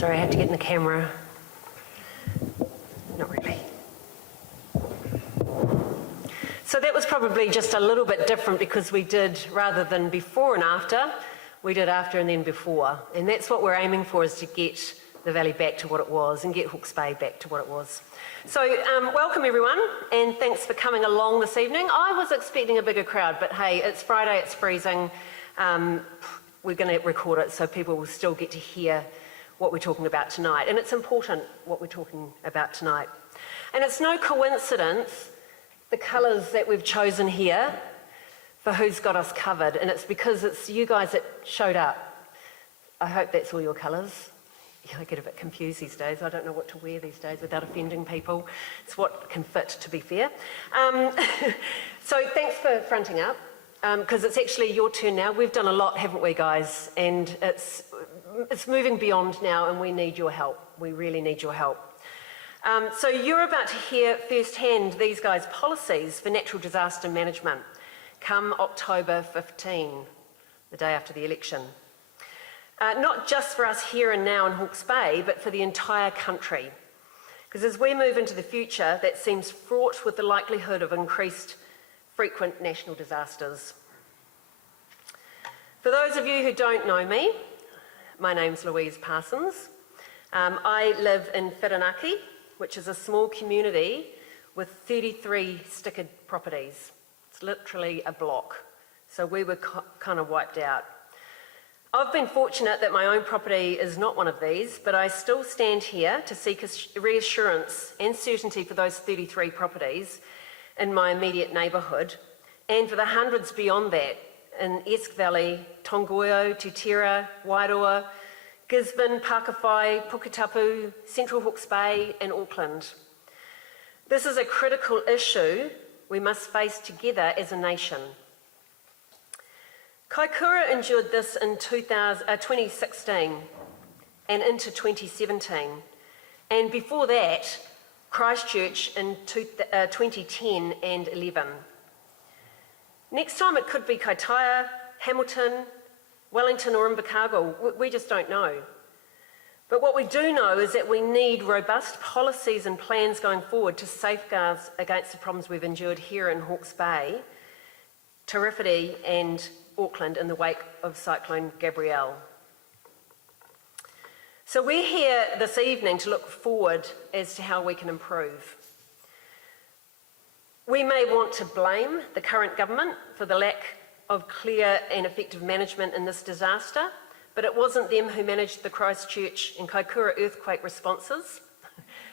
Sorry, I had to get in the camera. Not really. So that was probably just a little bit different because we did, rather than before and after, we did after and then before. And that's what we're aiming for, is to get the valley back to what it was and get Hawke's Bay back to what it was. So welcome everyone, and thanks for coming along this evening. I was expecting a bigger crowd, but hey, it's Friday, it's freezing. We're going to record it so people will still get to hear what we're talking about tonight. And it's important what we're talking about tonight. And it's no coincidence the colours that we've chosen here for Who's Got Us Covered, and it's because it's you guys that showed up. I hope that's all your colours. Yeah, I get a bit confused these days. I don't know what to wear these days without offending people. It's what can fit, to be fair. So thanks for fronting up, because it's actually your turn now. We've done a lot, haven't we, guys? And it's moving beyond now, and we need your help. We really need your help. So you're about to hear firsthand these guys' policies for natural disaster management come October 15, the day after the election. Not just for us here and now in Hawke's Bay, but for the entire country. Because as we move into the future, that seems fraught with the likelihood of increased frequent national disasters. For those of you who don't know me, my name's Louise Parsons. I live in Whirinaki, which is a small community with 33 stickered properties. It's literally a block. So we were kind of wiped out. I've been fortunate that my own property is not one of these, but I still stand here to seek reassurance and certainty for those 33 properties in my immediate neighbourhood, and for the hundreds beyond that in Esk Valley, Tongoio, Tutera, Wairoa, Gisborne, Pakawhai, Puketapu, Central Hawke's Bay and Auckland. This is a critical issue we must face together as a nation. Kaikoura endured this in 2016 and into 2017, and before that, Christchurch in 2010 and 11. Next time it could be Kaitaia, Hamilton, Wellington or Invercargill. We just don't know. But what we do know is that we need robust policies and plans going forward to safeguard against the problems we've endured here in Hawke's Bay, Tirifiti and Auckland in the wake of Cyclone Gabrielle. So we're here this evening to look forward as to how we can improve. We may want to blame the current government for the lack of clear and effective management in this disaster, but it wasn't them who managed the Christchurch and Kaikoura earthquake responses.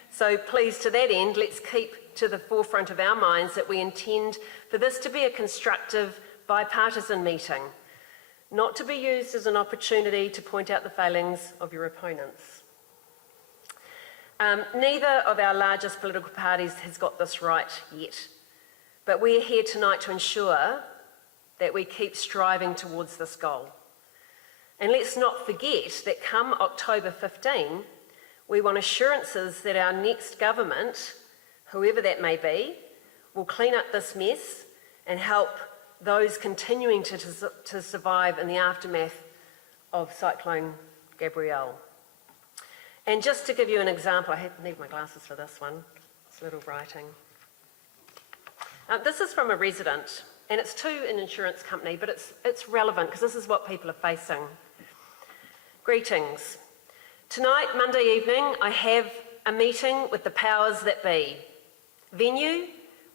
So please, to that end, let's keep to the forefront of our minds that we intend for this to be a constructive, bipartisan meeting, not to be used as an opportunity to point out the failings of your opponents. Neither of our largest political parties has got this right yet, but we're here tonight to ensure that we keep striving towards this goal. And let's not forget that come October 15, we want assurances that our next government, whoever that may be, will clean up this mess and help those continuing to survive in the aftermath of Cyclone Gabrielle. And just to give you an example, I need my glasses for this one, it's little writing. This is from a resident, and it's to an insurance company, but it's relevant because this is what people are facing. Greetings. Tonight, Monday evening, I have a meeting with the powers that be. Venue,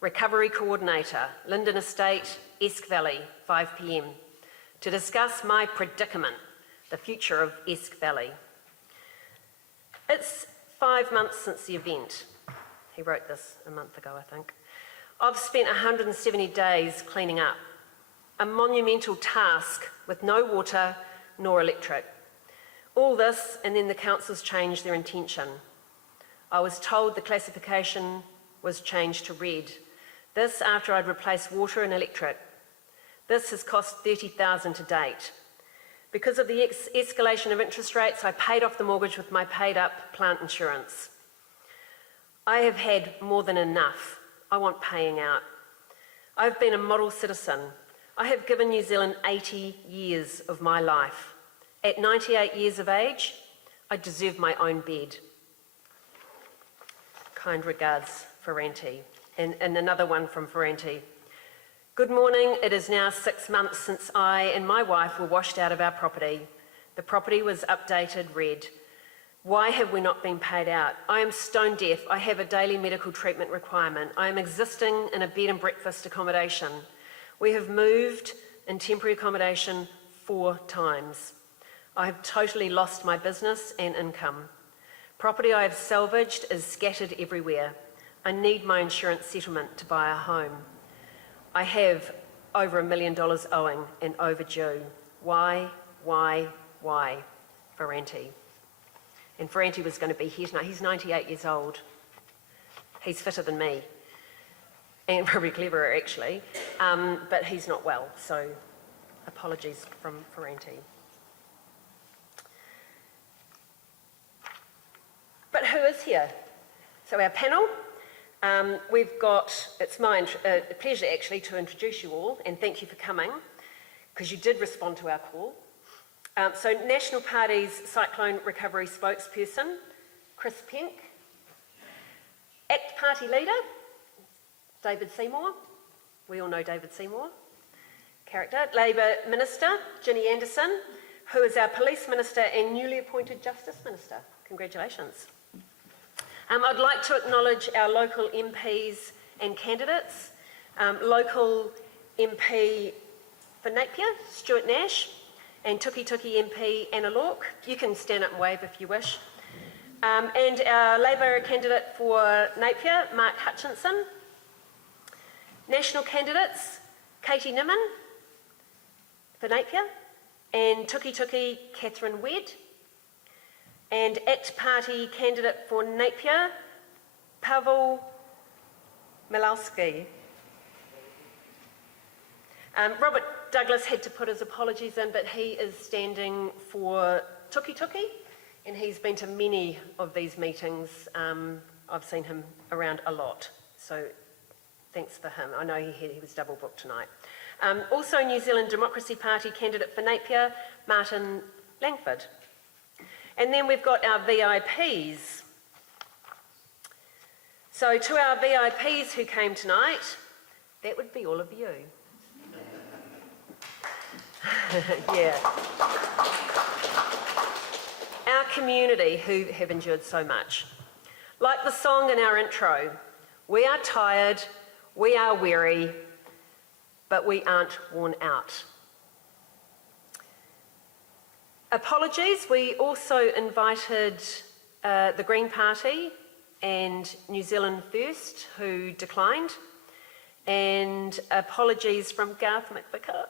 Recovery Coordinator, Linden Estate, Esk Valley, 5 p.m, to discuss my predicament, the future of Esk Valley. It's 5 months since the event. He wrote this a month ago, I think. I've spent 170 days cleaning up, a monumental task with no water nor electric. All this, and then the councils changed their intention. I was told the classification was changed to red. This after I'd replaced water and electric. This has cost $30,000 to date. Because of the escalation of interest rates, I paid off the mortgage with my paid up plant insurance. I have had more than enough. I want paying out. I've been a model citizen. I have given New Zealand 80 years of my life. At 98 years of age, I deserve my own bed. Kind regards, Ferranti. And another one from Ferranti. Good morning, it is now 6 months since I and my wife were washed out of our property. The property was updated red. Why have we not been paid out? I am stone deaf. I have a daily medical treatment requirement. I am existing in a bed and breakfast accommodation. We have moved in temporary accommodation 4 times. I have totally lost my business and income. Property I have salvaged is scattered everywhere. I need my insurance settlement to buy a home. I have over $1 million owing and overdue. Why? Ferranti. And Ferranti was going to be here tonight. He's 98 years old. He's fitter than me. And probably cleverer, actually. But he's not well, so apologies from Ferranti. But who is here? So our panel, we've got, it's my pleasure actually to introduce you all, and thank you for coming, because you did respond to our call. So National Party's Cyclone Recovery spokesperson, Chris Penk. ACT Party Leader, David Seymour. We all know David Seymour. Character. Labour Minister, Ginny Anderson, who is our Police Minister and newly appointed Justice Minister. Congratulations. I'd like to acknowledge our local MPs and candidates. Local MP for Napier, Stuart Nash, and Tuki MP, Anna Lork. You can stand up and wave if you wish. And our Labour candidate for Napier, Mark Hutchinson. National candidates, Katie Nimmin for Napier, and Tuki, Catherine Wedd. And ACT Party candidate for Napier, Pavel Milowski. Robert Douglas had to put his apologies in, but he is standing for Tuki, and he's been to many of these meetings. I've seen him around a lot, so thanks for him. I know he was double booked tonight. Also New Zealand Democracy Party candidate for Napier, Martin Langford. And then we've got our VIPs. So to our VIPs who came tonight, that would be all of you. Yeah. Our community who have endured so much. Like the song in our intro, we are tired, we are weary, but we aren't worn out. Apologies, we also invited the Green Party and New Zealand First, who declined, and apologies from Garth McVicker,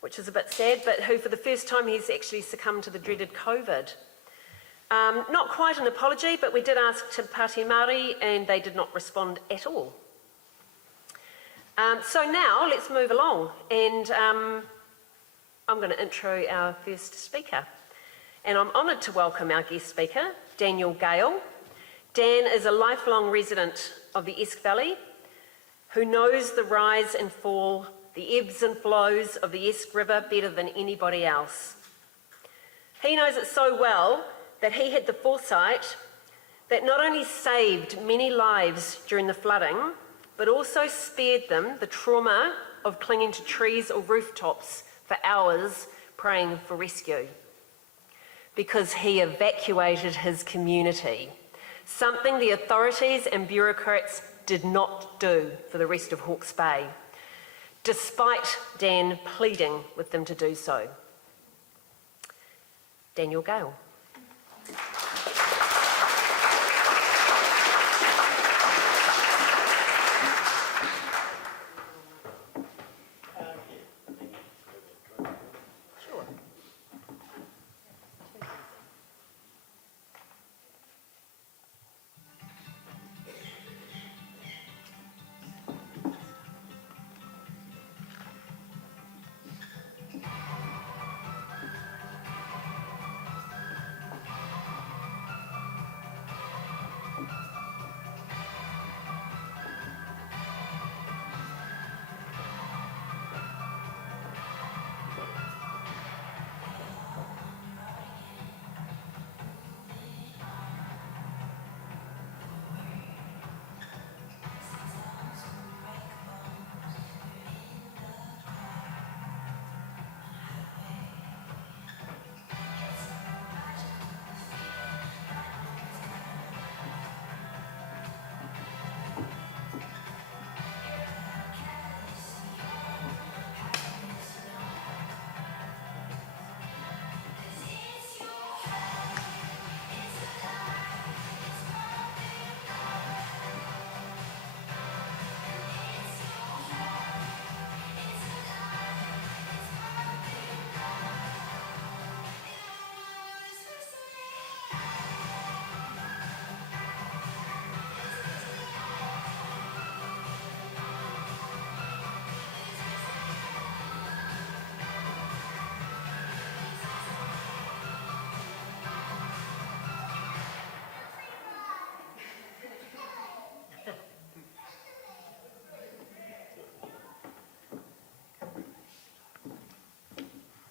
which is a bit sad, but who for the first time he's actually succumbed to the dreaded COVID. Not quite an apology, but we did ask Te Pāti Māori and they did not respond at all. So now let's move along, and I'm going to intro our first speaker. And I'm honoured to welcome our guest speaker, Daniel Gale. Dan is a lifelong resident of the Esk Valley who knows the rise and fall, the ebbs and flows of the Esk River better than anybody else. He knows it so well that he had the foresight that not only saved many lives during the flooding, but also spared them the trauma of clinging to trees or rooftops for hours praying for rescue. Because he evacuated his community, something the authorities and bureaucrats did not do for the rest of Hawke's Bay, despite Dan pleading with them to do so. Daniel Gale.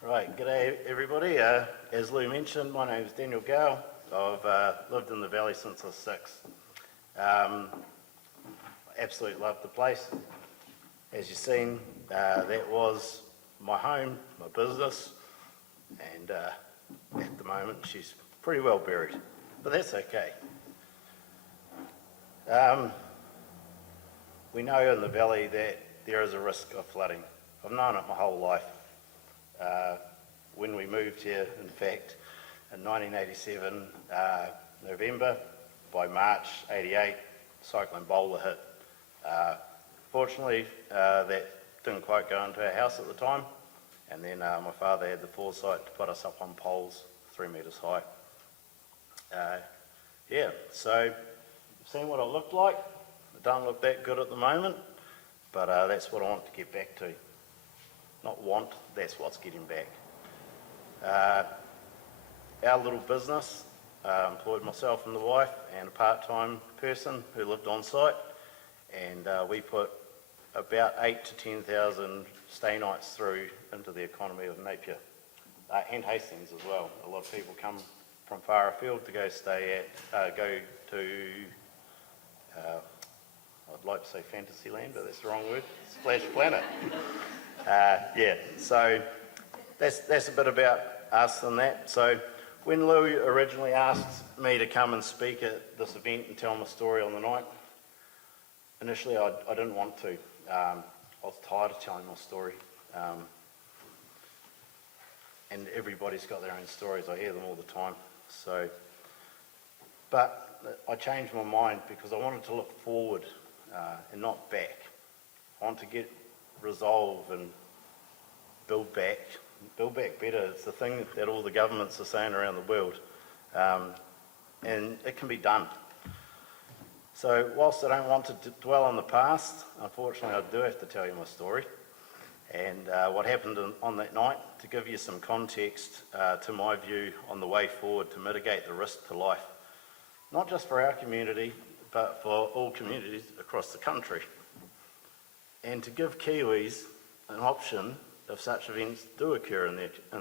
Right, g'day everybody. As Lou mentioned, my name is Daniel Gale. I've lived in the valley since I was 6. Absolutely love the place. As you've seen, that was my home, my business, and at the moment she's pretty well buried, but that's okay. We know in the valley that there is a risk of flooding. I've known it my whole life. When we moved here, in fact, in 1987, November, by March 88, cyclone Bowler hit. Fortunately, that didn't quite go into our house at the time, and then my father had the foresight to put us up on poles 3 metres high. Yeah, so you've seen what it looked like. It doesn't look that good at the moment, but that's what I want to get back to. Not want, that's what's getting back. Our little business employed myself and the wife and a part-time person who lived on site, and we put about 8,000 to 10,000 stay nights through into the economy of Napier and Hastings as well. A lot of people come from far afield to go stay at, go to, I'd like to say Fantasyland, but that's the wrong word, Splash Planet. Yeah, so that's a bit about us and that. So when Lou originally asked me to come and speak at this event and tell my story on the night, initially I didn't want to. I was tired of telling my story. And everybody's got their own stories. I hear them all the time. But I changed my mind because I wanted to look forward and not back. I want to get resolve and build back better. It's the thing that all the governments are saying around the world. And it can be done. So whilst I don't want to dwell on the past, unfortunately I do have to tell you my story. And what happened on that night, to give you some context to my view on the way forward to mitigate the risk to life, not just for our community, but for all communities across the country. And to give Kiwis an option if such events do occur in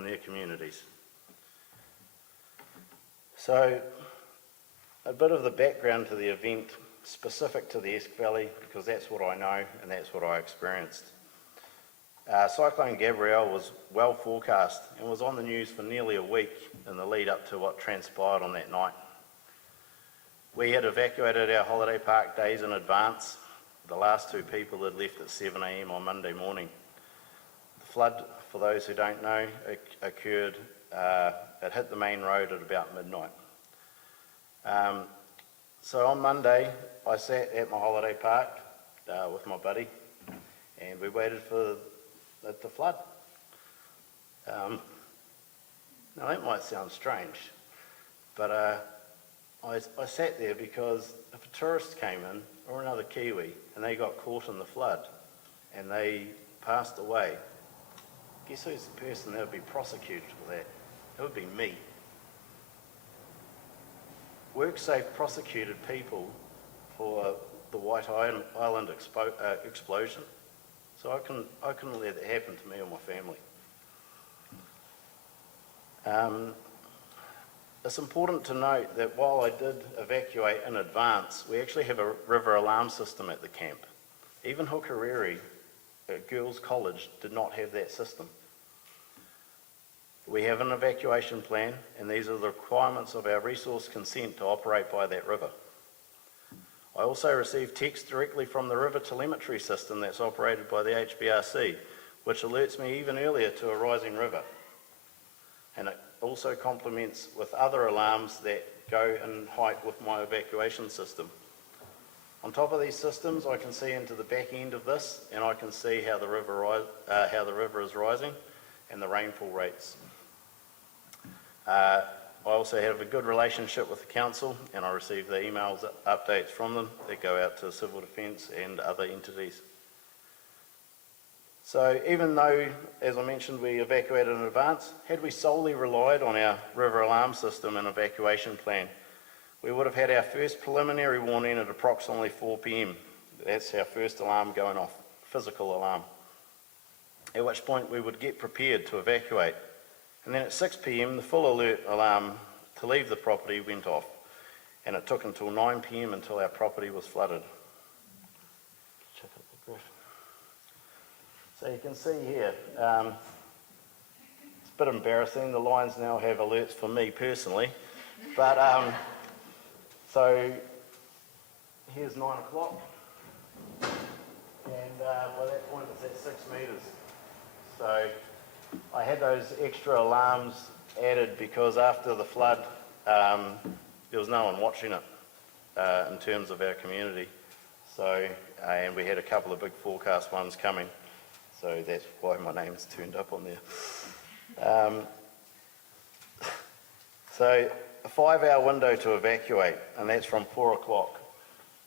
their communities. So, a bit of the background to the event specific to the Esk Valley, because that's what I know and that's what I experienced. Cyclone Gabrielle was well forecast and was on the news for nearly a week in the lead up to what transpired on that night. We had evacuated our holiday park days in advance. The last 2 people had left at 7 a.m. on Monday morning. The flood, for those who don't know, occurred, it hit the main road at about midnight. So on Monday, I sat at my holiday park with my buddy and we waited for it to flood. Now that might sound strange, but I sat there because if a tourist came in, or another Kiwi, and they got caught in the flood, and they passed away, guess who's the person that would be prosecuted for that? It would be me. WorkSafe prosecuted people for the White Island explosion, so I couldn't let that happen to me or my family. It's important to note that while I did evacuate in advance, we actually have a river alarm system at the camp. Even Hukariri at Girls College did not have that system. We have an evacuation plan, and these are the requirements of our resource consent to operate by that river. I also received text directly from the river telemetry system that's operated by the HBRC, which alerts me even earlier to a rising river. And it also complements with other alarms that go in height with my evacuation system. On top of these systems, I can see into the back end of this, and I can see how the river is rising and the rainfall rates. I also have a good relationship with the council, and I receive the emails updates from them that go out to Civil Defence and other entities. So even though, as I mentioned, we evacuated in advance, had we solely relied on our river alarm system and evacuation plan, we would have had our first preliminary warning at approximately 4 p.m. That's our first alarm going off, physical alarm. At which point we would get prepared to evacuate. And then at 6 p.m, the full alert alarm to leave the property went off. And it took until 9 p.m. until our property was flooded. Check out the graph. So you can see here, it's a bit embarrassing. The lines now have alerts for me personally. But so here's 9 o'clock. And by that point it's at 6 metres. So I had those extra alarms added because after the flood, there was no one watching it in terms of our community. So, and we had a couple of big forecast ones coming. So that's why my name's turned up on there. So a 5-hour window to evacuate, and that's from 4 o'clock.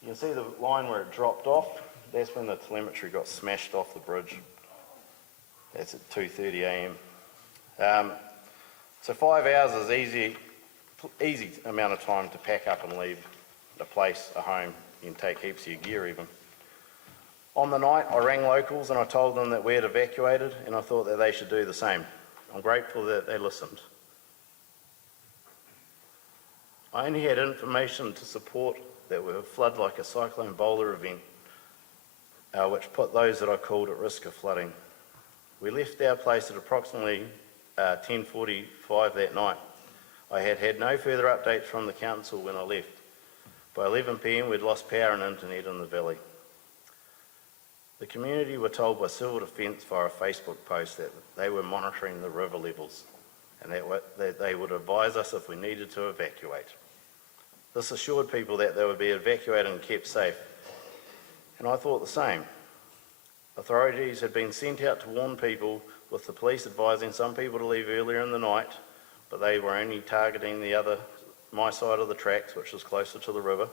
You can see the line where it dropped off. That's when the telemetry got smashed off the bridge. That's at 2:30 a.m. So 5 hours is easy amount of time to pack up and leave a place, a home. You can take heaps of your gear even. On the night, I rang locals and I told them that we had evacuated, and I thought that they should do the same. I'm grateful that they listened. I only had information to support that we would flood like a cyclone bowler event, which put those that I called at risk of flooding. We left our place at approximately 10:45 that night. I had had no further updates from the council when I left. By 11 p.m. we'd lost power and internet in the valley. The community were told by Civil Defence via a Facebook post that they were monitoring the river levels and that they would advise us if we needed to evacuate. This assured people that they would be evacuated and kept safe, and I thought the same. Authorities had been sent out to warn people, with the police advising some people to leave earlier in the night, but they were only targeting my side of the tracks, which was closer to the river.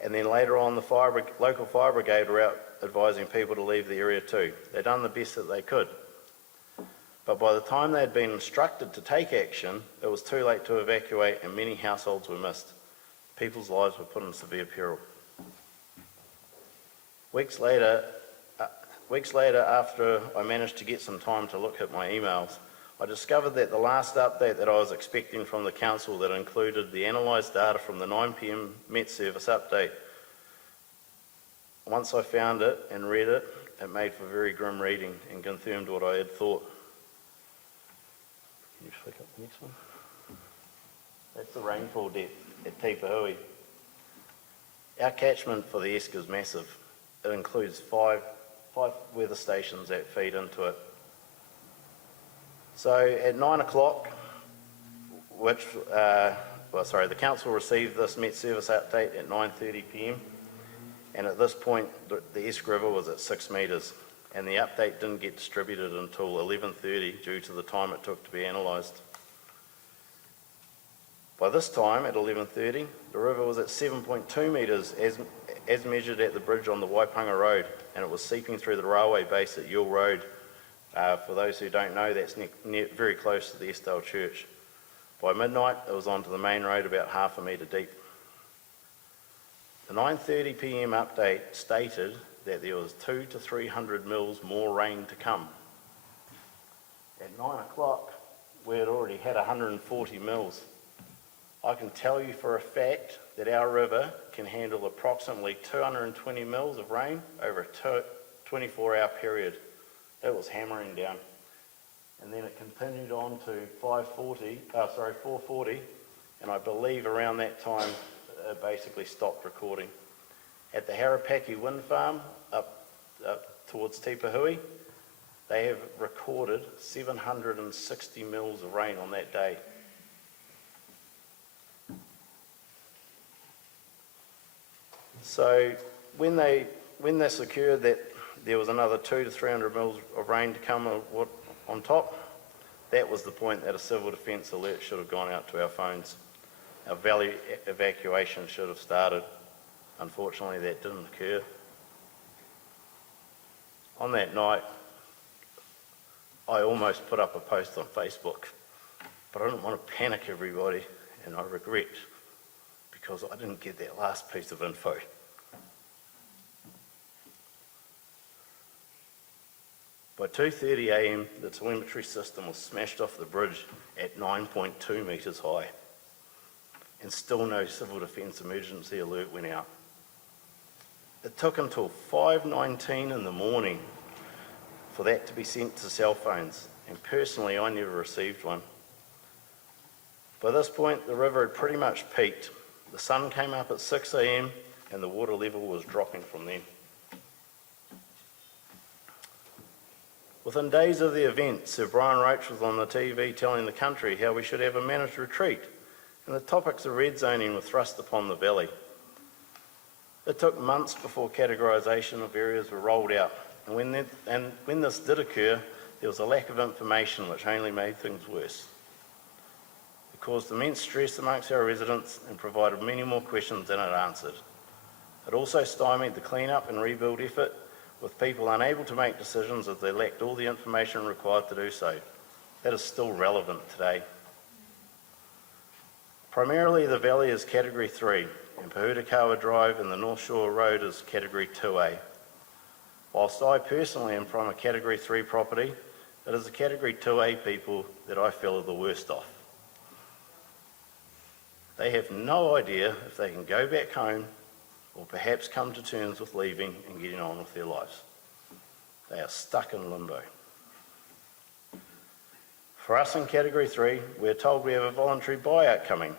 And then later on, the local fire brigade were out advising people to leave the area too. They'd done the best that they could. But by the time they had been instructed to take action, it was too late to evacuate and many households were missed. People's lives were put in severe peril. Weeks later, after I managed to get some time to look at my emails, I discovered that the last update that I was expecting from the council that included the analysed data from the 9 p.m. Met Service update. Once I found it and read it, it made for very grim reading and confirmed what I had thought. Can you flick up the next one? That's the rainfall depth at Te Pahui. Our catchment for the Esk is massive. It includes five weather stations that feed into it. So at 9 o'clock, the council received this Met Service update at 9:30 p.m. and at this point the Esk River was at 6 metres and the update didn't get distributed until 11:30 due to the time it took to be analysed. By this time at 11:30 the river was at 7.2 metres as measured at the bridge on the Waipunga Road, and it was seeping through the railway base at Yule Road. For those who don't know, that's very close to the Estelle Church. By midnight, it was onto the main road about half a metre deep. The 9:30 p.m. update stated that there was 200 to 300 mils more rain to come. At 9 o'clock, we had already had 140 mils. I can tell you for a fact that our river can handle approximately 220 mils of rain over a 24-hour period. It was hammering down. And then it continued on to 440, and I believe around that time it basically stopped recording. At the Harapaki wind farm up towards Te Pahui, they have recorded 760 mils of rain on that day. So when this occurred that there was another 200 to 300 mils of rain to come on top, that was the point that a civil defence alert should have gone out to our phones. Our valley evacuation should have started. Unfortunately, that didn't occur. On that night, I almost put up a post on Facebook, but I didn't want to panic everybody, and I regret because I didn't get that last piece of info. By 2:30 a.m, the telemetry system was smashed off the bridge at 9.2 metres high, and still no civil defence emergency alert went out. It took until 5:19 in the morning for that to be sent to cell phones, and personally I never received one. By this point the river had pretty much peaked. The sun came up at 6 a.m. and the water level was dropping from then. Within days of the event, Sir Brian Roach was on the TV telling the country how we should have a managed retreat, and the topics of red zoning were thrust upon the valley. It took months before categorisation of areas were rolled out, and when this did occur, there was a lack of information which only made things worse. It caused immense stress amongst our residents and provided many more questions than it answered. It also stymied the clean-up and rebuild effort, with people unable to make decisions as they lacked all the information required to do so. That is still relevant today. Primarily the valley is Category 3 and Pahutakawa Drive and the North Shore Road is Category 2A. Whilst I personally am from a Category 3 property, it is the Category 2A people that I feel are the worst off. They have no idea if they can go back home or perhaps come to terms with leaving and getting on with their lives. They are stuck in limbo. For us in Category 3, we're told we have a voluntary buyout coming.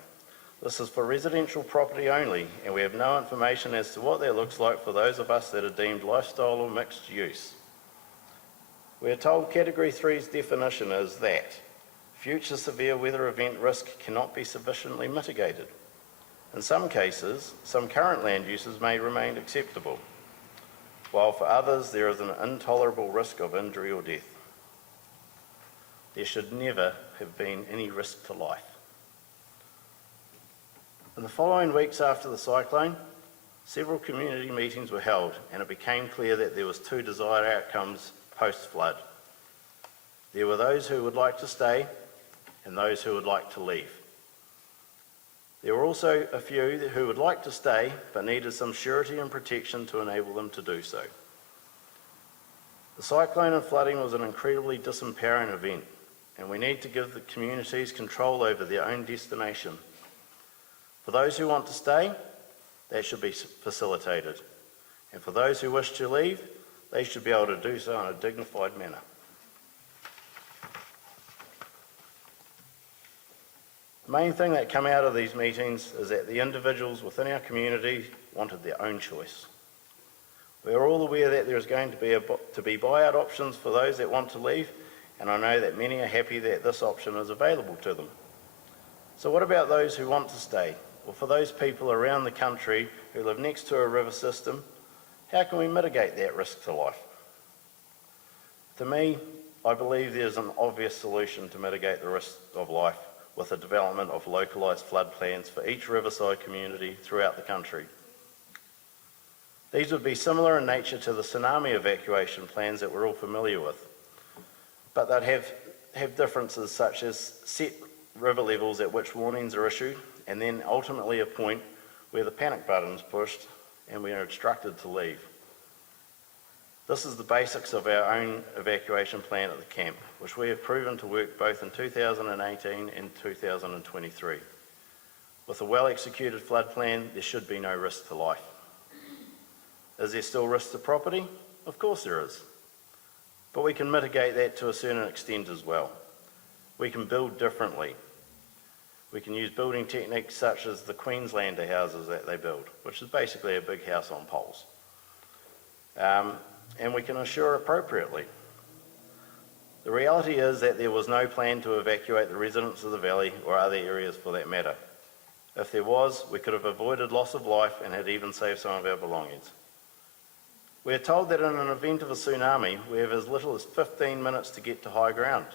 This is for residential property only, and we have no information as to what that looks like for those of us that are deemed lifestyle or mixed use. We are told Category 3's definition is that future severe weather event risk cannot be sufficiently mitigated. In some cases, some current land uses may remain acceptable, while for others there is an intolerable risk of injury or death. There should never have been any risk to life. In the following weeks after the cyclone, several community meetings were held, and it became clear that there was two desired outcomes post-flood. There were those who would like to stay and those who would like to leave. There were also a few who would like to stay but needed some surety and protection to enable them to do so. The cyclone and flooding was an incredibly disempowering event, and we need to give the communities control over their own destination. For those who want to stay, that should be facilitated. And for those who wish to leave, they should be able to do so in a dignified manner. The main thing that came out of these meetings is that the individuals within our community wanted their own choice. We are all aware that there is going to be buyout options for those that want to leave, and I know that many are happy that this option is available to them. So what about those who want to stay? Or for those people around the country who live next to a river system, how can we mitigate that risk to life? To me, I believe there's an obvious solution to mitigate the risk of life with the development of localised flood plans for each riverside community throughout the country. These would be similar in nature to the tsunami evacuation plans that we're all familiar with, but they'd have differences such as set river levels at which warnings are issued, and then ultimately a point where the panic button is pushed and we are instructed to leave. This is the basics of our own evacuation plan at the camp, which we have proven to work both in 2018 and 2023. With a well-executed flood plan, there should be no risk to life. Is there still risk to property? Of course there is. But we can mitigate that to a certain extent as well. We can build differently. We can use building techniques such as the Queenslander houses that they build, which is basically a big house on poles. And we can assure appropriately. The reality is that there was no plan to evacuate the residents of the valley or other areas for that matter. If there was, we could have avoided loss of life and had even saved some of our belongings. We are told that in an event of a tsunami, we have as little as 15 minutes to get to high ground.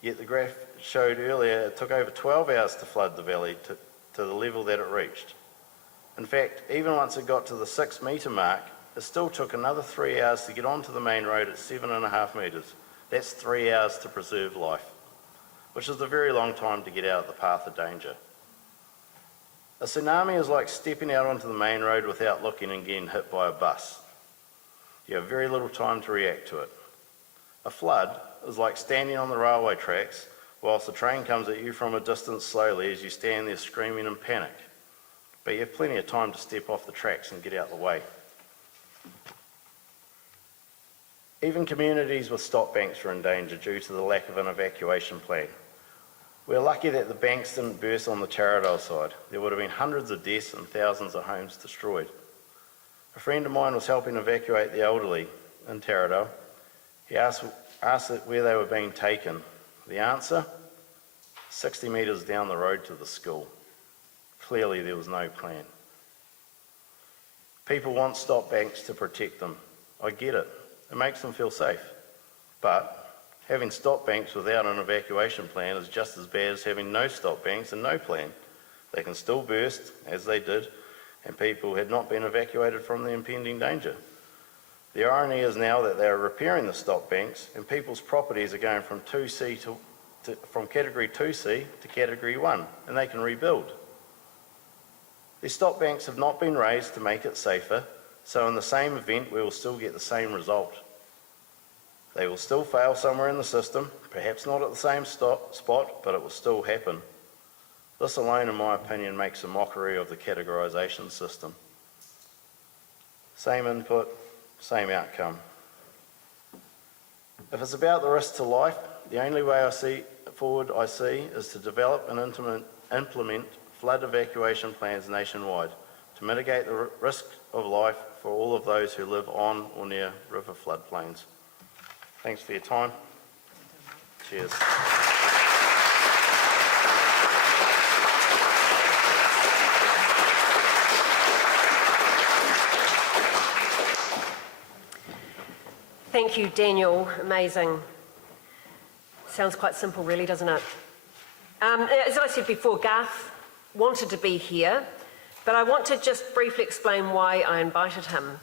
Yet the graph showed earlier it took over 12 hours to flood the valley to the level that it reached. In fact, even once it got to the 6-metre mark, it still took another 3 hours to get onto the main road at 7.5 metres. That's 3 hours to preserve life, which is a very long time to get out of the path of danger. A tsunami is like stepping out onto the main road without looking and getting hit by a bus. You have very little time to react to it. A flood is like standing on the railway tracks whilst the train comes at you from a distance slowly as you stand there screaming in panic. But you have plenty of time to step off the tracks and get out of the way. Even communities with stop banks are in danger due to the lack of an evacuation plan. We're lucky that the banks didn't burst on the Taradale side. There would have been hundreds of deaths and thousands of homes destroyed. A friend of mine was helping evacuate the elderly in Taradale. He asked where they were being taken. The answer? 60 metres down the road to the school. Clearly there was no plan. People want stop banks to protect them. I get it. It makes them feel safe. But having stop banks without an evacuation plan is just as bad as having no stop banks and no plan. They can still burst, as they did, and people had not been evacuated from the impending danger. The irony is now that they are repairing the stop banks and people's properties are going from from Category 2C to Category 1, and they can rebuild. These stop banks have not been raised to make it safer, so in the same event we will still get the same result. They will still fail somewhere in the system, perhaps not at the same spot, but it will still happen. This alone, in my opinion, makes a mockery of the categorisation system. Same input, same outcome. If it's about the risk to life, The only way I see is to develop and implement flood evacuation plans nationwide to mitigate the risk of life for all of those who live on or near river floodplains. Thanks for your time. Cheers. Thank you, Daniel. Amazing. Sounds quite simple, really, doesn't it? As I said before, Garth wanted to be here, but I want to just briefly explain why I invited him.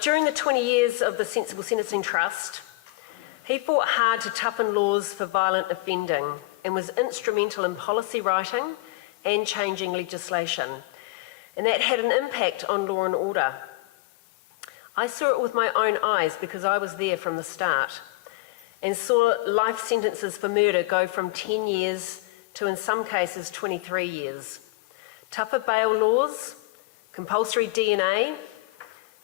During the 20 years of the Sensible Sentencing Trust, he fought hard to toughen laws for violent offending and was instrumental in policy writing and changing legislation. And that had an impact on law and order. I saw it with my own eyes because I was there from the start and saw life sentences for murder go from 10 years to, in some cases, 23 years. Tougher bail laws, compulsory DNA,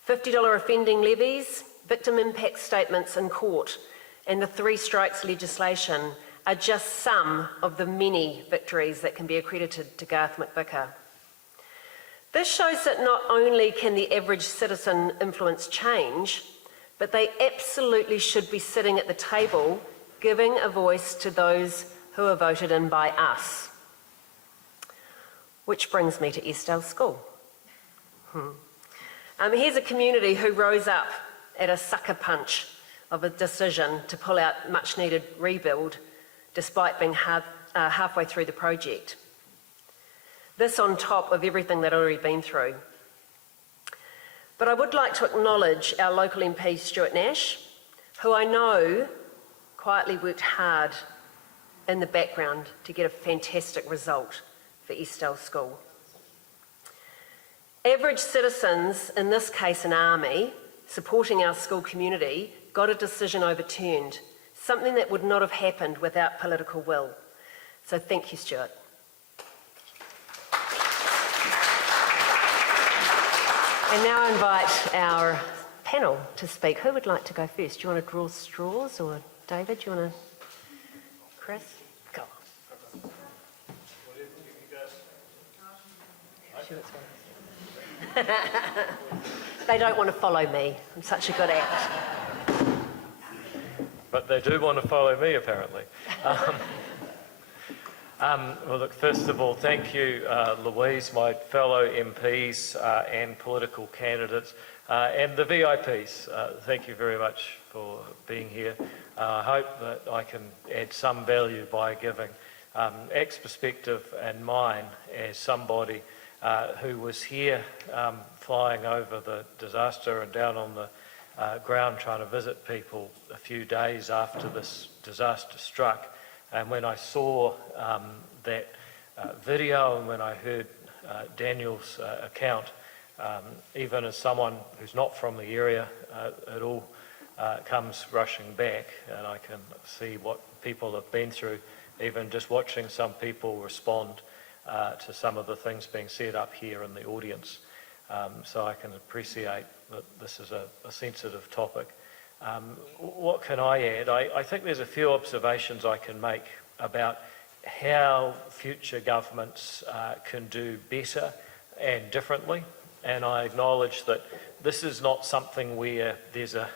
$50 offending levies, victim impact statements in court, and the 3 strikes legislation are just some of the many victories that can be accredited to Garth McVicker. This shows that not only can the average citizen influence change, but they absolutely should be sitting at the table giving a voice to those who are voted in by us. Which brings me to Eastdale School. Here's a community who rose up at a sucker punch of a decision to pull out much needed rebuild despite being halfway through the project. This on top of everything they'd already been through. But I would like to acknowledge our local MP, Stuart Nash, who I know quietly worked hard in the background to get a fantastic result for Eastdale School. Average citizens, in this case an army, supporting our school community, got a decision overturned, something that would not have happened without political will. So thank you, Stuart. And now I invite our panel to speak. Who would like to go first? Do you want to draw straws, or David, do you want to? Chris? Go on. They don't want to follow me. I'm such a good act. But they do want to follow me, apparently. Well, look, first of all, thank you, Louise, my fellow MPs and political candidates, and the VIPs. Thank you very much for being here. I hope that I can add some value by giving Act's perspective and mine as somebody who was here flying over the disaster and down on the ground trying to visit people a few days after this disaster struck. And when I saw that video and when I heard Daniel's account, even as someone who's not from the area, it all comes rushing back, and I can see what people have been through, even just watching some people respond to some of the things being said up here in the audience. So I can appreciate that this is a sensitive topic. What can I add? I think there's a few observations I can make about how future governments can do better and differently. And I acknowledge that this is not something where there's a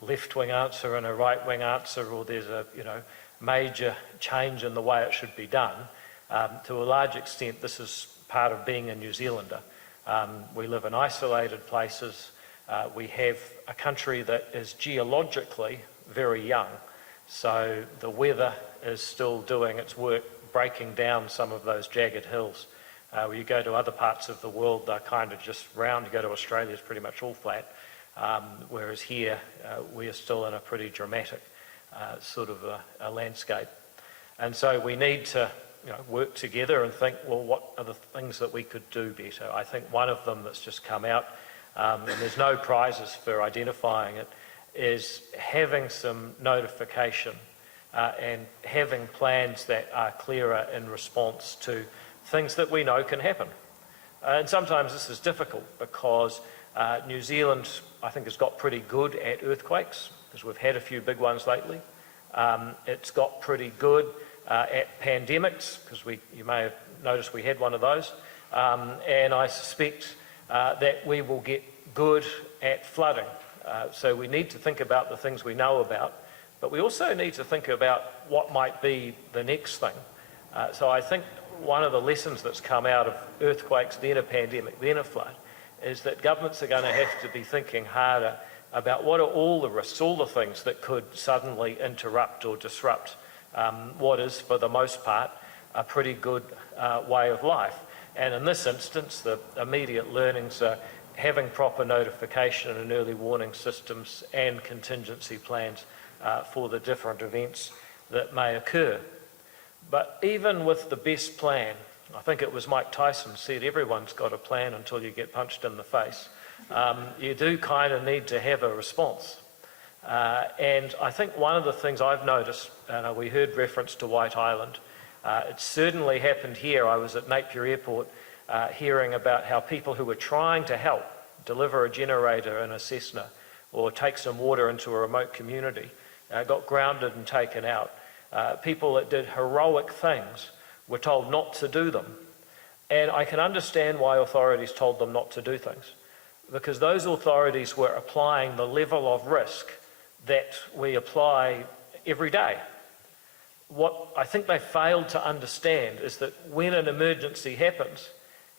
left-wing answer and a right-wing answer, or there's a major change in the way it should be done. To a large extent, this is part of being a New Zealander. We live in isolated places. We have a country that is geologically very young, so the weather is still doing its work breaking down some of those jagged hills. When you go to other parts of the world, they're kind of just round. You go to Australia, it's pretty much all flat, whereas here we are still in a pretty dramatic sort of a landscape. And so we need to work together and think, well, what are the things that we could do better? I think one of them that's just come out, and there's no prizes for identifying it, is having some notification and having plans that are clearer in response to things that we know can happen. And sometimes this is difficult because New Zealand, I think, has got pretty good at earthquakes, because we've had a few big ones lately. It's got pretty good at pandemics, because you may have noticed we had one of those, and I suspect that we will get good at flooding. So we need to think about the things we know about, but we also need to think about what might be the next thing. So I think one of the lessons that's come out of earthquakes, then a pandemic, then a flood, is that governments are going to have to be thinking harder about what are all the risks, all the things that could suddenly interrupt or disrupt what is, for the most part, a pretty good way of life. And in this instance, the immediate learnings are having proper notification and early warning systems and contingency plans for the different events that may occur. But even with the best plan, I think it was Mike Tyson said, everyone's got a plan until you get punched in the face. You do kind of need to have a response. And I think one of the things I've noticed, and we heard reference to White Island, it certainly happened here. I was at Napier Airport hearing about how people who were trying to help deliver a generator in a Cessna or take some water into a remote community got grounded and taken out. People that did heroic things were told not to do them. And I can understand why authorities told them not to do things, because those authorities were applying the level of risk that we apply every day. What I think they failed to understand is that when an emergency happens,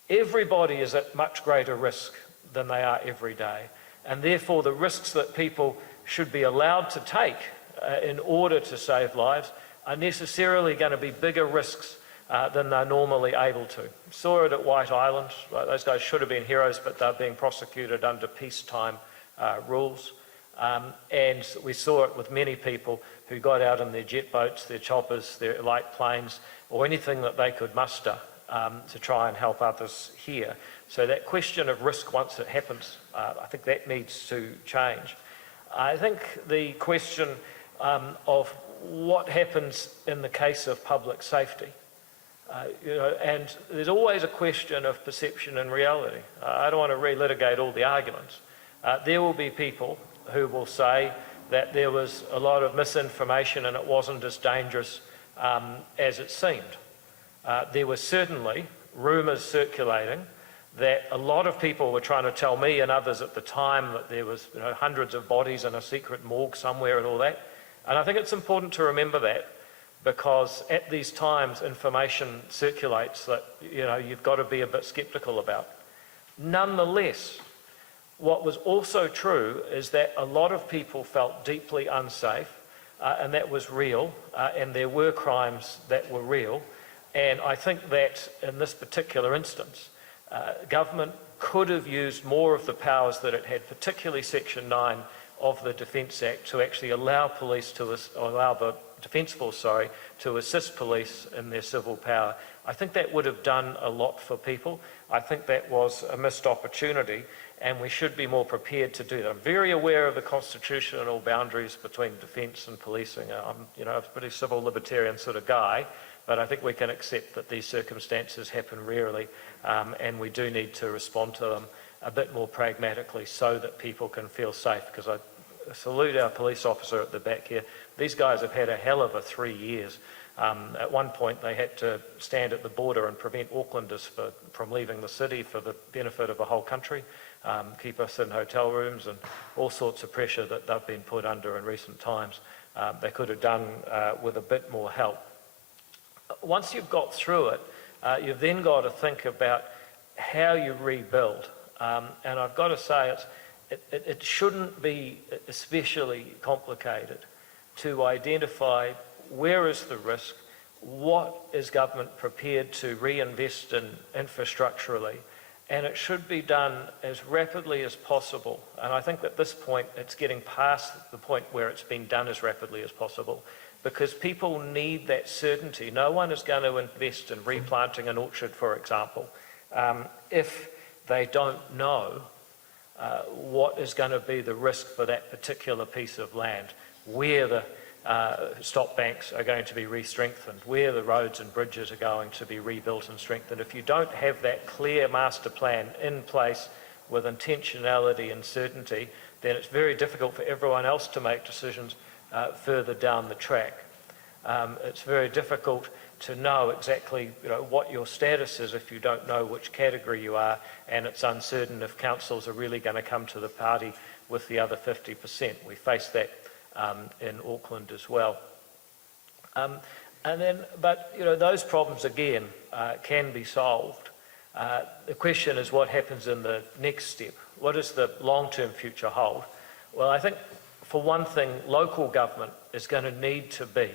everybody is at much greater risk than they are every day. And therefore the risks that people should be allowed to take in order to save lives are necessarily going to be bigger risks than they're normally able to. Saw it at White Island. Those guys should have been heroes, but they're being prosecuted under peacetime rules. And we saw it with many people who got out in their jet boats, their choppers, their light planes, or anything that they could muster to try and help others here. So that question of risk once it happens, I think that needs to change. I think the question of what happens in the case of public safety, and there's always a question of perception and reality. I don't want to relitigate all the arguments. There will be people who will say that there was a lot of misinformation and it wasn't as dangerous as it seemed. There were certainly rumours circulating that a lot of people were trying to tell me and others at the time that there was hundreds of bodies in a secret morgue somewhere and all that. And I think it's important to remember that, because at these times information circulates that you've got to be a bit sceptical about. Nonetheless, what was also true is that a lot of people felt deeply unsafe, and that was real, and there were crimes that were real. And I think that in this particular instance, government could have used more of the powers that it had, particularly Section 9 of the Defence Act, to actually allow the Defence Force, to assist police in their civil power. I think that would have done a lot for people. I think that was a missed opportunity, and we should be more prepared to do that. I'm very aware of the constitutional boundaries between defence and policing. I'm a pretty civil libertarian sort of guy, but I think we can accept that these circumstances happen rarely, and we do need to respond to them a bit more pragmatically so that people can feel safe. Because I salute our police officer at the back here. These guys have had a hell of a 3 years. At one point they had to stand at the border and prevent Aucklanders from leaving the city for the benefit of the whole country, keep us in hotel rooms, and all sorts of pressure that they've been put under in recent times. They could have done with a bit more help. Once you've got through it, you've then got to think about how you rebuild. And I've got to say it shouldn't be especially complicated to identify where is the risk, what is government prepared to reinvest in infrastructurally, and it should be done as rapidly as possible. And I think at this point it's getting past the point where it's been done as rapidly as possible, because people need that certainty. No one is going to invest in replanting an orchard, for example, if they don't know what is going to be the risk for that particular piece of land, where the stop banks are going to be re-strengthened, where the roads and bridges are going to be rebuilt and strengthened. If you don't have that clear master plan in place with intentionality and certainty, then it's very difficult for everyone else to make decisions further down the track. It's very difficult to know exactly what your status is if you don't know which category you are, and it's uncertain if councils are really going to come to the party with the other 50%. We face that in Auckland as well. But those problems again can be solved. The question is what happens in the next step. What does the long-term future hold? Well, I think for one thing, local government is going to need to be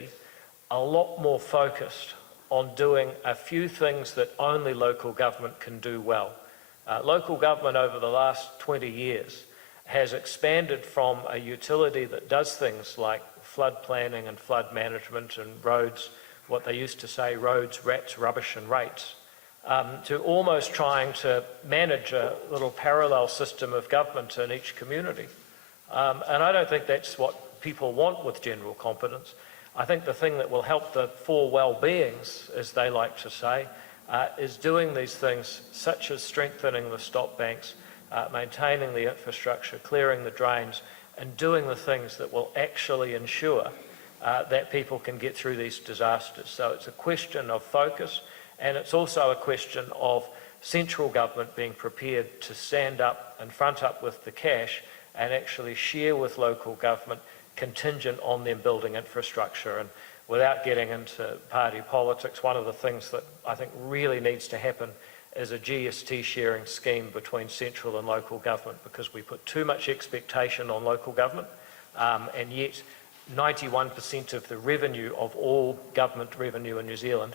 a lot more focused on doing a few things that only local government can do well. Local government over the last 20 years has expanded from a utility that does things like flood planning and flood management and roads, what they used to say, roads, rats, rubbish and rates, to almost trying to manage a little parallel system of government in each community. And I don't think that's what people want with general competence. I think the thing that will help the four well-beings, as they like to say, is doing these things such as strengthening the stop banks, maintaining the infrastructure, clearing the drains, and doing the things that will actually ensure that people can get through these disasters. So it's a question of focus, and it's also a question of central government being prepared to stand up and front up with the cash and actually share with local government contingent on them building infrastructure. And without getting into party politics, one of the things that I think really needs to happen is a GST sharing scheme between central and local government, because we put too much expectation on local government, and yet 91% of the revenue of all government revenue in New Zealand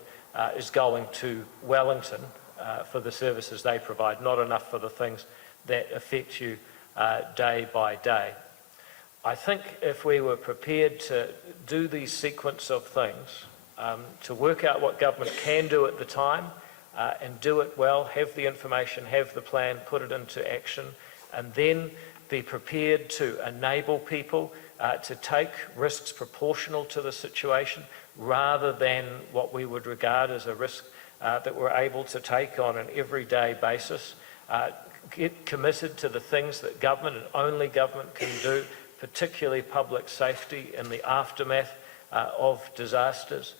is going to Wellington for the services they provide, not enough for the things that affect you day by day. I think if we were prepared to do these sequence of things, to work out what government can do at the time and do it well, have the information, have the plan, put it into action, and then be prepared to enable people to take risks proportional to the situation rather than what we would regard as a risk that we're able to take on an everyday basis. Get committed to the things that government and only government can do, particularly public safety in the aftermath of disasters,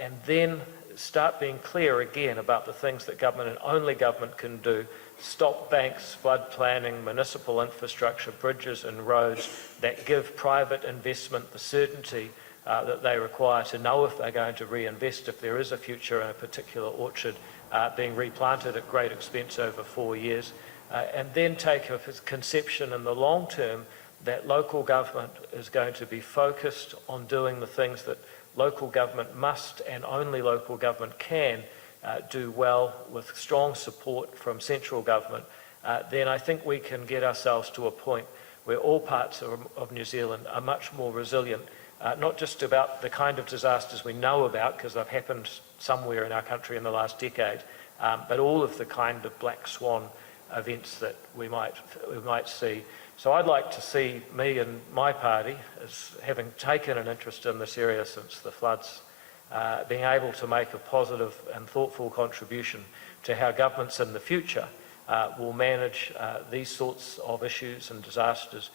and then start being clear again about the things that government and only government can do. Stop banks, flood planning, municipal infrastructure, bridges and roads that give private investment the certainty that they require to know if they're going to reinvest, if there is a future in a particular orchard being replanted at great expense over 4 years, and then take a conception in the long term that local government is going to be focused on doing the things that local government must and only local government can do well with strong support from central government. Then I think we can get ourselves to a point where all parts of New Zealand are much more resilient, not just about the kind of disasters we know about because they've happened somewhere in our country in the last decade, but all of the kind of black swan events that we might see. So I'd like to see me and my party, as having taken an interest in this area since the floods, being able to make a positive and thoughtful contribution to how governments in the future will manage these sorts of issues and disasters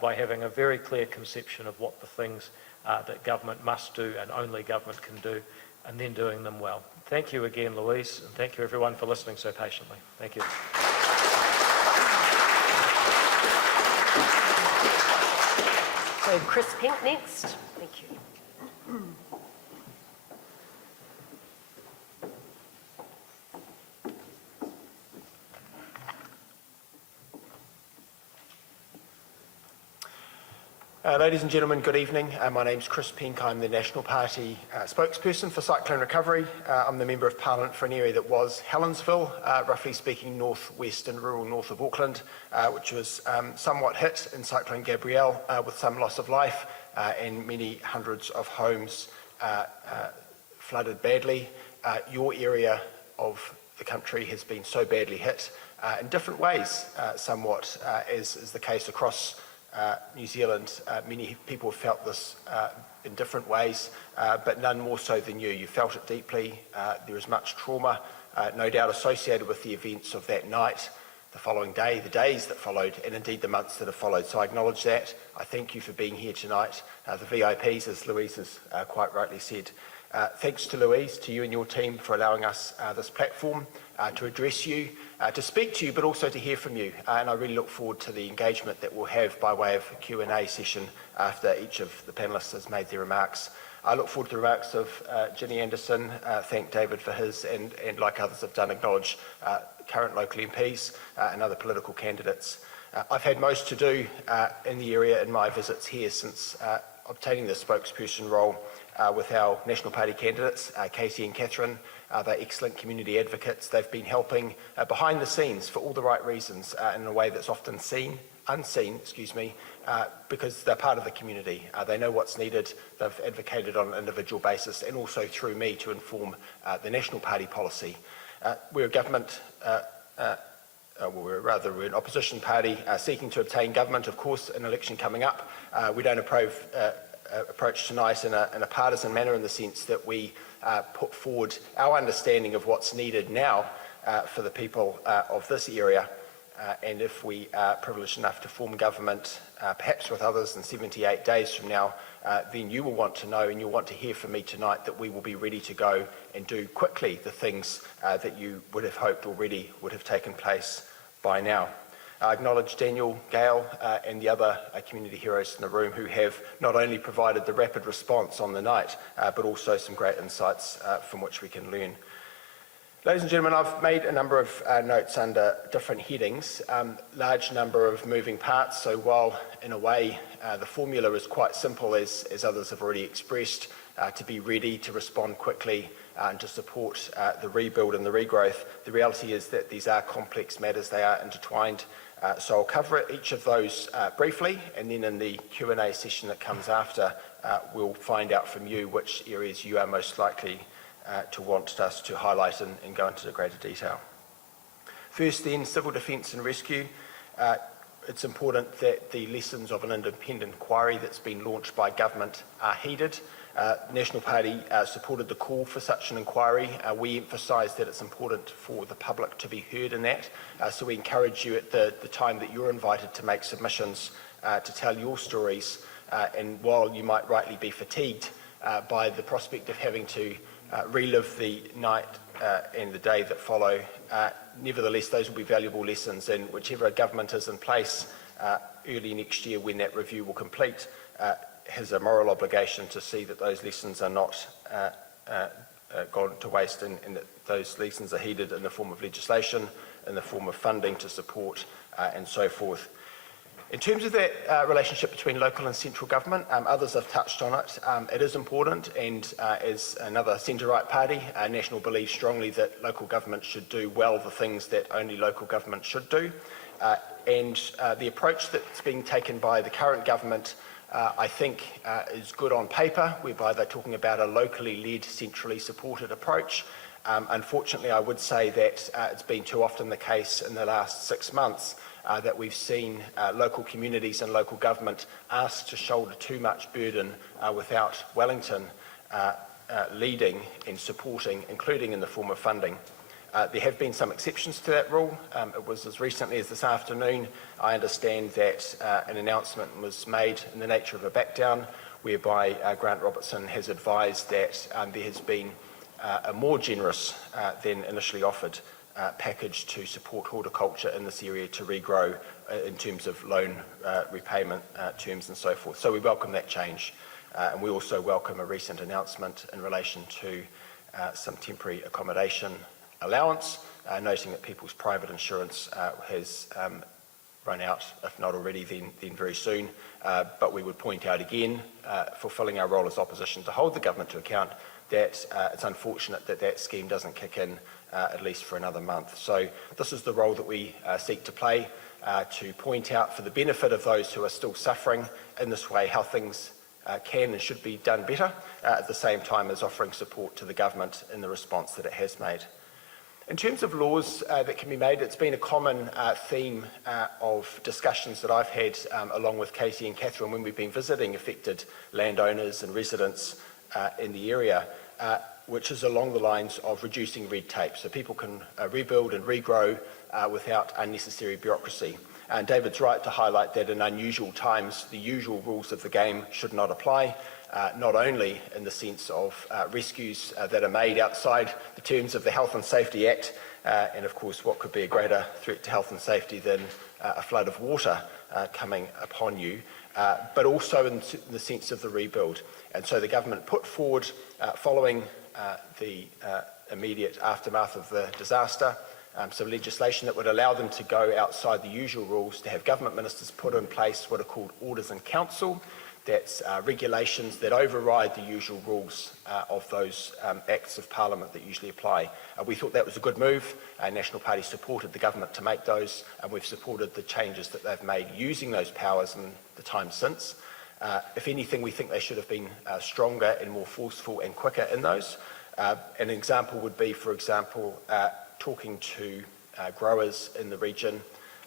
by having a very clear conception of what the things that government must do and only government can do, and then doing them well. Thank you again, Louise, and thank you everyone for listening so patiently. Thank you. So Chris Penk next. Thank you. Ladies and gentlemen, good evening. My name's Chris Penk. I'm the National Party spokesperson for Cyclone Recovery. I'm the Member of Parliament for an area that was Helensville, roughly speaking north-west and rural north of Auckland, which was somewhat hit in Cyclone Gabrielle with some loss of life and many hundreds of homes flooded badly. Your area of the country has been so badly hit in different ways, somewhat, as is the case across New Zealand. Many people have felt this in different ways, but none more so than you. You felt it deeply. There is much trauma, no doubt, associated with the events of that night. the following day, the days that followed, and indeed the months that have followed. So I acknowledge that. I thank you for being here tonight. The VIPs, as Louise has quite rightly said. Thanks to Louise, to you and your team for allowing us this platform to address you, to speak to you, but also to hear from you. And I really look forward to the engagement that we'll have by way of a Q&A session after each of the panellists has made their remarks. I look forward to the remarks of Ginny Anderson, thank David for his, and like others have done, acknowledge current local MPs and other political candidates. I've had most to do in the area in my visits here since obtaining the spokesperson role with our National Party candidates, Casey and Catherine. They're excellent community advocates. They've been helping behind the scenes for all the right reasons in a way that's often unseen, because they're part of the community. They know what's needed. They've advocated on an individual basis and also through me to inform the National Party policy. We're a government, we're an opposition party seeking to obtain government, of course, an election coming up. We don't approach tonight in a partisan manner, in the sense that we put forward our understanding of what's needed now for the people of this area. And if we are privileged enough to form government, perhaps with others in 78 days from now, then you will want to know and you'll want to hear from me tonight that we will be ready to go and do quickly the things that you would have hoped already would have taken place by now. I acknowledge Daniel, Gail and the other community heroes in the room who have not only provided the rapid response on the night, but also some great insights from which we can learn. Ladies and gentlemen, I've made a number of notes under different headings, large number of moving parts, so while in a way the formula is quite simple, as others have already expressed, to be ready to respond quickly and to support the rebuild and the regrowth, the reality is that these are complex matters, they are intertwined. So I'll cover each of those briefly, and then in the Q&A session that comes after, we'll find out from you which areas you are most likely to want us to highlight and go into greater detail. First then, civil defence and rescue. It's important that the lessons of an independent inquiry that's been launched by government are heeded. The National Party supported the call for such an inquiry. We emphasise that it's important for the public to be heard in that, so we encourage you at the time that you're invited to make submissions to tell your stories, and while you might rightly be fatigued by the prospect of having to relive the night and the day that follow, nevertheless those will be valuable lessons, and whichever government is in place early next year when that review will complete has a moral obligation to see that those lessons are not gone to waste, and that those lessons are heeded in the form of legislation, in the form of funding to support and so forth. In terms of that relationship between local and central government, others have touched on it. It is important, and as another centre-right party, National believes strongly that local government should do well the things that only local government should do. And the approach that's being taken by the current government, I think, is good on paper, whereby they're talking about a locally led, centrally supported approach. Unfortunately, I would say that it's been too often the case in the last 6 months that we've seen local communities and local government asked to shoulder too much burden without Wellington leading and supporting, including in the form of funding. There have been some exceptions to that rule. It was as recently as this afternoon, I understand that an announcement was made in the nature of a backdown, whereby Grant Robertson has advised that there has been a more generous than initially offered package to support horticulture in this area to regrow in terms of loan repayment terms and so forth. So we welcome that change, and we also welcome a recent announcement in relation to some temporary accommodation allowance, noting that people's private insurance has run out, if not already, then very soon. But we would point out again, fulfilling our role as opposition to hold the government to account, that it's unfortunate that that scheme doesn't kick in at least for another month. So this is the role that we seek to play, to point out for the benefit of those who are still suffering in this way how things can and should be done better, at the same time as offering support to the government in the response that it has made. In terms of laws that can be made, it's been a common theme of discussions that I've had along with Casey and Catherine when we've been visiting affected landowners and residents in the area, which is along the lines of reducing red tape so people can rebuild and regrow without unnecessary bureaucracy. And David's right to highlight that in unusual times, the usual rules of the game should not apply, not only in the sense of rescues that are made outside the terms of the Health and Safety Act, and of course what could be a greater threat to health and safety than a flood of water coming upon you, but also in the sense of the rebuild. And so the government put forward, following the immediate aftermath of the disaster, some legislation that would allow them to go outside the usual rules, to have government ministers put in place what are called orders in council. That's regulations that override the usual rules of those acts of parliament that usually apply. We thought that was a good move. Our National Party supported the government to make those, and we've supported the changes that they've made using those powers in the time since. If anything, we think they should have been stronger and more forceful and quicker in those. An example would be, for example, talking to growers in the region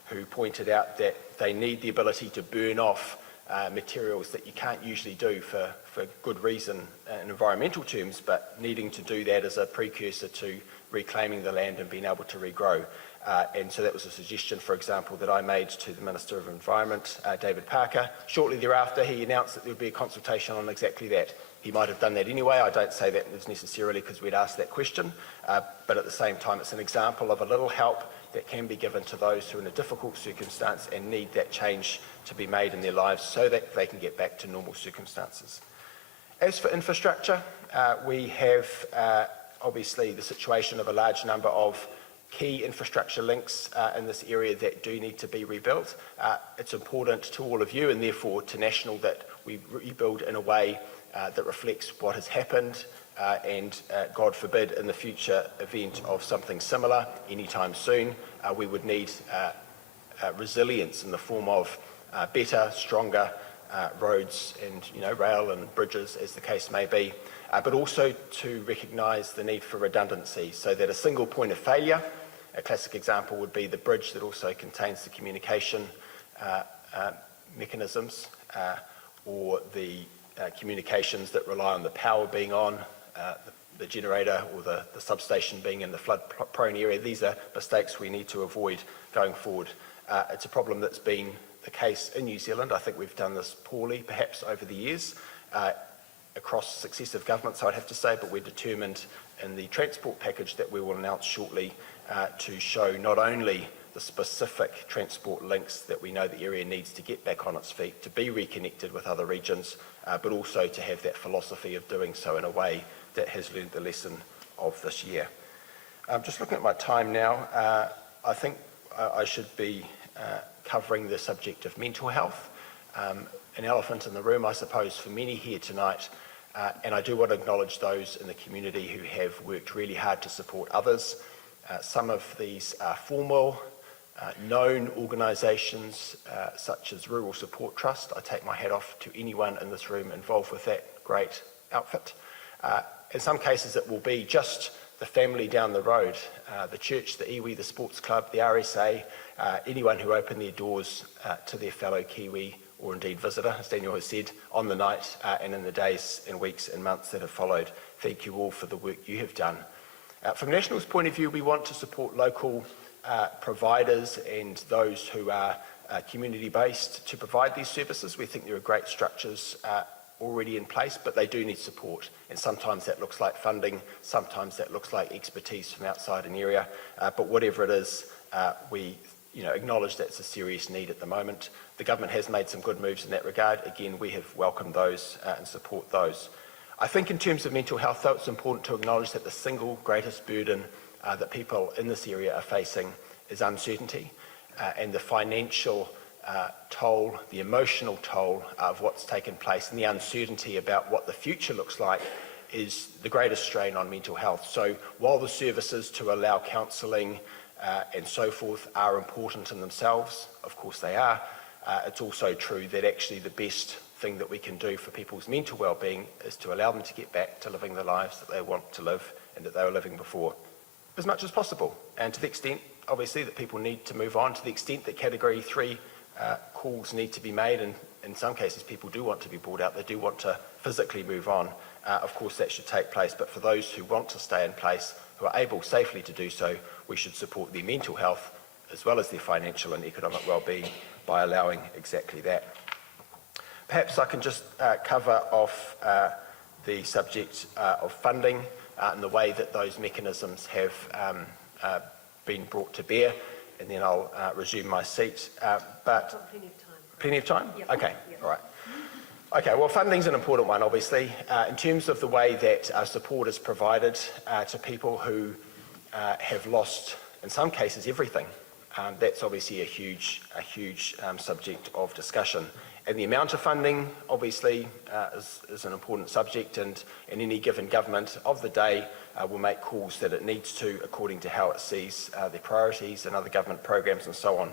who pointed out that they need the ability to burn off materials that you can't usually do for good reason in environmental terms, but needing to do that as a precursor to reclaiming the land and being able to regrow. And so that was a suggestion, for example, that I made to the Minister of Environment, David Parker. Shortly thereafter, he announced that there would be a consultation on exactly that. He might have done that anyway. I don't say that was necessarily because we'd asked that question, but at the same time, it's an example of a little help that can be given to those who are in a difficult circumstance and need that change to be made in their lives so that they can get back to normal circumstances. As for infrastructure, we have obviously the situation of a large number of key infrastructure links in this area that do need to be rebuilt. It's important to all of you and therefore to National that we rebuild in a way that reflects what has happened and God forbid in the future event of something similar anytime soon, we would need resilience in the form of better, stronger roads and rail and bridges as the case may be, but also to recognise the need for redundancy so that a single point of failure, a classic example would be the bridge that also contains the communication mechanisms or the communications that rely on the power being on, the generator or the substation being in the flood-prone area. These are mistakes we need to avoid going forward. It's a problem that's been the case in New Zealand. I think we've done this poorly, perhaps over the years, across successive governments, I'd have to say, but we're determined in the transport package that we will announce shortly to show not only the specific transport links that we know the area needs to get back on its feet, to be reconnected with other regions, but also to have that philosophy of doing so in a way that has learned the lesson of this year. Just looking at my time now, I think I should be covering the subject of mental health. An elephant in the room, I suppose, for many here tonight, and I do want to acknowledge those in the community who have worked really hard to support others. Some of these are formal, known organisations such as Rural Support Trust. I take my hat off to anyone in this room involved with that great outfit. In some cases it will be just the family down the road, the church, the iwi, the sports club, the RSA, anyone who opened their doors to their fellow Kiwi or indeed visitor, as Daniel has said, on the night and in the days and weeks and months that have followed. Thank you all for the work you have done. From National's point of view, we want to support local providers and those who are community-based to provide these services. We think there are great structures already in place, but they do need support. And sometimes that looks like funding, sometimes that looks like expertise from outside an area. But whatever it is, we acknowledge that's a serious need at the moment. The government has made some good moves in that regard. Again, we have welcomed those and support those. I think in terms of mental health, though, it's important to acknowledge that the single greatest burden that people in this area are facing is uncertainty and the financial toll, the emotional toll of what's taken place and the uncertainty about what the future looks like is the greatest strain on mental health. So while the services to allow counselling and so forth are important in themselves, of course they are, it's also true that actually the best thing that we can do for people's mental well-being is to allow them to get back to living the lives that they want to live and that they were living before, as much as possible. And to the extent, obviously, that people need to move on, to the extent that Category 3 calls need to be made, and in some cases people do want to be brought out, they do want to physically move on, of course that should take place, but for those who want to stay in place, who are able safely to do so, we should support their mental health as well as their financial and economic well-being by allowing exactly that. Perhaps I can just cover off the subject of funding and the way that those mechanisms have been brought to bear, and then I'll resume my seat. But Plenty of time. plenty of time? Yep. Okay, Yep. all right. Okay, well, funding's an important one, obviously. In terms of the way that support is provided to people who have lost, in some cases, everything, that's obviously a huge subject of discussion. And the amount of funding, obviously, is an important subject, and any given government of the day will make calls that it needs to according to how it sees their priorities and other government programs and so on.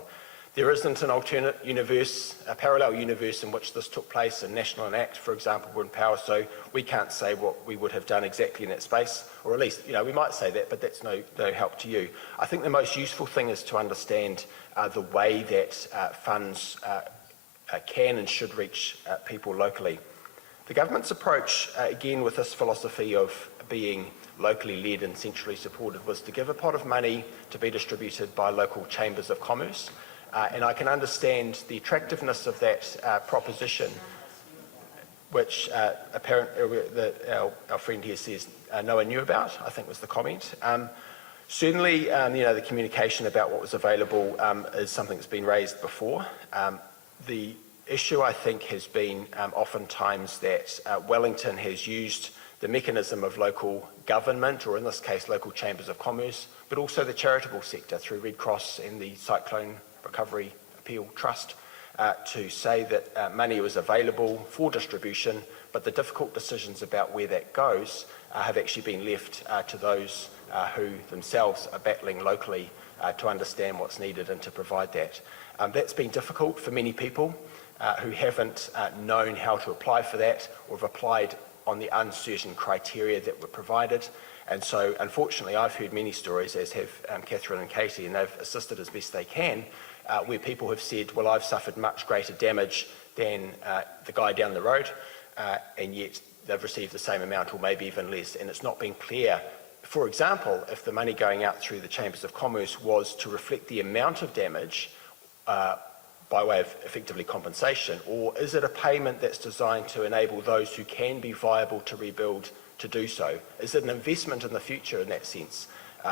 There isn't an alternate universe, a parallel universe in which this took place, and National and ACT, for example, were in power, so we can't say what we would have done exactly in that space, or at least, we might say that, but that's no help to you. I think the most useful thing is to understand the way that funds can and should reach people locally. The government's approach, again with this philosophy of being locally led and centrally supported, was to give a pot of money to be distributed by local chambers of commerce. And I can understand the attractiveness of that proposition, which apparently our friend here says no one knew about, I think was the comment. Certainly, the communication about what was available is something that's been raised before. The issue, I think, has been oftentimes that Wellington has used the mechanism of local government, or in this case, local chambers of commerce, but also the charitable sector through Red Cross and the Cyclone Recovery Appeal Trust, to say that money was available for distribution, but the difficult decisions about where that goes have actually been left to those who themselves are battling locally to understand what's needed and to provide that. That's been difficult for many people who haven't known how to apply for that, or have applied on the uncertain criteria that were provided. And so, unfortunately, I've heard many stories, as have Catherine and Katie, and they've assisted as best they can, where people have said, well, I've suffered much greater damage than the guy down the road, and yet they've received the same amount or maybe even less, and it's not been clear. For example, if the money going out through the Chambers of Commerce was to reflect the amount of damage by way of effectively compensation, or is it a payment that's designed to enable those who can be viable to rebuild to do so? Is it an investment in the future in that sense,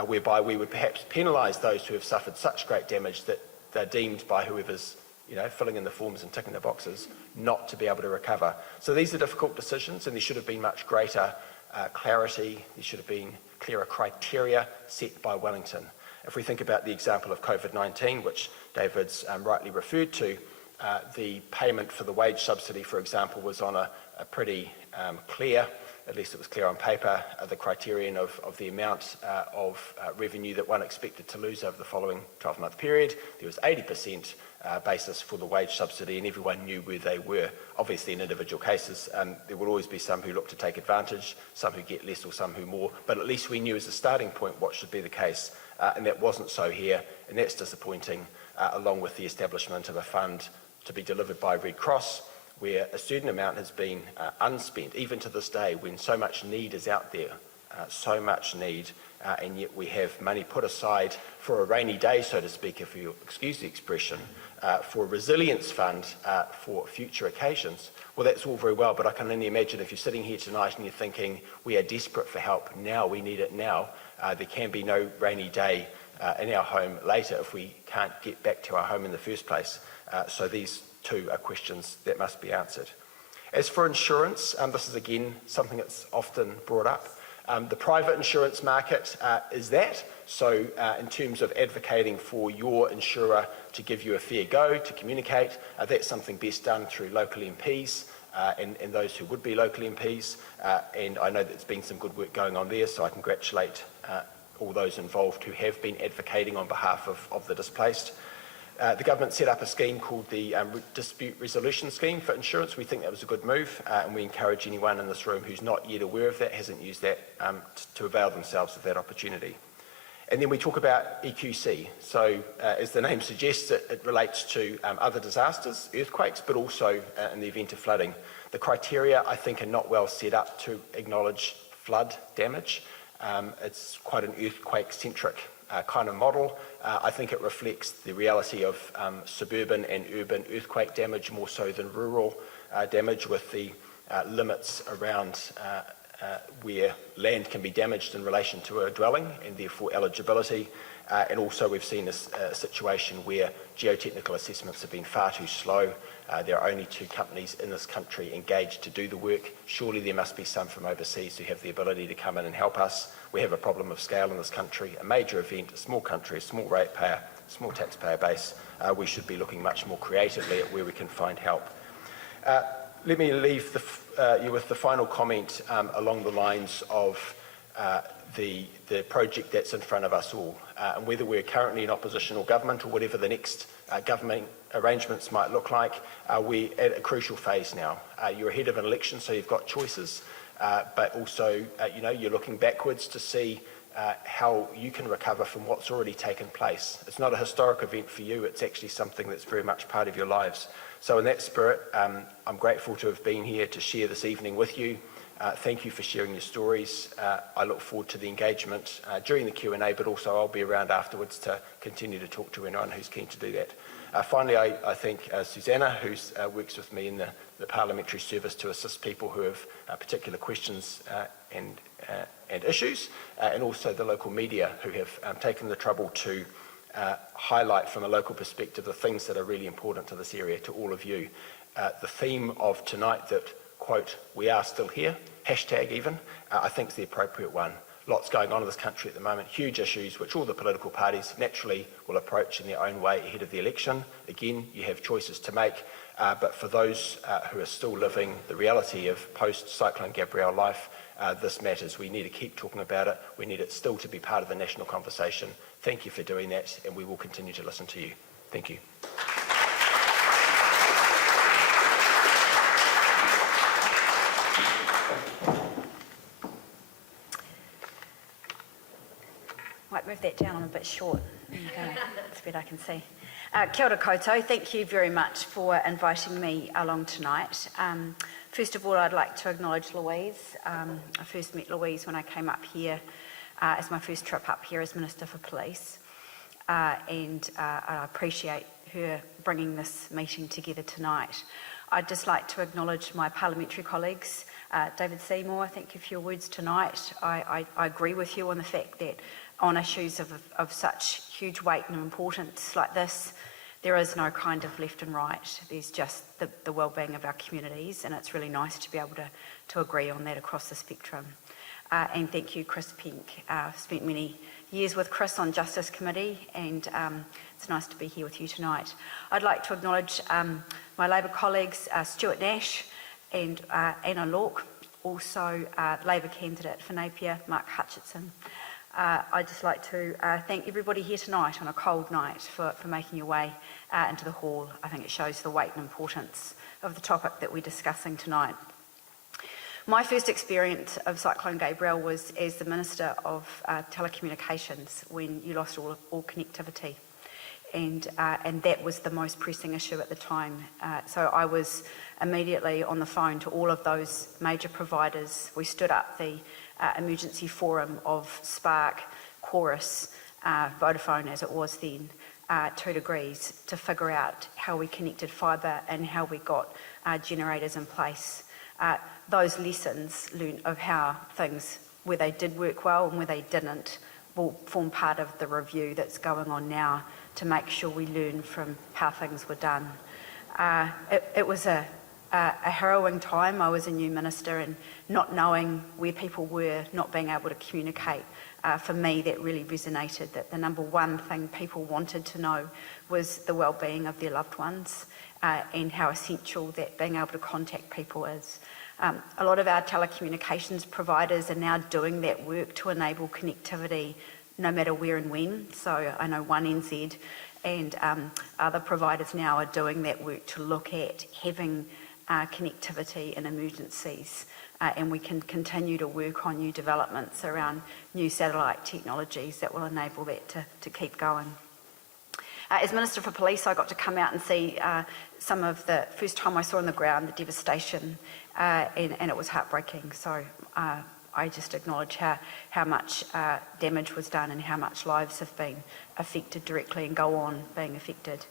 whereby we would perhaps penalise those who have suffered such great damage that they're deemed by whoever's filling in the forms and ticking the boxes not to be able to recover? So these are difficult decisions, and there should have been much greater clarity. There should have been clearer criteria set by Wellington. If we think about the example of COVID-19, which David's rightly referred to, the payment for the wage subsidy, for example, was on a pretty clear, at least it was clear on paper, the criterion of the amount of revenue that one expected to lose over the following 12-month period. There was 80% basis for the wage subsidy, and everyone knew where they were. Obviously, in individual cases, there will always be some who look to take advantage, some who get less or some who more, but at least we knew as a starting point what should be the case, and that wasn't so here, and that's disappointing, along with the establishment of a fund to be delivered by Red Cross, where a certain amount has been unspent, even to this day, when so much need is out there, so much need, and yet we have money put aside for a rainy day, so to speak, if you excuse the expression, for a resilience fund for future occasions. Well, that's all very well, but I can only imagine if you're sitting here tonight and you're thinking, we are desperate for help now, we need it now, there can be no rainy day in our home later if we can't get back to our home in the first place. So these two are questions that must be answered. As for insurance, this is again something that's often brought up. The private insurance market is that. So in terms of advocating for your insurer to give you a fair go, to communicate, that's something best done through local MPs and those who would be local MPs. And I know there's been some good work going on there, so I congratulate all those involved who have been advocating on behalf of the displaced. The government set up a scheme called the Dispute Resolution Scheme for insurance. We think that was a good move, and we encourage anyone in this room who's not yet aware of that, hasn't used that, to avail themselves of that opportunity. And then we talk about EQC. So as the name suggests, it relates to other disasters, earthquakes, but also in the event of flooding. The criteria, I think, are not well set up to acknowledge flood damage. It's quite an earthquake-centric kind of model. I think it reflects the reality of suburban and urban earthquake damage more so than rural damage, with the limits around where land can be damaged in relation to a dwelling and therefore eligibility. And also we've seen a situation where geotechnical assessments have been far too slow. There are only 2 companies in this country engaged to do the work. Surely there must be some from overseas who have the ability to come in and help us. We have a problem of scale in this country, a major event, a small country, a small ratepayer, small taxpayer base. We should be looking much more creatively at where we can find help. Let me leave you with the final comment along the lines of the project that's in front of us all, and whether we're currently in opposition or government or whatever the next government arrangements might look like, we're at a crucial phase now. You're ahead of an election, so you've got choices, but also you're looking backwards to see how you can recover from what's already taken place. It's not a historic event for you, it's actually something that's very much part of your lives. So in that spirit, I'm grateful to have been here to share this evening with you. Thank you for sharing your stories. I look forward to the engagement during the Q&A, but also I'll be around afterwards to continue to talk to anyone who's keen to do that. Finally, I thank Susanna, who works with me in the Parliamentary Service to assist people who have particular questions and issues, and also the local media who have taken the trouble to highlight from a local perspective the things that are really important to this area, to all of you. The theme of tonight that, quote, "we are still here," hashtag even, I think is the appropriate one. Lots going on in this country at the moment, huge issues which all the political parties naturally will approach in their own way ahead of the election. Again, you have choices to make, but for those who are still living the reality of post-Cyclone Gabrielle life, this matters. We need to keep talking about it. We need it still to be part of the national conversation. Thank you for doing that, and we will continue to listen to you. Thank you. Might move that down, I'm a bit short. There you go. That's better, I can see. Kia ora koutou, thank you very much for inviting me along tonight. First of all, I'd like to acknowledge Louise. I first met Louise when I came up here as my first trip up here as Minister for Police, and I appreciate her bringing this meeting together tonight. I'd just like to acknowledge my parliamentary colleagues. David Seymour, thank you for your words tonight. I agree with you on the fact that on issues of such huge weight and importance like this, there is no kind of left and right. There's just the well-being of our communities, and it's really nice to be able to agree on that across the spectrum. And thank you, Chris Penk. I've spent many years with Chris on Justice Committee, and it's nice to be here with you tonight. I'd like to acknowledge my Labour colleagues, Stuart Nash and Anna Lorke, also Labour candidate for Napier, Mark Hutchinson. I'd just like to thank everybody here tonight on a cold night for making your way into the hall. I think it shows the weight and importance of the topic that we're discussing tonight. My first experience of Cyclone Gabrielle was as the Minister of Telecommunications when you lost all connectivity. And that was the most pressing issue at the time. So I was immediately on the phone to all of those major providers. We stood up the emergency forum of Spark, Chorus, Vodafone as it was then, 2 Degrees, to figure out how we connected fibre and how we got generators in place. Those lessons learned of how things, where they did work well and where they didn't, will form part of the review that's going on now to make sure we learn from how things were done. It was a harrowing time. I was a new minister, and not knowing where people were, not being able to communicate, for me that really resonated, that the number one thing people wanted to know was the well-being of their loved ones, and how essential that being able to contact people is. A lot of our telecommunications providers are now doing that work to enable connectivity no matter where and when. So I know One NZ and other providers now are doing that work to look at having connectivity in emergencies, and we can continue to work on new developments around new satellite technologies that will enable that to keep going. As Minister for Police, I got to come out and see some of the first time I saw on the ground the devastation, and it was heartbreaking. So I just acknowledge how much damage was done and how much lives have been affected directly and go on being affected.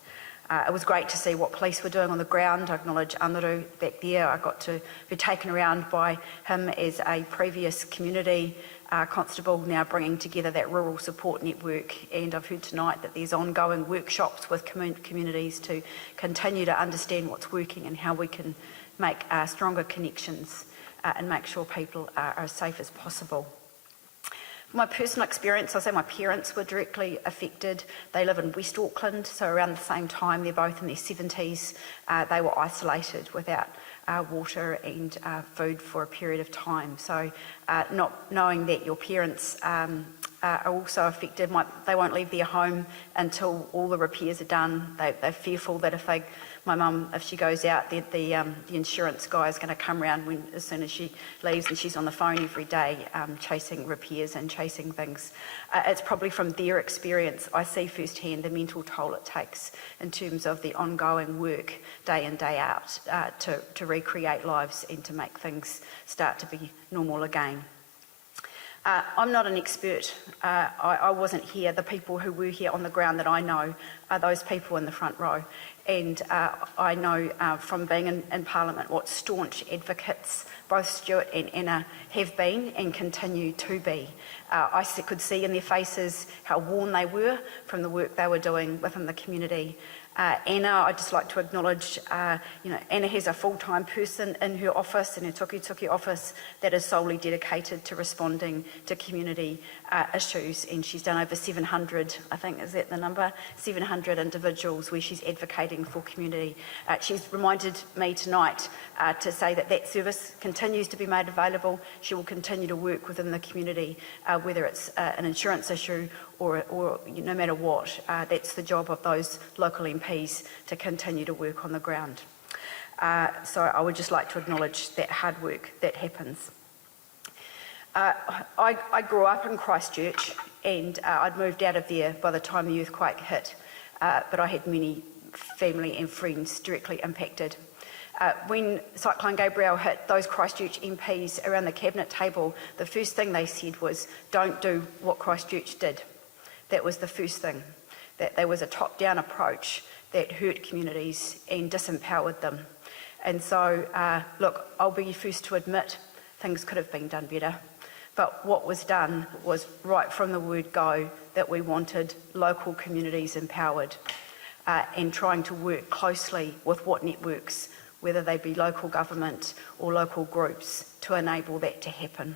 It was great to see what police were doing on the ground. I acknowledge Anuru back there. I got to be taken around by him as a previous community constable, now bringing together that rural support network. And I've heard tonight that there's ongoing workshops with communities to continue to understand what's working and how we can make stronger connections and make sure people are as safe as possible. From my personal experience, I'll say my parents were directly affected. They live in West Auckland, so around the same time, they're both in their 70s. They were isolated without water and food for a period of time. So not knowing that your parents are also affected, they won't leave their home until all the repairs are done. They're fearful that my mum, if she goes out, the insurance guy is going to come round as soon as she leaves, and she's on the phone every day chasing repairs and chasing things. It's probably from their experience, I see firsthand the mental toll it takes in terms of the ongoing work day in, day out to recreate lives and to make things start to be normal again. I'm not an expert. I wasn't here. The people who were here on the ground that I know are those people in the front row. And I know from being in Parliament what staunch advocates both Stuart and Anna have been and continue to be. I could see in their faces how worn they were from the work they were doing within the community. Anna, I'd just like to acknowledge, Anna has a full-time person in her office, in her Tuki office, that is solely dedicated to responding to community issues, and she's done over 700, I think, is that the number? 700 individuals where she's advocating for community. She's reminded me tonight to say that service continues to be made available. She will continue to work within the community, whether it's an insurance issue or no matter what. That's the job of those local MPs to continue to work on the ground. So I would just like to acknowledge that hard work that happens. I grew up in Christchurch, and I'd moved out of there by the time the earthquake hit, but I had many family and friends directly impacted. When Cyclone Gabrielle hit, those Christchurch MPs around the cabinet table, the first thing they said was, don't do what Christchurch did. That was the first thing, that there was a top-down approach that hurt communities and disempowered them. And so, look, I'll be first to admit things could have been done better. But what was done was right from the word go that we wanted local communities empowered and trying to work closely with what networks, whether they be local government or local groups, to enable that to happen.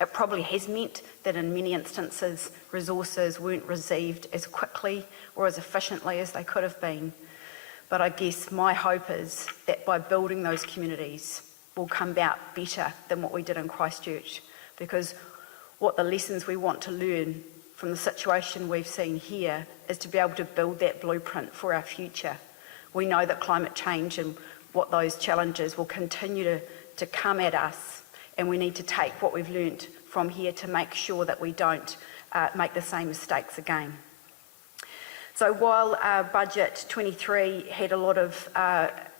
It probably has meant that in many instances resources weren't received as quickly or as efficiently as they could have been. But I guess my hope is that by building those communities will come out better than what we did in Christchurch, because what the lessons we want to learn from the situation we've seen here is to be able to build that blueprint for our future. We know that climate change and what those challenges will continue to come at us, and we need to take what we've learnt from here to make sure that we don't make the same mistakes again. So while Budget 23 had a lot of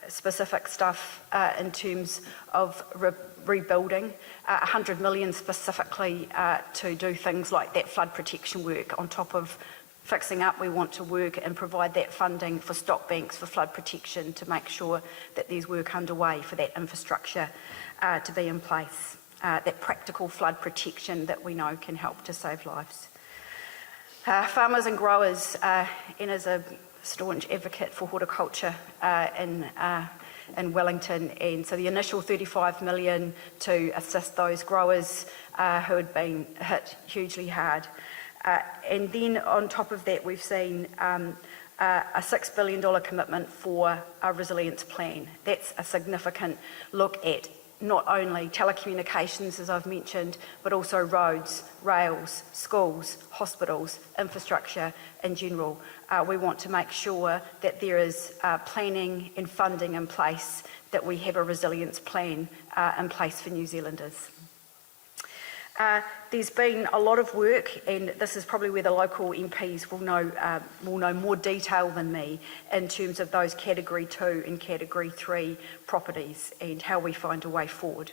specific stuff in terms of rebuilding, 100 million specifically to do things like that flood protection work on top of fixing up, we want to work and provide that funding for stock banks for flood protection to make sure that there's work underway for that infrastructure to be in place, that practical flood protection that we know can help to save lives. Farmers and growers, and as a staunch advocate for horticulture in Wellington, and so the initial 35 million to assist those growers who had been hit hugely hard. And then on top of that, we've seen a $6 billion commitment for a resilience plan. That's a significant look at not only telecommunications, as I've mentioned, but also roads, rails, schools, hospitals, infrastructure in general. We want to make sure that there is planning and funding in place, that we have a resilience plan in place for New Zealanders. There's been a lot of work, and this is probably where the local MPs will know more detail than me in terms of those Category 2 and Category 3 properties and how we find a way forward.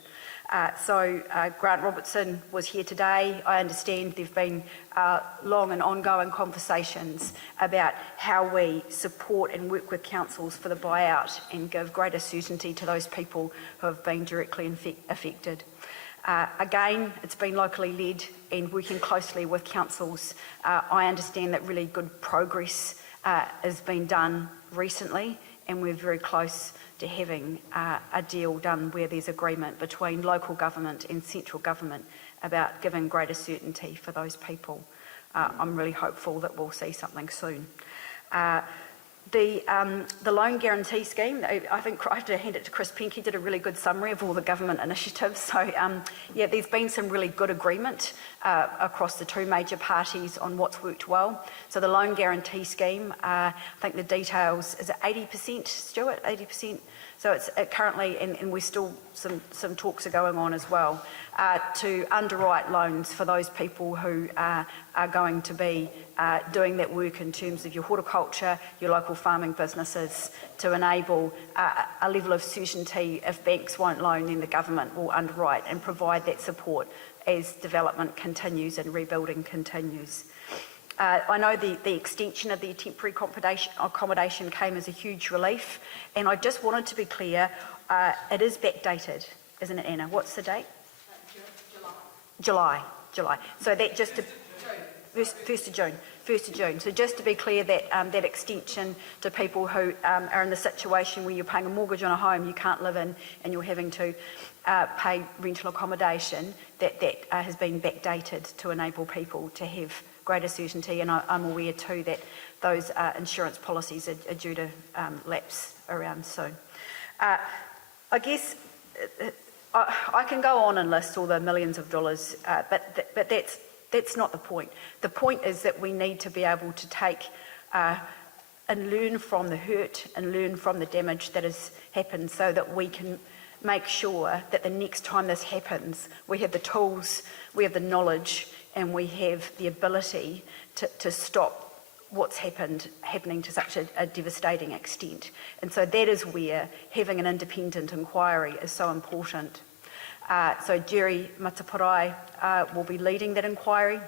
Grant Robertson was here today. I understand there have been long and ongoing conversations about how we support and work with councils for the buyout and give greater certainty to those people who have been directly affected. Again, it's been locally led and working closely with councils. I understand that really good progress has been done recently, and we're very close to having a deal done where there's agreement between local government and central government about giving greater certainty for those people. I'm really hopeful that we'll see something soon. The loan guarantee scheme, I think I have to hand it to Chris Penk. He did a really good summary of all the government initiatives. So yeah, there's been some really good agreement across the two major parties on what's worked well. So the loan guarantee scheme, I think the details, is it 80%, Stuart, 80%? So it's currently, and we're still, some talks are going on as well, to underwrite loans for those people who are going to be doing that work in terms of your horticulture, your local farming businesses, to enable a level of certainty. If banks won't loan, then the government will underwrite and provide that support as development continues and rebuilding continues. I know the extension of the temporary accommodation came as a huge relief, and I just wanted to be clear, it is backdated, isn't it, Anna? What's the date? July. So that just to 1st of June. 1st of June. So just to be clear, that that extension to people who are in the situation where you're paying a mortgage on a home you can't live in and you're having to pay rental accommodation, that has been backdated to enable people to have greater certainty, and I'm aware too that those insurance policies are due to lapse around soon. I guess I can go on and list all the millions of dollars, but that's not the point. The point is that we need to be able to take and learn from the hurt and learn from the damage that has happened, so that we can make sure that the next time this happens, we have the tools, we have the knowledge, and we have the ability to stop what's happening to such a devastating extent. And so that is where having an independent inquiry is so important. So Jerry Mataparai will be leading that inquiry.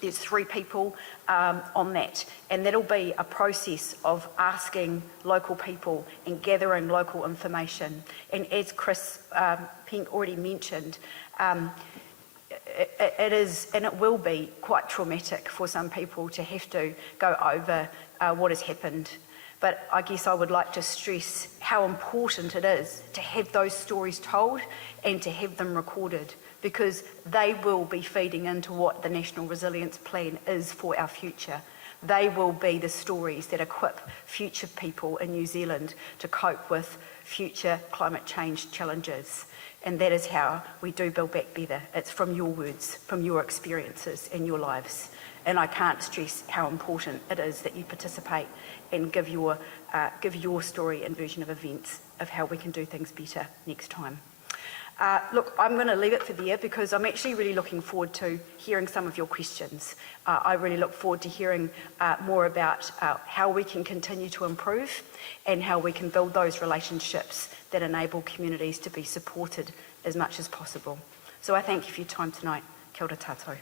There's 3 people on that, and that'll be a process of asking local people and gathering local information. And as Chris Penk already mentioned, it is, and it will be, quite traumatic for some people to have to go over what has happened. But I guess I would like to stress how important it is to have those stories told and to have them recorded, because they will be feeding into what the National Resilience Plan is for our future. They will be the stories that equip future people in New Zealand to cope with future climate change challenges. And that is how we do build back better. It's from your words, from your experiences and your lives. And I can't stress how important it is that you participate and give your story and version of events of how we can do things better next time. Look, I'm going to leave it for there, because I'm actually really looking forward to hearing some of your questions. I really look forward to hearing more about how we can continue to improve and how we can build those relationships that enable communities to be supported as much as possible. So I thank you for your time tonight. Kia ora tātou.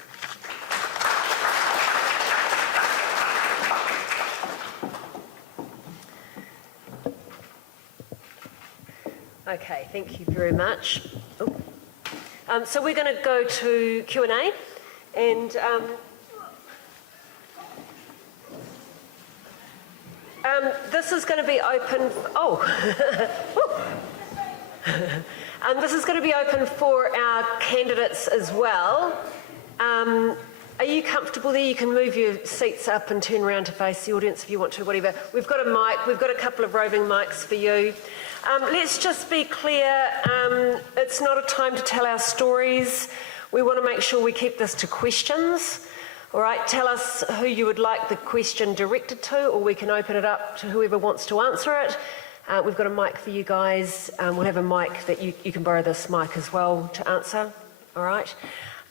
Okay, thank you very much. So we're going to go to Q&A, and this is going to be open. This is going to be open for our candidates as well. Are you comfortable there? You can move your seats up and turn around to face the audience if you want to, whatever. We've got a mic. We've got a couple of roving mics for you. Let's just be clear. It's not a time to tell our stories. We want to make sure we keep this to questions. All right, tell us who you would like the question directed to, or we can open it up to whoever wants to answer it. We've got a mic for you guys. We'll have a mic that you can borrow this mic as well to answer. All right.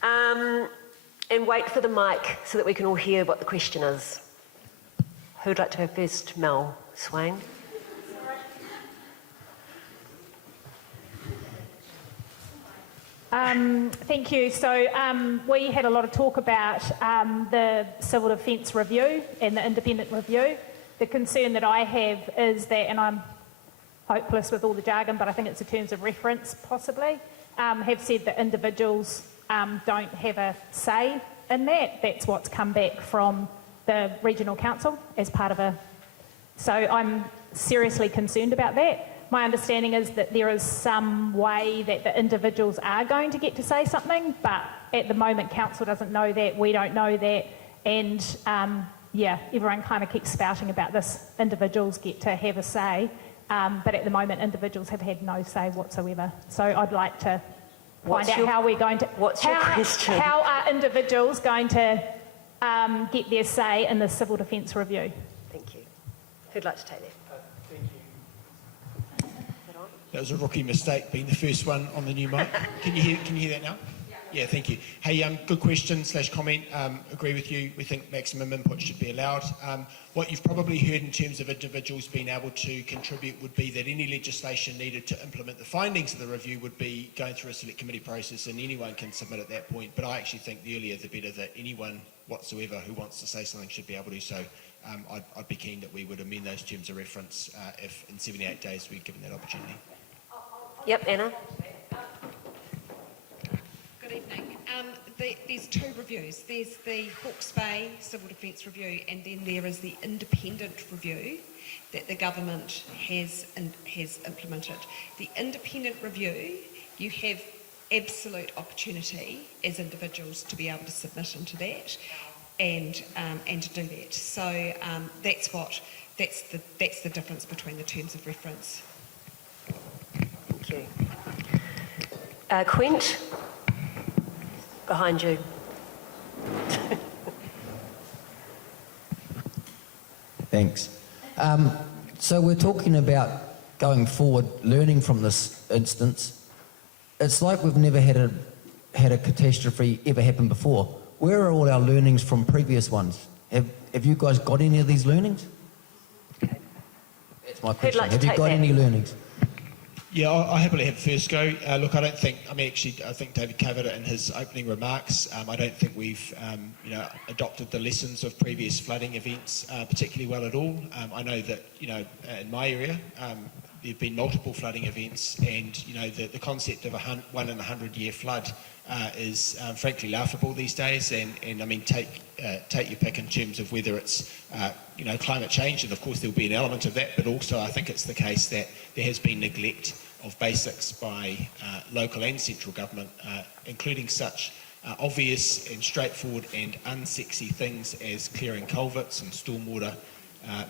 And wait for the mic so that we can all hear what the question is. Who'd like to go first? Mel Swain. Thank you. So we had a lot of talk about the civil defence review and the independent review. The concern that I have is that, and I'm hopeless with all the jargon, but I think it's in terms of reference possibly, have said that individuals don't have a say in that. That's what's come back from the regional council as part of a... So I'm seriously concerned about that. My understanding is that there is some way that the individuals are going to get to say something, but at the moment council doesn't know that, we don't know that, and everyone kind of keeps spouting about this, individuals get to have a say, but at the moment individuals have had no say whatsoever. So I'd like to find out how we're going to... What's your question? How are individuals going to get their say in the civil defence review? Thank you. Who'd like to take that? That was a rookie mistake, being the first one on the new mic. Can you hear that now? Yeah, thank you. Hey, good question / comment. Agree with you. We think maximum input should be allowed. What you've probably heard in terms of individuals being able to contribute would be that any legislation needed to implement the findings of the review would be going through a select committee process, and anyone can submit at that point. But I actually think the earlier the better, that anyone whatsoever who wants to say something should be able to. So I'd be keen that we would amend those terms of reference if in 78 days we're given that opportunity. Yep, Anna. Good evening. There's two reviews. There's the Hawke's Bay Civil Defence Review, and then there is the independent review that the government has implemented. The independent review, you have absolute opportunity as individuals to be able to submit into that and to do that. So that's the difference between the terms of reference. Thank you. Quint, behind you. Thanks. So we're talking about going forward, learning from this instance. It's like we've never had a catastrophe ever happen before. Where are all our learnings from previous ones? Have you guys got any of these learnings? Okay. That's my question. Like to have you take got that? any learnings? Yeah, I'll happily have first go. Look, I think David covered it in his opening remarks. I don't think we've, adopted the lessons of previous flooding events particularly well at all. I know that, in my area, there have been multiple flooding events, and, the concept of a 1 in 100-year flood is frankly laughable these days. And I mean, take your pick in terms of whether it's, climate change, and of course there'll be an element of that, but also I think it's the case that there has been neglect of basics by local and central government, including such obvious and straightforward and unsexy things as clearing culverts and stormwater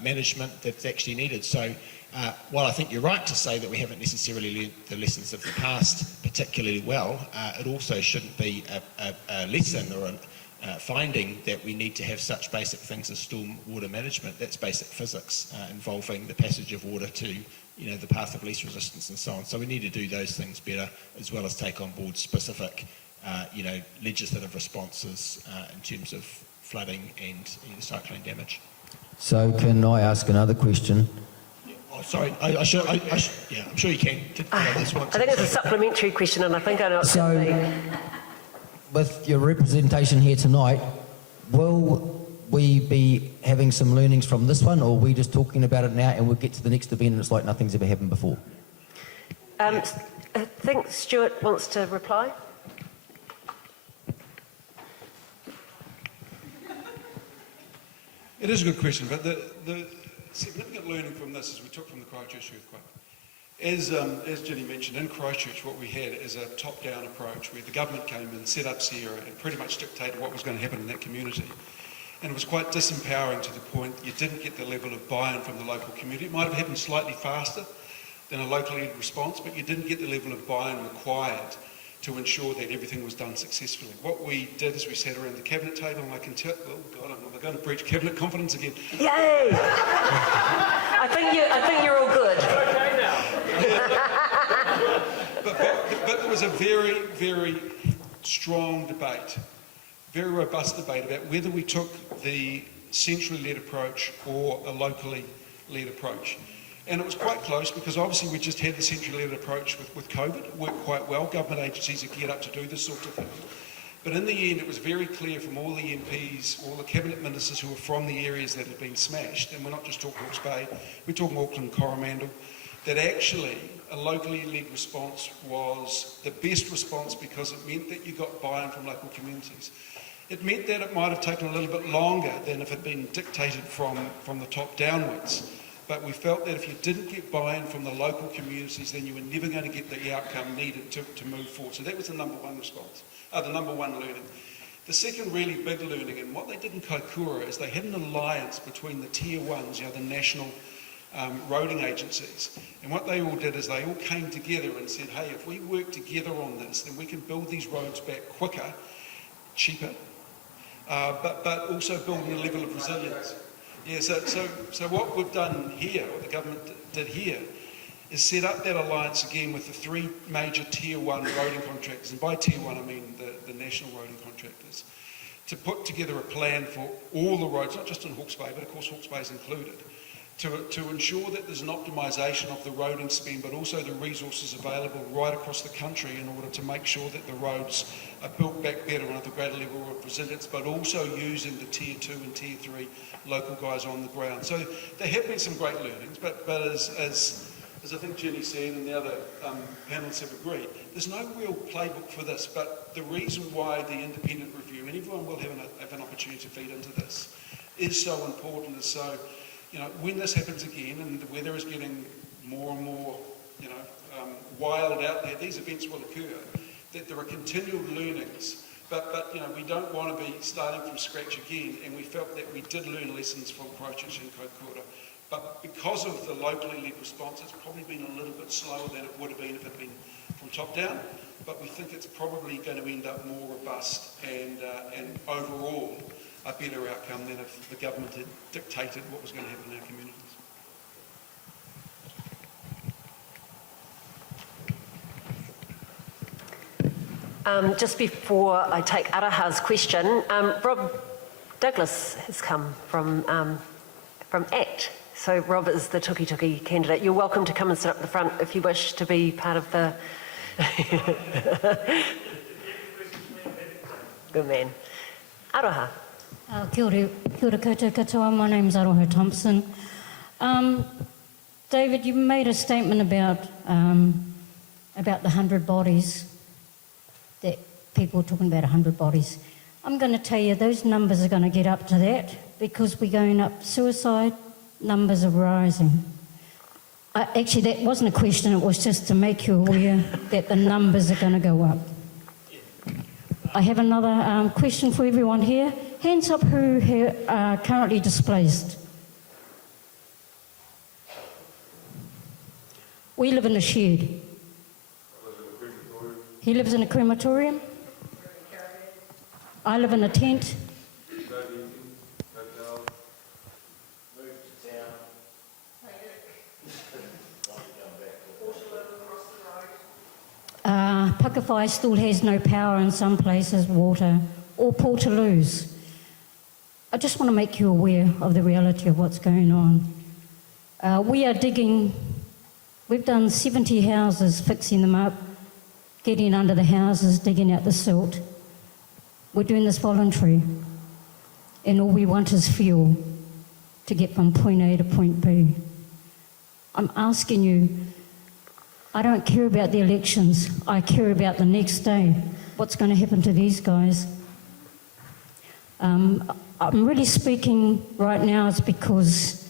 management that's actually needed. So while I think you're right to say that we haven't necessarily learned the lessons of the past particularly well, it also shouldn't be a lesson or a finding that we need to have such basic things as stormwater management. That's basic physics involving the passage of water to the path of least resistance and so on. So we need to do those things better, as well as take on board specific legislative responses in terms of flooding and cyclone damage. So can I ask another question? Oh, sorry, I'm sure you can. I think it's a supplementary question, and I think I know what's going to be. With your representation here tonight, will we be having some learnings from this one, or are we just talking about it now and we'll get to the next event and it's like nothing's ever happened before? I think Stuart wants to reply. It is a good question, but the significant learning from this is we took from the Christchurch earthquake. As Ginny mentioned, in Christchurch what we had is a top-down approach where the government came in, set up Sierra and pretty much dictated what was going to happen in that community. And it was quite disempowering to the point you didn't get the level of buy-in from the local community. It might have happened slightly faster than a locally response, but you didn't get the level of buy-in required to ensure that everything was done successfully. What we did is we sat around the cabinet table, and I can tell, oh God, I'm going to breach cabinet confidence again. Yay! I think you're all good. Okay now. But there was a very, very strong debate, very robust debate about whether we took the centrally led approach or a locally led approach. And it was quite close because obviously we just had the centrally led approach with COVID. It worked quite well. Government agencies are geared up to do this sort of thing. But in the end, it was very clear from all the MPs, all the cabinet ministers who were from the areas that had been smashed, and we're not just talking Hawke's Bay, we're talking Auckland, Coromandel, that actually a locally led response was the best response because it meant that you got buy-in from local communities. It meant that it might have taken a little bit longer than if it had been dictated from the top downwards. But we felt that if you didn't get buy-in from the local communities, then you were never going to get the outcome needed to move forward. So that was the number one response, the number one learning. The second really big learning, and what they did in Kaikoura, is they had an alliance between the tier ones, the national roading agencies. And what they all did is they all came together and said, hey, if we work together on this, then we can build these roads back quicker, cheaper, but also building a level of resilience. Yeah, so what we've done here, what the government did here, is set up that alliance again with the three major tier one roading contractors, and by tier one I mean the national roading contractors, to put together a plan for all the roads, not just in Hawke's Bay, but of course Hawke's Bay is included, to ensure that there's an optimisation of the roading spend, but also the resources available right across the country in order to make sure that the roads are built back better and at a greater level of resilience, but also using the tier 2 and tier 3 local guys on the ground. So there have been some great learnings, but as I think Ginny said and the other panelists have agreed, there's no real playbook for this, but the reason why the independent review, and everyone will have an opportunity to feed into this, is so important is so, when this happens again and the weather is getting more and more, wild out there, these events will occur, that there are continual learnings, but we don't want to be starting from scratch again, and we felt that we did learn lessons from Christchurch and Kaikoura, but because of the locally led response, it's probably been a little bit slower than it would have been if it had been from top down, but we think it's probably going to end up more robust and overall a better outcome than if the government had dictated what was going to happen in our communities. Just before I take Araha's question, Rob Douglas has come from ACT. So Rob is the tuki candidate. You're welcome to come and sit up the front if you wish to be part of the... Good man. Aroha. Kia ora koutou katoa, my name's Aroha Thompson. David, you made a statement about the 100 bodies, that people are talking about 100 bodies. I'm going to tell you, those numbers are going to get up to that because we're going up, suicide numbers are rising. Actually, that wasn't a question, it was just to make you aware that the numbers are going to go up. I have another question for everyone here. Hands up who are currently displaced. We live in a shed. He lives in a crematorium. I live in a tent. Pakawhai still has no power in some places, water, or Portaloos. I just want to make you aware of the reality of what's going on. We are digging, we've done 70 houses, fixing them up, getting under the houses, digging out the silt. We're doing this voluntary, and all we want is fuel to get from point A to point B. I'm asking you, I don't care about the elections, I care about the next day. What's going to happen to these guys? I'm really speaking right now is because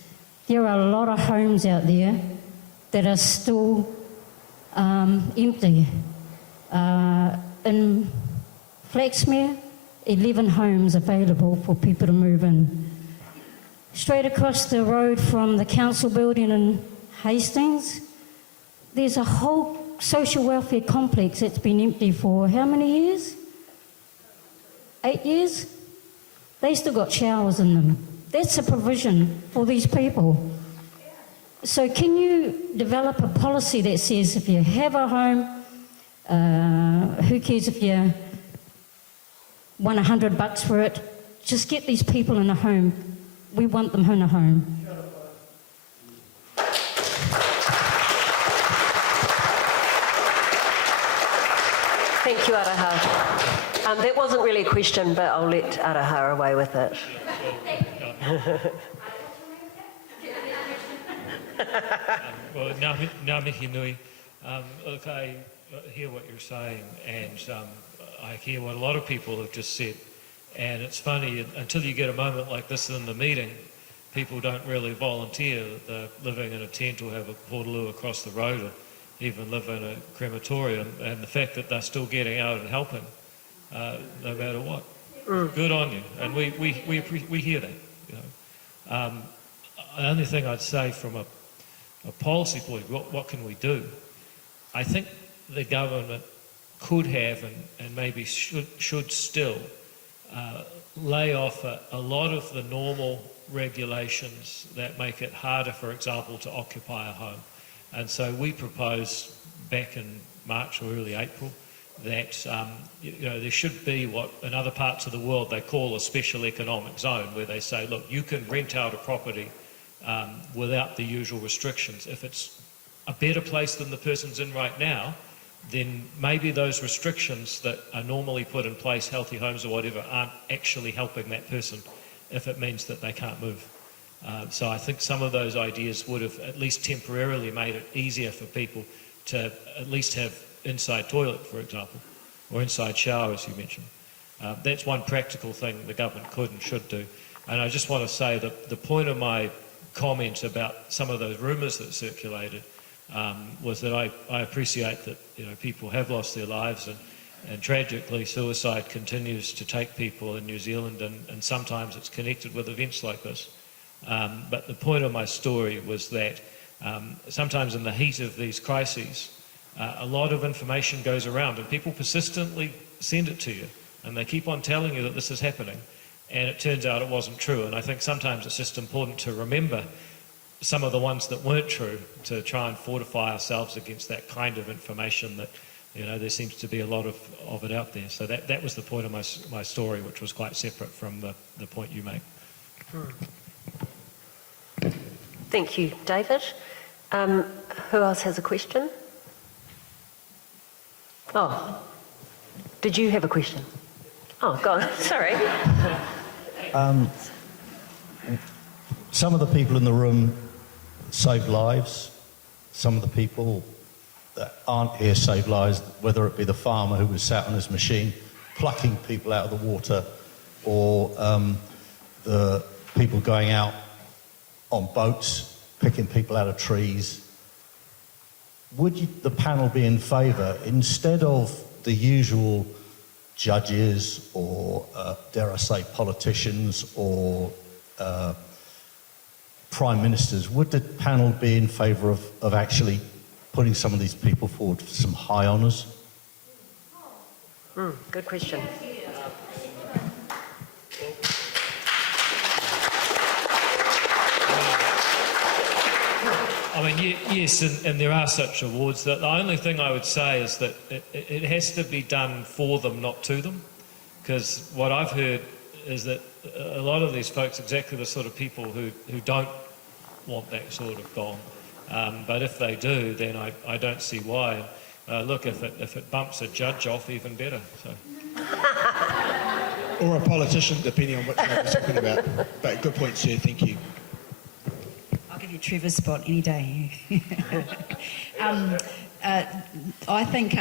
there are a lot of homes out there that are still empty. In Flaxmere, 11 homes available for people to move in. Straight across the road from the council building in Hastings, there's a whole social welfare complex that's been empty for how many years? 8 years? They still got showers in them. That's a provision for these people. So can you develop a policy that says if you have a home, who cares if you want $100 for it. Just get these people in a home. We want them in a home. Thank you, Araha. That wasn't really a question, but I'll let Araha away with it. Well, ngā mihi nui. Look, I hear what you're saying, and I hear what a lot of people have just said. And it's funny, until you get a moment like this in the meeting, people don't really volunteer that they're living in a tent or have a portaloo across the road or even live in a crematorium. And the fact that they're still getting out and helping, no matter what. Good on you. And we hear that. You know. The only thing I'd say from a policy point, what can we do? I think the government could have and maybe should still lay off a lot of the normal regulations that make it harder, for example, to occupy a home. And so we proposed back in March or early April that there should be what in other parts of the world they call a special economic zone, where they say, look, you can rent out a property without the usual restrictions. If it's a better place than the person's in right now, then maybe those restrictions that are normally put in place, healthy homes or whatever, aren't actually helping that person if it means that they can't move. So I think some of those ideas would have at least temporarily made it easier for people to at least have inside toilet, for example, or inside shower, as you mentioned. That's one practical thing the government could and should do. And I just want to say that the point of my comment about some of those rumours that circulated was that I appreciate that people have lost their lives, and tragically suicide continues to take people in New Zealand, and sometimes it's connected with events like this. But the point of my story was that sometimes in the heat of these crises, a lot of information goes around and people persistently send it to you, and they keep on telling you that this is happening, and it turns out it wasn't true. And I think sometimes it's just important to remember some of the ones that weren't true, to try and fortify ourselves against that kind of information that, there seems to be a lot of it out there. So that was the point of my story, which was quite separate from the point you make. Thank you, David. Who else has a question? Oh, did you have a question? Oh, go on. Sorry. Some of the people in the room save lives. Some of the people that aren't here save lives, whether it be the farmer who was sat on his machine plucking people out of the water, or the people going out on boats picking people out of trees. Would the panel be in favour, instead of the usual judges or, dare I say, politicians or prime ministers, would the panel be in favour of actually putting some of these people forward for some high honours? Good question. I mean, yes, and there are such awards. The only thing I would say is that it has to be done for them, not to them. Because what I've heard is that a lot of these folks, exactly the sort of people who don't want that sort of gone. But if they do, then I don't see why. Look, if it bumps a judge off, even better. So. Or a politician, depending on what you're talking about. But good point, sir. Thank you. I'll give you Trevor's spot any day. I think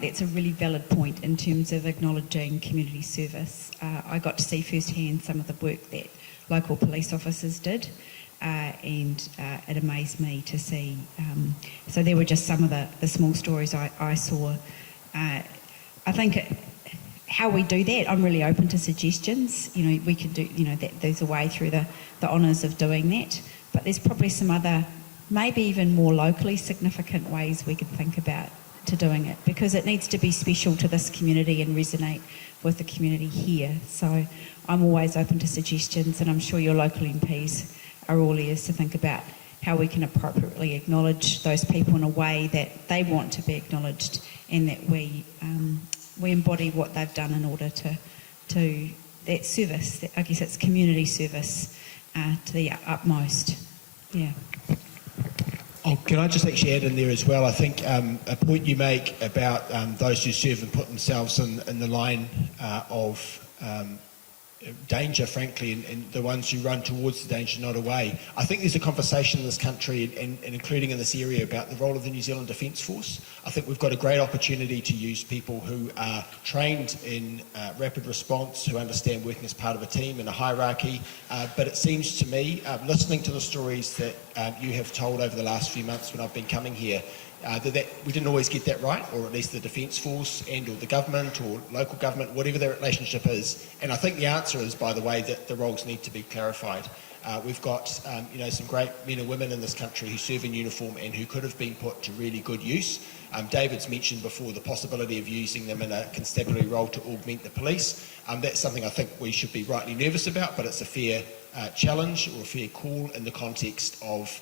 that's a really valid point in terms of acknowledging community service. I got to see firsthand some of the work that local police officers did, and it amazed me to see. So there were just some of the small stories I saw. I think how we do that, I'm really open to suggestions. We could do, there's a way through the honours of doing that. But there's probably some other, maybe even more locally significant ways we could think about to doing it, because it needs to be special to this community and resonate with the community here. So I'm always open to suggestions, and I'm sure your local MPs are all ears to think about how we can appropriately acknowledge those people in a way that they want to be acknowledged, and that we we embody what they've done in order to that service, I guess it's community service to the utmost. Yeah. Oh, can I just actually add in there as well? I think a point you make about those who serve and put themselves in the line of danger, frankly, and the ones who run towards the danger, not away. I think there's a conversation in this country, and including in this area, about the role of the New Zealand Defence Force. I think we've got a great opportunity to use people who are trained in rapid response, who understand working as part of a team and a hierarchy. But it seems to me, listening to the stories that you have told over the last few months when I've been coming here, that we didn't always get that right, or at least the Defence Force and or the government or local government, whatever their relationship is. And I think the answer is, by the way, that the roles need to be clarified. We've got some great men and women in this country who serve in uniform and who could have been put to really good use. David's mentioned before the possibility of using them in a constabulary role to augment the police. That's something I think we should be rightly nervous about, but it's a fair challenge or a fair call in the context of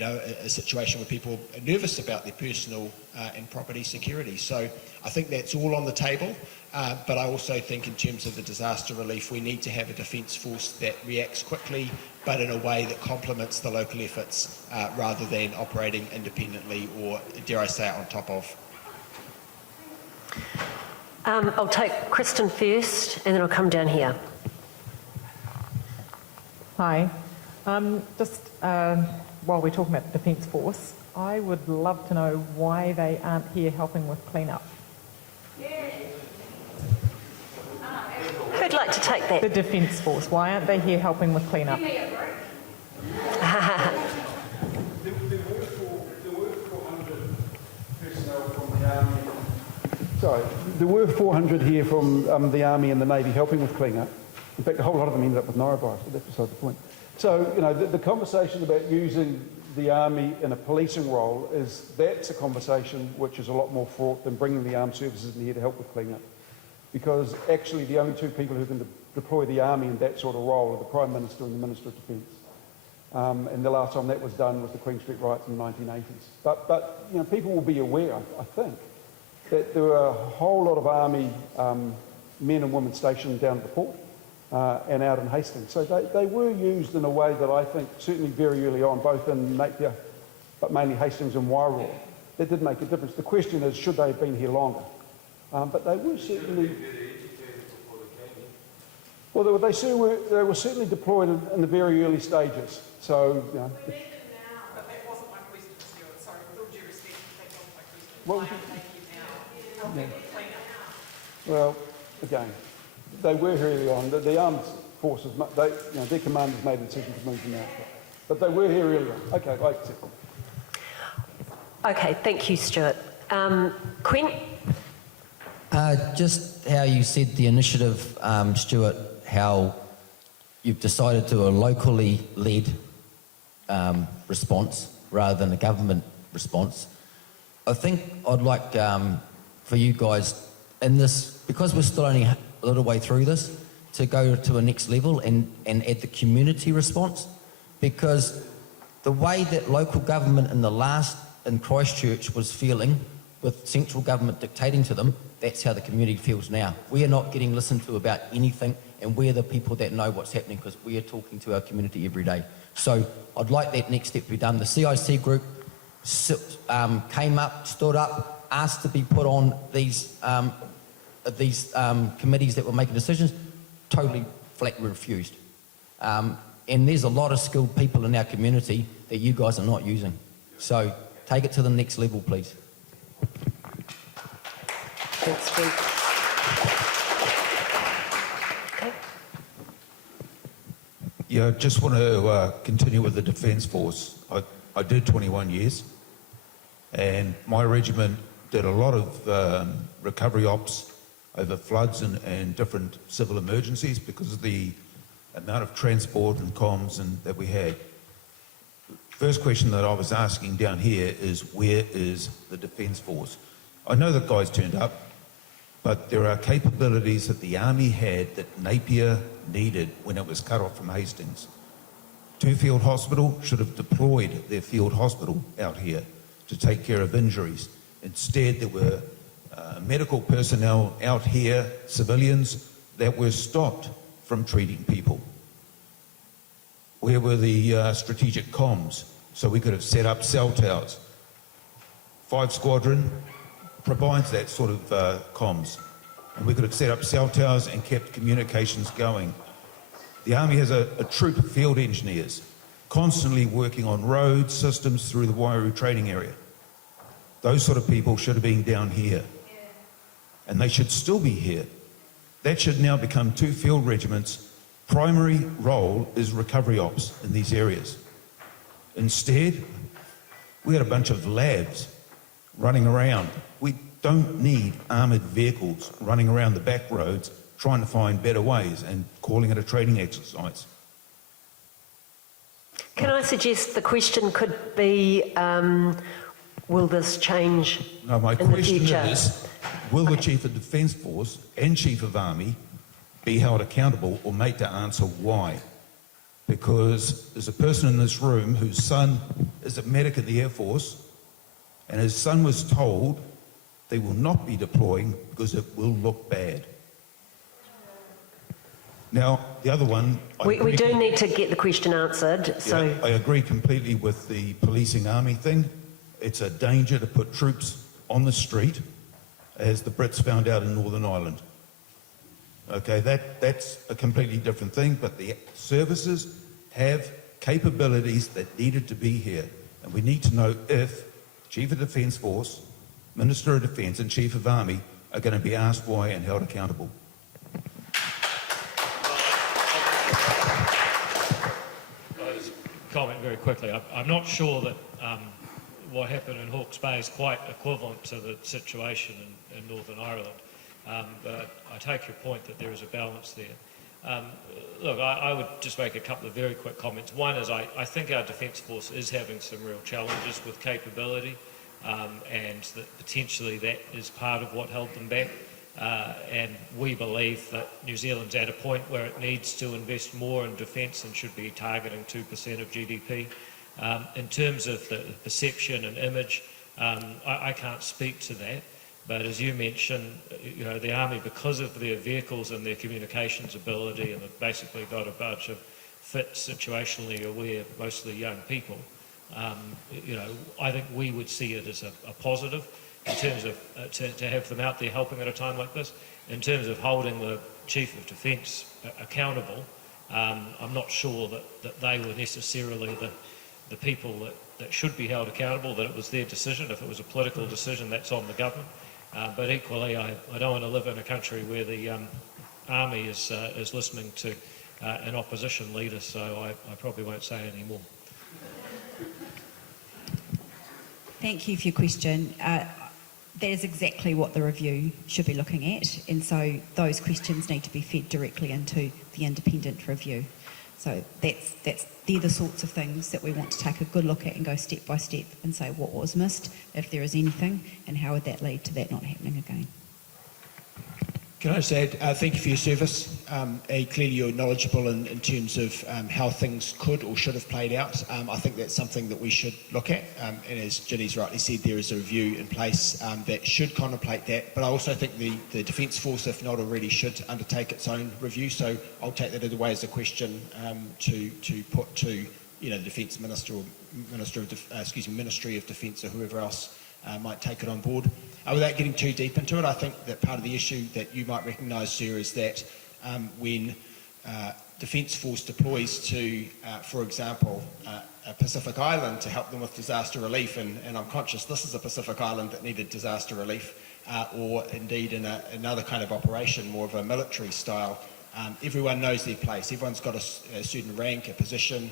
a situation where people are nervous about their personal and property security. So I think that's all on the table, but I also think in terms of the disaster relief, we need to have a defence force that reacts quickly, but in a way that complements the local efforts rather than operating independently or, dare I say it, on top of. I'll take Kristen first, and then I'll come down here. Hi. While we're talking about the Defence Force, I would love to know why they aren't here helping with clean-up. Who'd like to take that? The Defence Force, why aren't they here helping with clean-up? There were 400 personnel from the Army. Sorry, there were 400 here from the Army and the Navy helping with clean-up. In fact, a whole lot of them ended up with norovirus, but that's beside the point. So, the conversation about using the Army in a policing role that's a conversation which is a lot more fraught than bringing the armed services in here to help with clean-up. Because actually the only two people who can deploy the Army in that sort of role are the Prime Minister and the Minister of Defence. And the last time that was done was the Queen Street riots in the 1980s. But people will be aware, I think, that there are a whole lot of Army men and women stationed down at the port. And out in Hastings. So they were used in a way that I think certainly very early on, both in Napier, but mainly Hastings and Wairoa, that did make a difference. The question is, should they have been here longer? But they were certainly... Well, they were certainly deployed in the very early stages. So, We need them now, but that wasn't my question, Stuart. Sorry, with all due respect, that wasn't my question. Why aren't they here now? well, again, they were here early on. The armed forces, their commanders made a decision to move them out. But they were here early on. Okay, I accept them. Okay, thank you, Stuart. Quinn? Just how you said the initiative, Stuart, how you've decided to do a locally led response rather than a government response. I think I'd like for you guys in this, because we're still only a little way through this, to go to a next level and add the community response, because the way that local government in Christchurch was feeling with central government dictating to them, that's how the community feels now. We are not getting listened to about anything, and we're the people that know what's happening because we are talking to our community every day. So I'd like that next step to be done. The CIC group came up, stood up, asked to be put on these committees that were making decisions, totally flat refused. And there's a lot of skilled people in our community that you guys are not using. So take it to the next level, please. Thanks, Quinn. Okay. Yeah, I just want to continue with the Defence Force. I did 21 years, and my regiment did a lot of recovery ops over floods and different civil emergencies because of the amount of transport and comms that we had. First question that I was asking down here is, where is the Defence Force? I know that guys turned up, but there are capabilities that the Army had that Napier needed when it was cut off from Hastings. Field Hospital should have deployed their field hospital out here to take care of injuries. Instead, there were medical personnel out here, civilians, that were stopped from treating people? Where were the strategic comms? So we could have set up cell towers. 5 Squadron provides that sort of comms. And we could have set up cell towers and kept communications going. The Army has a troop of field engineers constantly working on road systems through the Wairau training area. Those sort of people should have been down here. And they should still be here. That should now become 2 field regiments. Primary role is recovery ops in these areas. Instead, we had a bunch of labs running around. We don't need armoured vehicles running around the back roads trying to find better ways and calling it a training exercise. Can I suggest the question could be, will this change No, my in the question future? is, will the Chief of Defence Force and Chief of Army be held accountable or made to answer why? Because there's a person in this room whose son is a medic in the Air Force, and his son was told they will not be deploying because it will look bad. Now, the other one... We do need to get the question answered, so... Yeah, I agree completely with the policing army thing. It's a danger to put troops on the street, as the Brits found out in Northern Ireland. Okay, that's a completely different thing, but the services have capabilities that needed to be here. And we need to know if Chief of Defence Force, Minister of Defence and Chief of Army are going to be asked why and held accountable. I'll just comment very quickly. I'm not sure that what happened in Hawke's Bay is quite equivalent to the situation in Northern Ireland. But I take your point that there is a balance there. Look, I would just make a couple of very quick comments. One is I think our Defence Force is having some real challenges with capability, and that potentially that is part of what held them back. And we believe that New Zealand's at a point where it needs to invest more in defence and should be targeting 2% of GDP. In terms of the perception and image, I can't speak to that. But as you mentioned, you know, the Army, because of their vehicles and their communications ability, and they've basically got a bunch of fit, situationally aware, mostly young people, you know, I think we would see it as a positive in terms of to have them out there helping at a time like this. In terms of holding the Chief of Defence accountable, I'm not sure that they were necessarily the people that should be held accountable, that it was their decision. If it was a political decision, that's on the government. But equally, I don't want to live in a country where the Army is listening to an opposition leader, so I probably won't say any more. Thank you for your question. That is exactly what the review should be looking at, and so those questions need to be fed directly into the independent review. So they're the sorts of things that we want to take a good look at and go step by step and say what was missed, if there is anything, and how would that lead to that not happening again. Can I just add, thank you for your service. Clearly you're knowledgeable in terms of how things could or should have played out. I think that's something that we should look at. And as Ginny's rightly said, there is a review in place that should contemplate that. But I also think the Defence Force, if not already, should undertake its own review. So I'll take that away as a question to put to the Defence Minister or Ministry of Defence or whoever else might take it on board. Without getting too deep into it, I think that part of the issue that you might recognise, Sir, is that when Defence Force deploys to, for example, a Pacific island to help them with disaster relief, and I'm conscious this is a Pacific island that needed disaster relief, or indeed in another kind of operation, more of a military style, everyone knows their place. Everyone's got a certain rank, a position,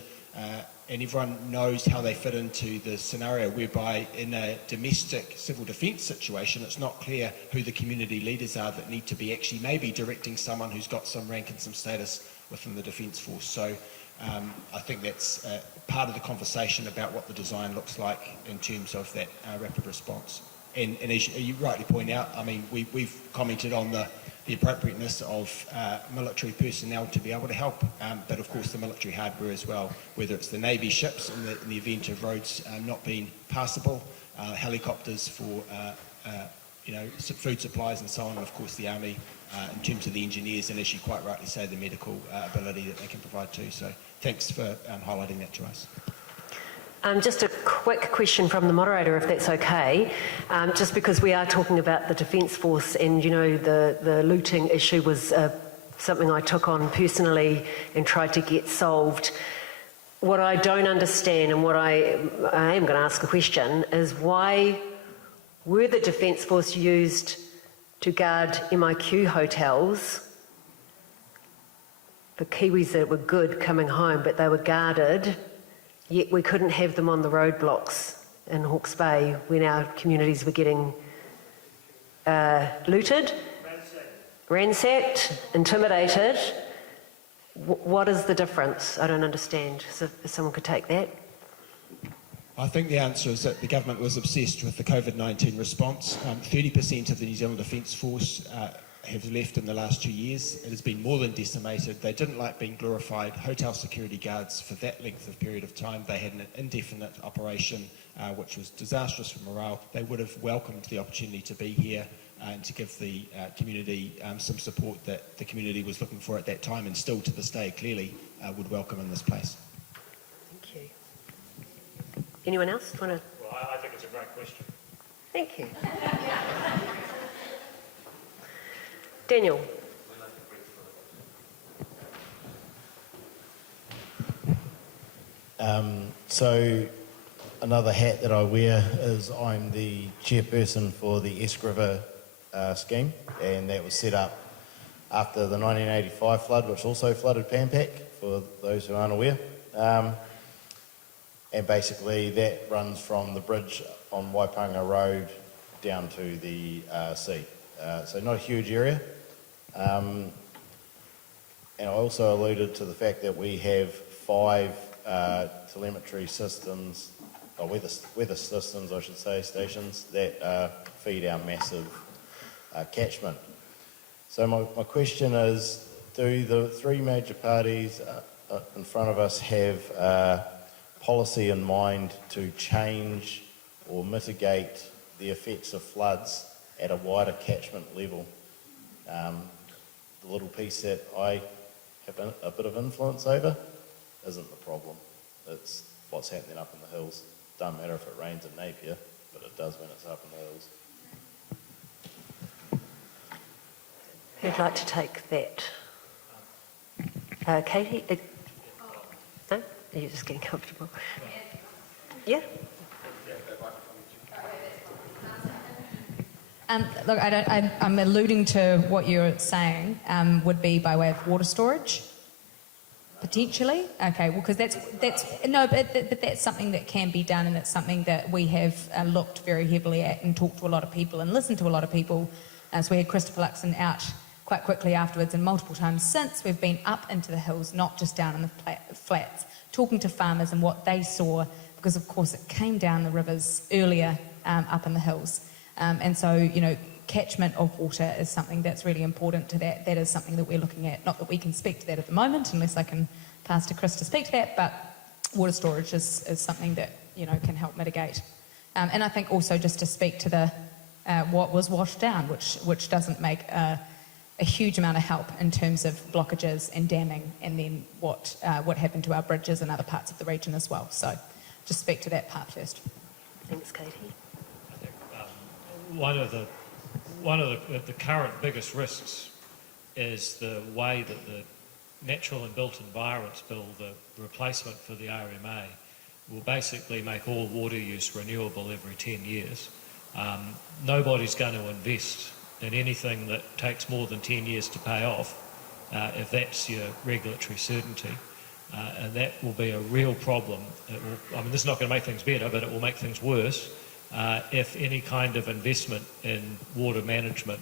and everyone knows how they fit into the scenario, whereby in a domestic civil defence situation, it's not clear who the community leaders are that need to be actually maybe directing someone who's got some rank and some status within the Defence Force. So I think that's part of the conversation about what the design looks like in terms of that rapid response. And as you rightly point out, I mean, we've commented on the appropriateness of military personnel to be able to help, but of course the military hardware as well, whether it's the Navy ships in the event of roads not being passable, helicopters food supplies and so on, and of course the Army in terms of the engineers, and as you quite rightly say, the medical ability that they can provide too. So thanks for highlighting that to us. Just a quick question from the moderator, if that's okay. Just because we are talking about the Defence Force, and the looting issue was something I took on personally and tried to get solved. What I don't understand, and what I am going to ask a question, is why were the Defence Force used to guard MIQ hotels for Kiwis that were good coming home, but they were guarded, yet we couldn't have them on the roadblocks in Hawke's Bay when our communities were getting looted, ransacked, intimidated. What is the difference? I don't understand. So if someone could take that. I think the answer is that the government was obsessed with the COVID-19 response. 30% of the New Zealand Defence Force have left in the last 2 years. It has been more than decimated. They didn't like being glorified hotel security guards for that length of period of time. They had an indefinite operation, which was disastrous for morale. They would have welcomed the opportunity to be here and to give the community some support that the community was looking for at that time, and still to this day clearly would welcome in this place. Thank you. Anyone else want to? Well, I think it's a great question. Thank you. Daniel. So another hat that I wear is I'm the chairperson for the Esk River scheme, and that was set up after the 1985 flood, which also flooded Penk, for those who aren't aware. And basically that runs from the bridge on Waipanga Road down to the sea. So not a huge area. And I also alluded to the fact that we have 5 telemetry systems, or weather systems I should say, stations that feed our massive catchment. So my question is, do the 3 major parties in front of us have policy in mind to change or mitigate the effects of floods at a wider catchment level? The little piece that I have a bit of influence over isn't the problem. It's what's happening up in the hills. Doesn't matter if it rains in Napier, but it does when it's up in the hills. Who'd like to take that? Katie? No? You're just getting comfortable. Yeah? Look, I'm alluding to what you're saying would be by way of water storage, potentially. Okay, well, because that's no, but that's something that can be done, and it's something that we have looked very heavily at and talked to a lot of people and listened to a lot of people. So we had Christopher Luxon out quite quickly afterwards, and multiple times since we've been up into the hills, not just down in the flats, talking to farmers and what they saw, because of course it came down the rivers earlier up in the hills. And so, catchment of water is something that's really important to that. That is something that we're looking at. Not that we can speak to that at the moment, unless I can pass to Chris to speak to that, but water storage is something that, can help mitigate. And I think also just to speak to the what was washed down, which doesn't make a huge amount of help in terms of blockages and damming, and then what happened to our bridges in other parts of the region as well. So just speak to that part first. Thanks, Katie. One of the current biggest risks is the way that the Natural and Built Environments Bill, the replacement for the RMA, will basically make all water use renewable every 10 years. Nobody's going to invest in anything that takes more than 10 years to pay off, if that's your regulatory certainty. And that will be a real problem. This is not going to make things better, but it will make things worse. If any kind of investment in water management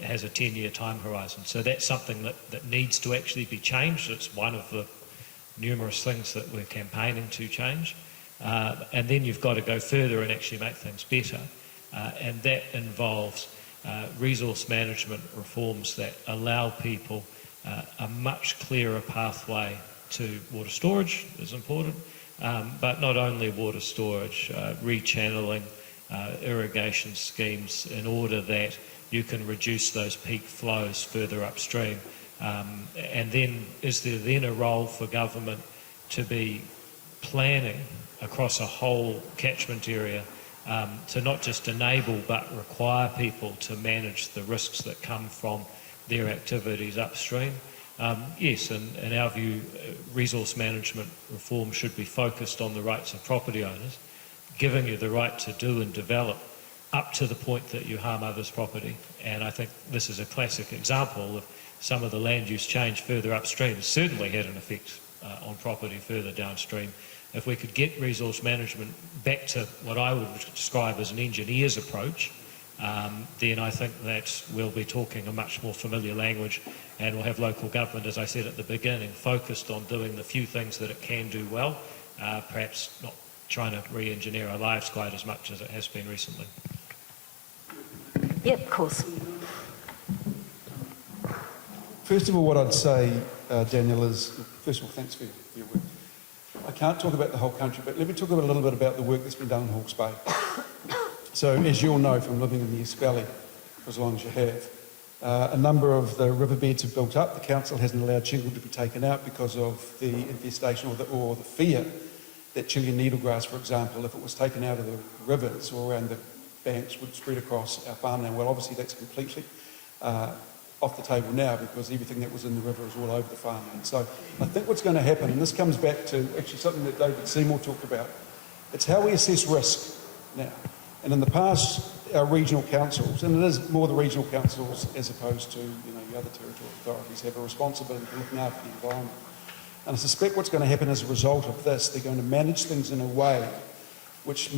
has a 10-year time horizon. So that's something that needs to actually be changed. It's one of the numerous things that we're campaigning to change. And then you've got to go further and actually make things better. And that involves resource management reforms that allow people a much clearer pathway to water storage is important, but not only water storage, rechanneling irrigation schemes in order that you can reduce those peak flows further upstream. And then, is there then a role for government to be planning across a whole catchment area to not just enable but require people to manage the risks that come from their activities upstream? Yes, in our view, resource management reform should be focused on the rights of property owners, giving you the right to do and develop up to the point that you harm others' property. And I think this is a classic example of some of the land use change further upstream has certainly had an effect on property further downstream. If we could get resource management back to what I would describe as an engineer's approach, then I think that we'll be talking a much more familiar language, and we'll have local government, as I said at the beginning, focused on doing the few things that it can do well, perhaps not trying to re-engineer our lives quite as much as it has been recently. Yep, of course. First of all, what I'd say, Daniel, is, first of all, thanks for your work. I can't talk about the whole country, but let me talk a little bit about the work that's been done in Hawke's Bay. So, as you all know from living in the East Valley for as long as you have, a number of the riverbeds have built up. The council hasn't allowed shingle to be taken out because of the infestation or the fear that Chilean needlegrass, for example, if it was taken out of the rivers or around the banks, would spread across our farmland. Well, obviously that's completely off the table now because everything that was in the river is all over the farmland. So I think what's going to happen, and this comes back to actually something that David Seymour talked about, it's how we assess risk now. And in the past, our regional councils, and it is more the regional councils as opposed to the other territorial authorities, have a responsibility for looking after the environment. And I suspect what's going to happen as a result of this, they're going to manage things in a way which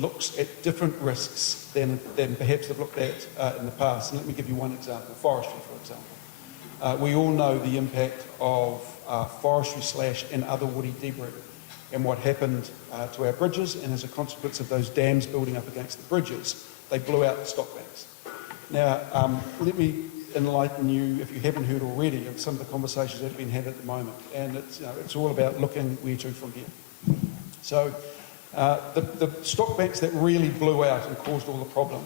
looks at different risks than perhaps they've looked at in the past. And let me give you one example, forestry, for example. We all know the impact of forestry / and other woody debris and what happened to our bridges, and as a consequence of those dams building up against the bridges, they blew out the stock banks. Now, let me enlighten you, if you haven't heard already, of some of the conversations that have been had at the moment. And it's all about looking where to from here. So the stock banks that really blew out and caused all the problem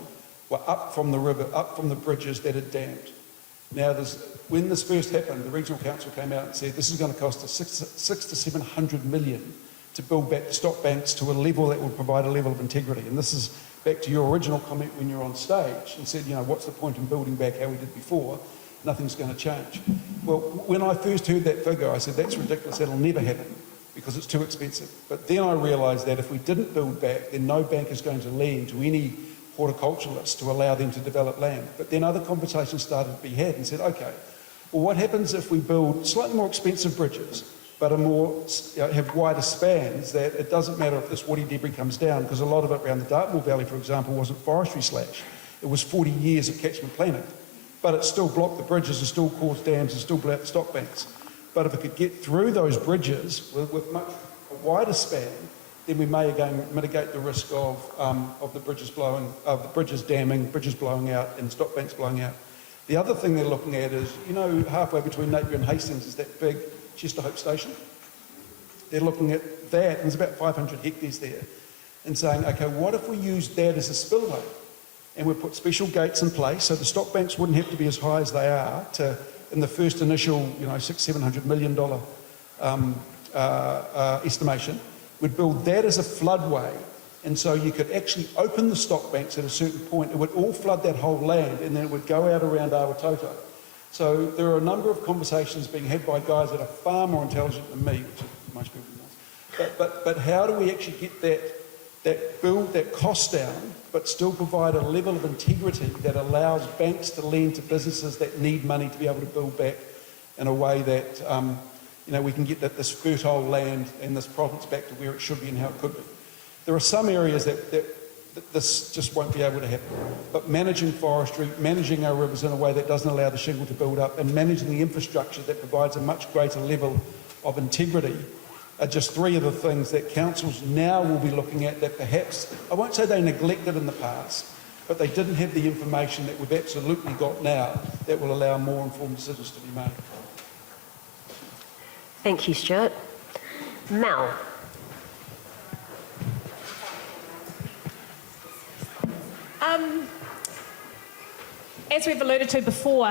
were up from the river, up from the bridges that had dammed. Now, when this first happened, the regional council came out and said this is going to cost us 600 to 700 million to build back the stock banks to a level that will provide a level of integrity. And this is back to your original comment when you're on stage and said, what's the point in building back how we did before? Nothing's going to change. Well, when I first heard that figure, I said, that's ridiculous, that'll never happen because it's too expensive. But then I realised that if we didn't build back, then no bank is going to lend to any horticulturalists to allow them to develop land. But then other conversations started to be had and said, okay, well, what happens if we build slightly more expensive bridges but have wider spans, that it doesn't matter if this woody debris comes down, because a lot of it around the Dartmoor Valley, for example, wasn't forestry / it was 40 years of catchment planning, but it still blocked the bridges, it still caused dams, it still blew out the stock banks. But if it could get through those bridges with much a wider span, then we may again mitigate the risk of the bridges damming, bridges blowing out, and stock banks blowing out. The other thing they're looking at is, halfway between Napier and Hastings is that big Chester Hope station. They're looking at that, and there's about 500 hectares there, and saying, okay, what if we use that as a spillway? And we put special gates in place so the stock banks wouldn't have to be as high as they are in the first initial, $600-700 million estimation. We'd build that as a floodway, and so you could actually open the stock banks at a certain point. It would all flood that whole land, and then it would go out around Awatoto. So there are a number of conversations being had by guys that are far more intelligent than me, which most people know. But how do we actually get that cost down, but still provide a level of integrity that allows banks to lend to businesses that need money to be able to build back in a way that we can get this fertile land and this province back to where it should be and how it could be. There are some areas that this just won't be able to happen. But managing forestry, managing our rivers in a way that doesn't allow the shingle to build up, and managing the infrastructure that provides a much greater level of integrity are just three of the things that councils now will be looking at that perhaps, I won't say they neglected in the past, but they didn't have the information that we've absolutely got now that will allow more informed decisions to be made. Thank you, Stuart. Mel. As we've alluded to before,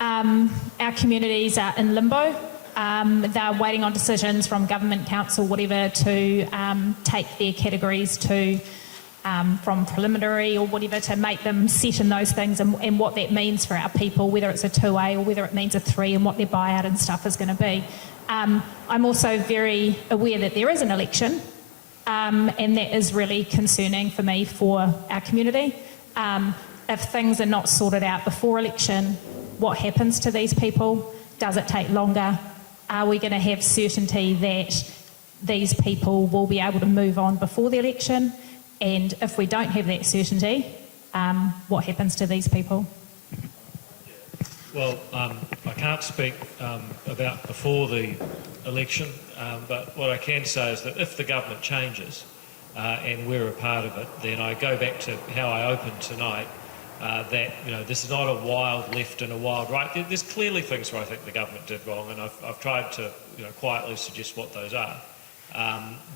our communities are in limbo. They're waiting on decisions from government, council, whatever, to take their categories to from preliminary or whatever, to make them set in those things and what that means for our people, whether it's a 2A or whether it means a 3, and what their buyout and stuff is going to be. I'm also very aware that there is an election, and that is really concerning for me, for our community. If things are not sorted out before election, what happens to these people? Does it take longer? Are we going to have certainty that these people will be able to move on before the election? And if we don't have that certainty, what happens to these people? Well, I can't speak about before the election, but what I can say is that if the government changes and we're a part of it, then I go back to how I opened tonight, that this is not a wild left and a wild right. There's clearly things where I think the government did wrong, and I've tried to quietly suggest what those are.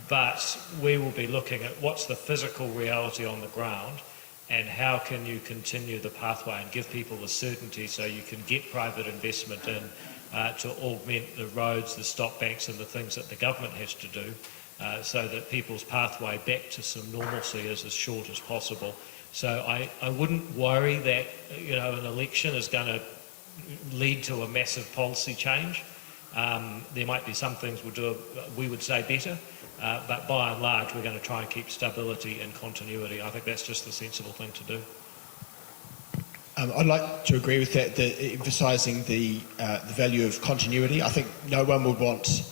But we will be looking at what's the physical reality on the ground, and how can you continue the pathway and give people the certainty so you can get private investment in to augment the roads, the stop banks and the things that the government has to do, so that people's pathway back to some normalcy is as short as possible. So I wouldn't worry that an election is going to lead to a massive policy change. There might be some things we would say better, but by and large we're going to try and keep stability and continuity. I think that's just the sensible thing to do. I'd like to agree with that, emphasising the value of continuity. I think no one would want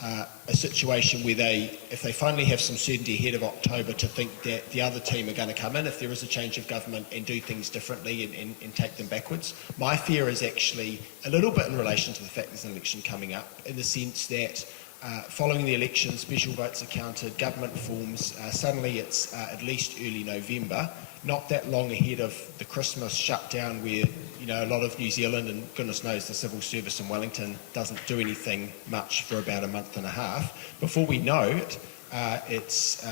a situation where if they finally have some certainty ahead of October, to think that the other team are going to come in if there is a change of government and do things differently and take them backwards. My fear is actually a little bit in relation to the fact there's an election coming up, in the sense that following the election, special votes are counted, government forms, suddenly it's at least early November, not that long ahead of the Christmas shutdown, where a lot of New Zealand, and goodness knows the civil service in Wellington, doesn't do anything much for about a month and a half. Before we know it, it's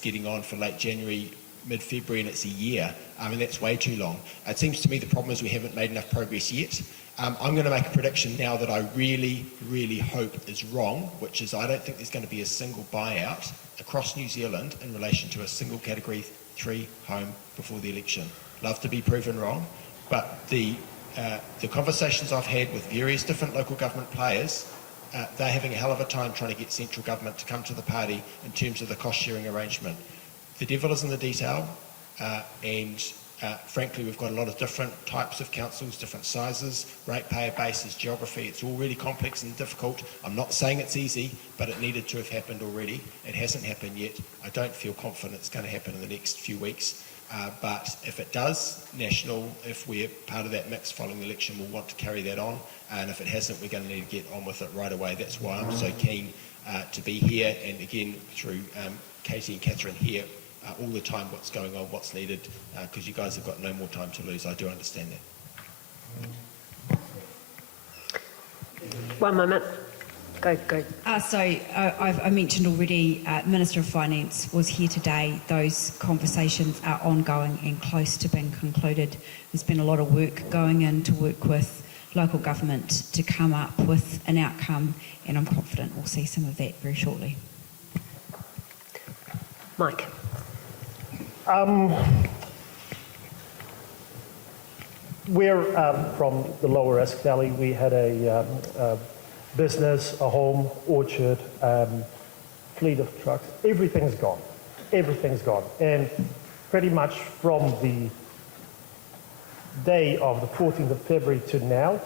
getting on for late January, mid-February, and it's a year. That's way too long. It seems to me the problem is we haven't made enough progress yet. I'm going to make a prediction now that I really, really hope is wrong, which is I don't think there's going to be a single buyout across New Zealand in relation to a single Category 3 home before the election. Love to be proven wrong, but the conversations I've had with various different local government players, they're having a hell of a time trying to get central government to come to the party in terms of the cost-sharing arrangement. The devil is in the detail, and frankly, we've got a lot of different types of councils, different sizes, ratepayer bases, geography. It's all really complex and difficult. I'm not saying it's easy, but it needed to have happened already. It hasn't happened yet. I don't feel confident it's going to happen in the next few weeks. But if it does, National, if we're part of that mix following the election, we'll want to carry that on. And if it hasn't, we're going to need to get on with it right away. That's why I'm so keen to be here, and again, through Katie and Catherine here, all the time what's going on, what's needed, because you guys have got no more time to lose. I do understand that. 1 moment. Go. I mentioned already, Minister of Finance was here today. Those conversations are ongoing and close to being concluded. There's been a lot of work going in to work with local government to come up with an outcome, and I'm confident we'll see some of that very shortly. Mike. We're from the Lower Esk Valley. We had a business, a home, orchard, fleet of trucks. Everything's gone. Everything's gone. And pretty much from the day of the 14th of February to now,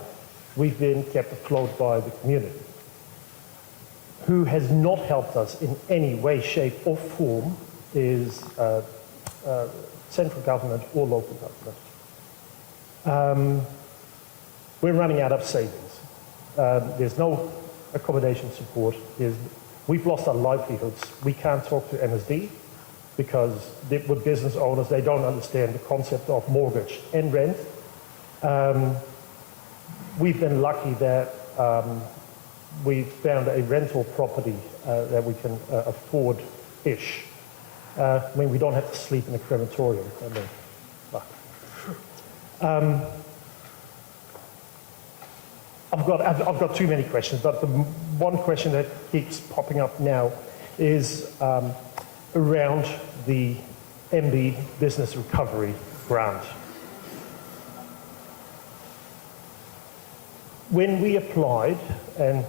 we've been kept afloat by the community, who has not helped us in any way, shape or form is central government or local government. We're running out of savings. There's no accommodation support. We've lost our livelihoods. We can't talk to MSD because with business owners, they don't understand the concept of mortgage and rent. We've been lucky that we found a rental property that we can afford-ish. We don't have to sleep in a crematorium. I've got too many questions, but the one question that keeps popping up now is around the MB Business Recovery Grant. When we applied, and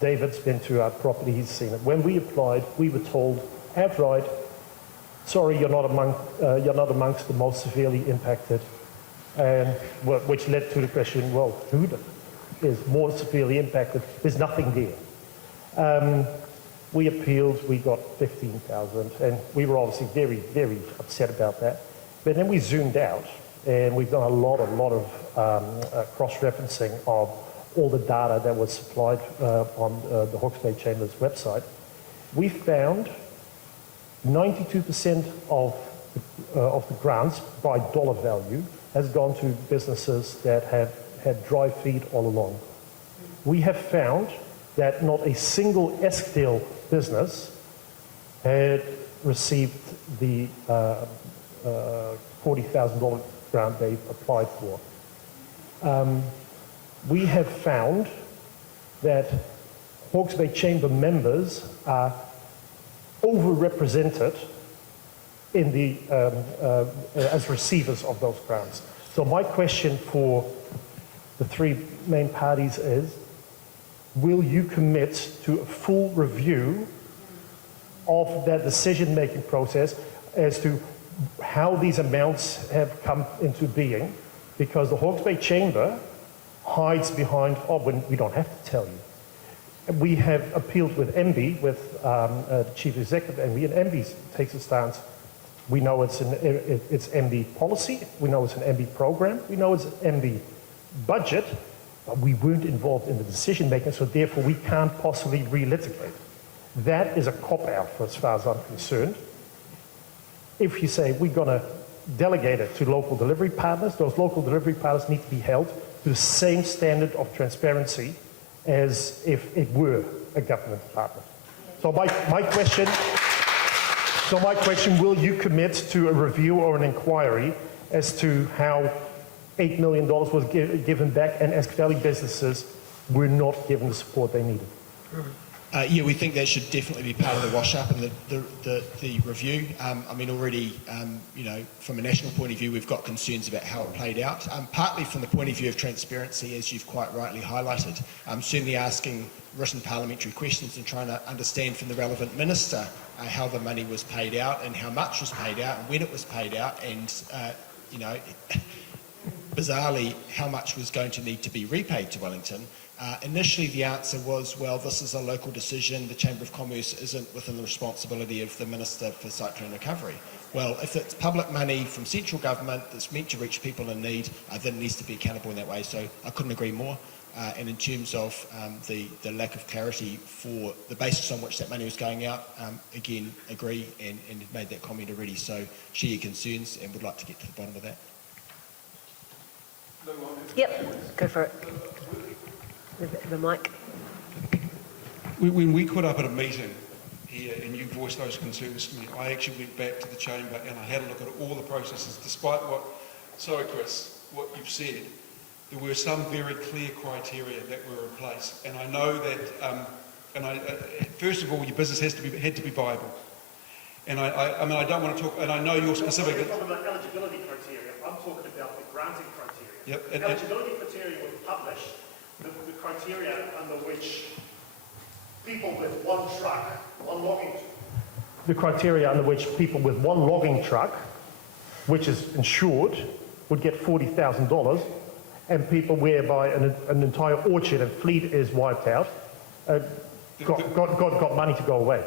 David's been to our property, he's seen it. When we applied, we were told outright, sorry, you're not amongst the most severely impacted, and which led to the question, well, who is more severely impacted? There's nothing there. We appealed, we got 15,000, and we were obviously very, very upset about that. But then we zoomed out, and we've done a lot of cross-referencing of all the data that was supplied on the Hawke's Bay Chamber's website. We found 92% of the grants by dollar value has gone to businesses that have had dry feed all along. We have found that not a single Eskdale business had received the $40,000 grant they applied for. We have found that Hawke's Bay Chamber members are overrepresented in the, as receivers of those grants. So my question for the three main parties is, will you commit to a full review of that decision-making process as to how these amounts have come into being? Because the Hawke's Bay Chamber hides behind, oh, we don't have to tell you. We have appealed with MB, with the Chief Executive of MB, and MB takes a stance. We know it's MB policy, we know it's an MB program, we know it's an MB budget, but we weren't involved in the decision making, so therefore we can't possibly relitigate. That is a cop-out for as far as I'm concerned. If you say we're going to delegate it to local delivery partners, those local delivery partners need to be held to the same standard of transparency as if it were a government department. So my question, will you commit to a review or an inquiry as to how $8 million was given back and Esk Valley businesses were not given the support they needed? Yeah, we think that should definitely be part of the wash-up and the review. I mean, already, you know, from a national point of view, we've got concerns about how it played out. Partly from the point of view of transparency, as you've quite rightly highlighted. Certainly asking written parliamentary questions and trying to understand from the relevant minister how the money was paid out and how much was paid out and when it was paid out and, you know, bizarrely, how much was going to need to be repaid to Wellington. Initially, the answer was, well, this is a local decision. The Chamber of Commerce isn't within the responsibility of the Minister for Cyclone Recovery. Well, if it's public money from central government that's meant to reach people in need, then it needs to be accountable in that way. So I couldn't agree more. And in terms of the lack of clarity for the basis on which that money was going out, again, agree and made that comment already. So share your concerns and would like to get to the bottom of that. Yep, go for it. The mic. When we caught up at a meeting here and you voiced those concerns to me, I actually went back to the chamber and I had a look at all the processes. Despite sorry Chris, what you've said, there were some very clear criteria that were in place. And I know that, first of all, your business had to be viable. And I mean, I don't want to talk, and I know you're specific. From the eligibility criteria, I'm talking about the granting criteria. Yep. The eligibility criteria were published. The criteria under which people with one truck, one logging... The criteria under which people with one logging truck, which is insured, would get $40,000, and people whereby an entire orchard and fleet is wiped out, got money to go away.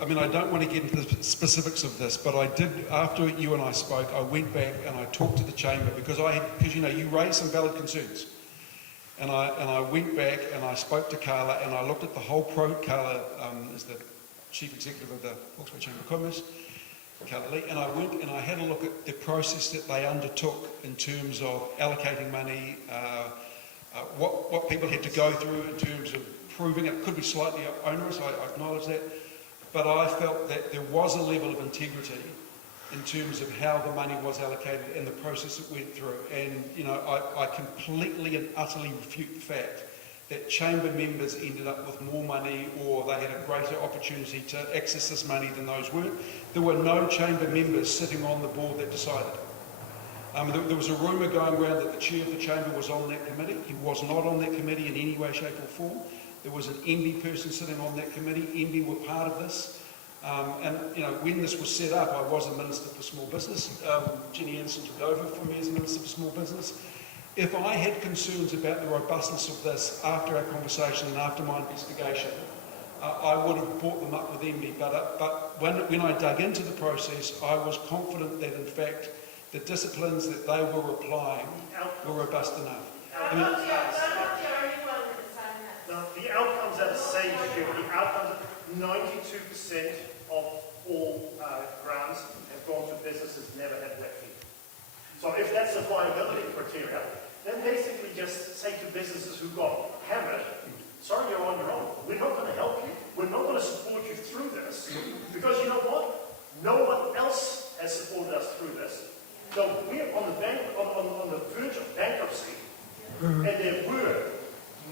I mean, I don't want to get into the specifics of this, but I did, after you and I spoke, I went back and I talked to the chamber because you know, you raised some valid concerns. And I went back and I spoke to Carla and I looked at the whole Carla is the Chief Executive of the Hawke's Bay Chamber of Commerce, Carla Lee, and I went and I had a look at the process that they undertook in terms of allocating money, what people had to go through in terms of proving it. Could be slightly onerous, I acknowledge that, but I felt that there was a level of integrity in terms of how the money was allocated and the process it went through. And, you know, I completely and utterly refute the fact that chamber members ended up with more money or they had a greater opportunity to access this money than those weren't. There were no chamber members sitting on the board that decided. There was a rumour going around that the chair of the chamber was on that committee. He was not on that committee in any way, shape or form. There was an MB person sitting on that committee. MB were part of this. And, you know, when this was set up, I was a Minister for Small Business. Ginny Anderson took over from me as Minister for Small Business. If I had concerns about the robustness of this after our conversation and after my investigation, I would have brought them up with MB. But when I dug into the process, I was confident that, in fact, the disciplines that they were applying were robust enough. I mean, the outcomes are the same here. The outcomes, 92% of all grants have gone to businesses never had wet feet. So if that's the viability criteria, then basically just say to businesses who got hammered, sorry, you're on your own. We're not going to help you. We're not going to support you through this. Because you know what? No one else has supported us through this. So we're on the verge of bankruptcy. And there were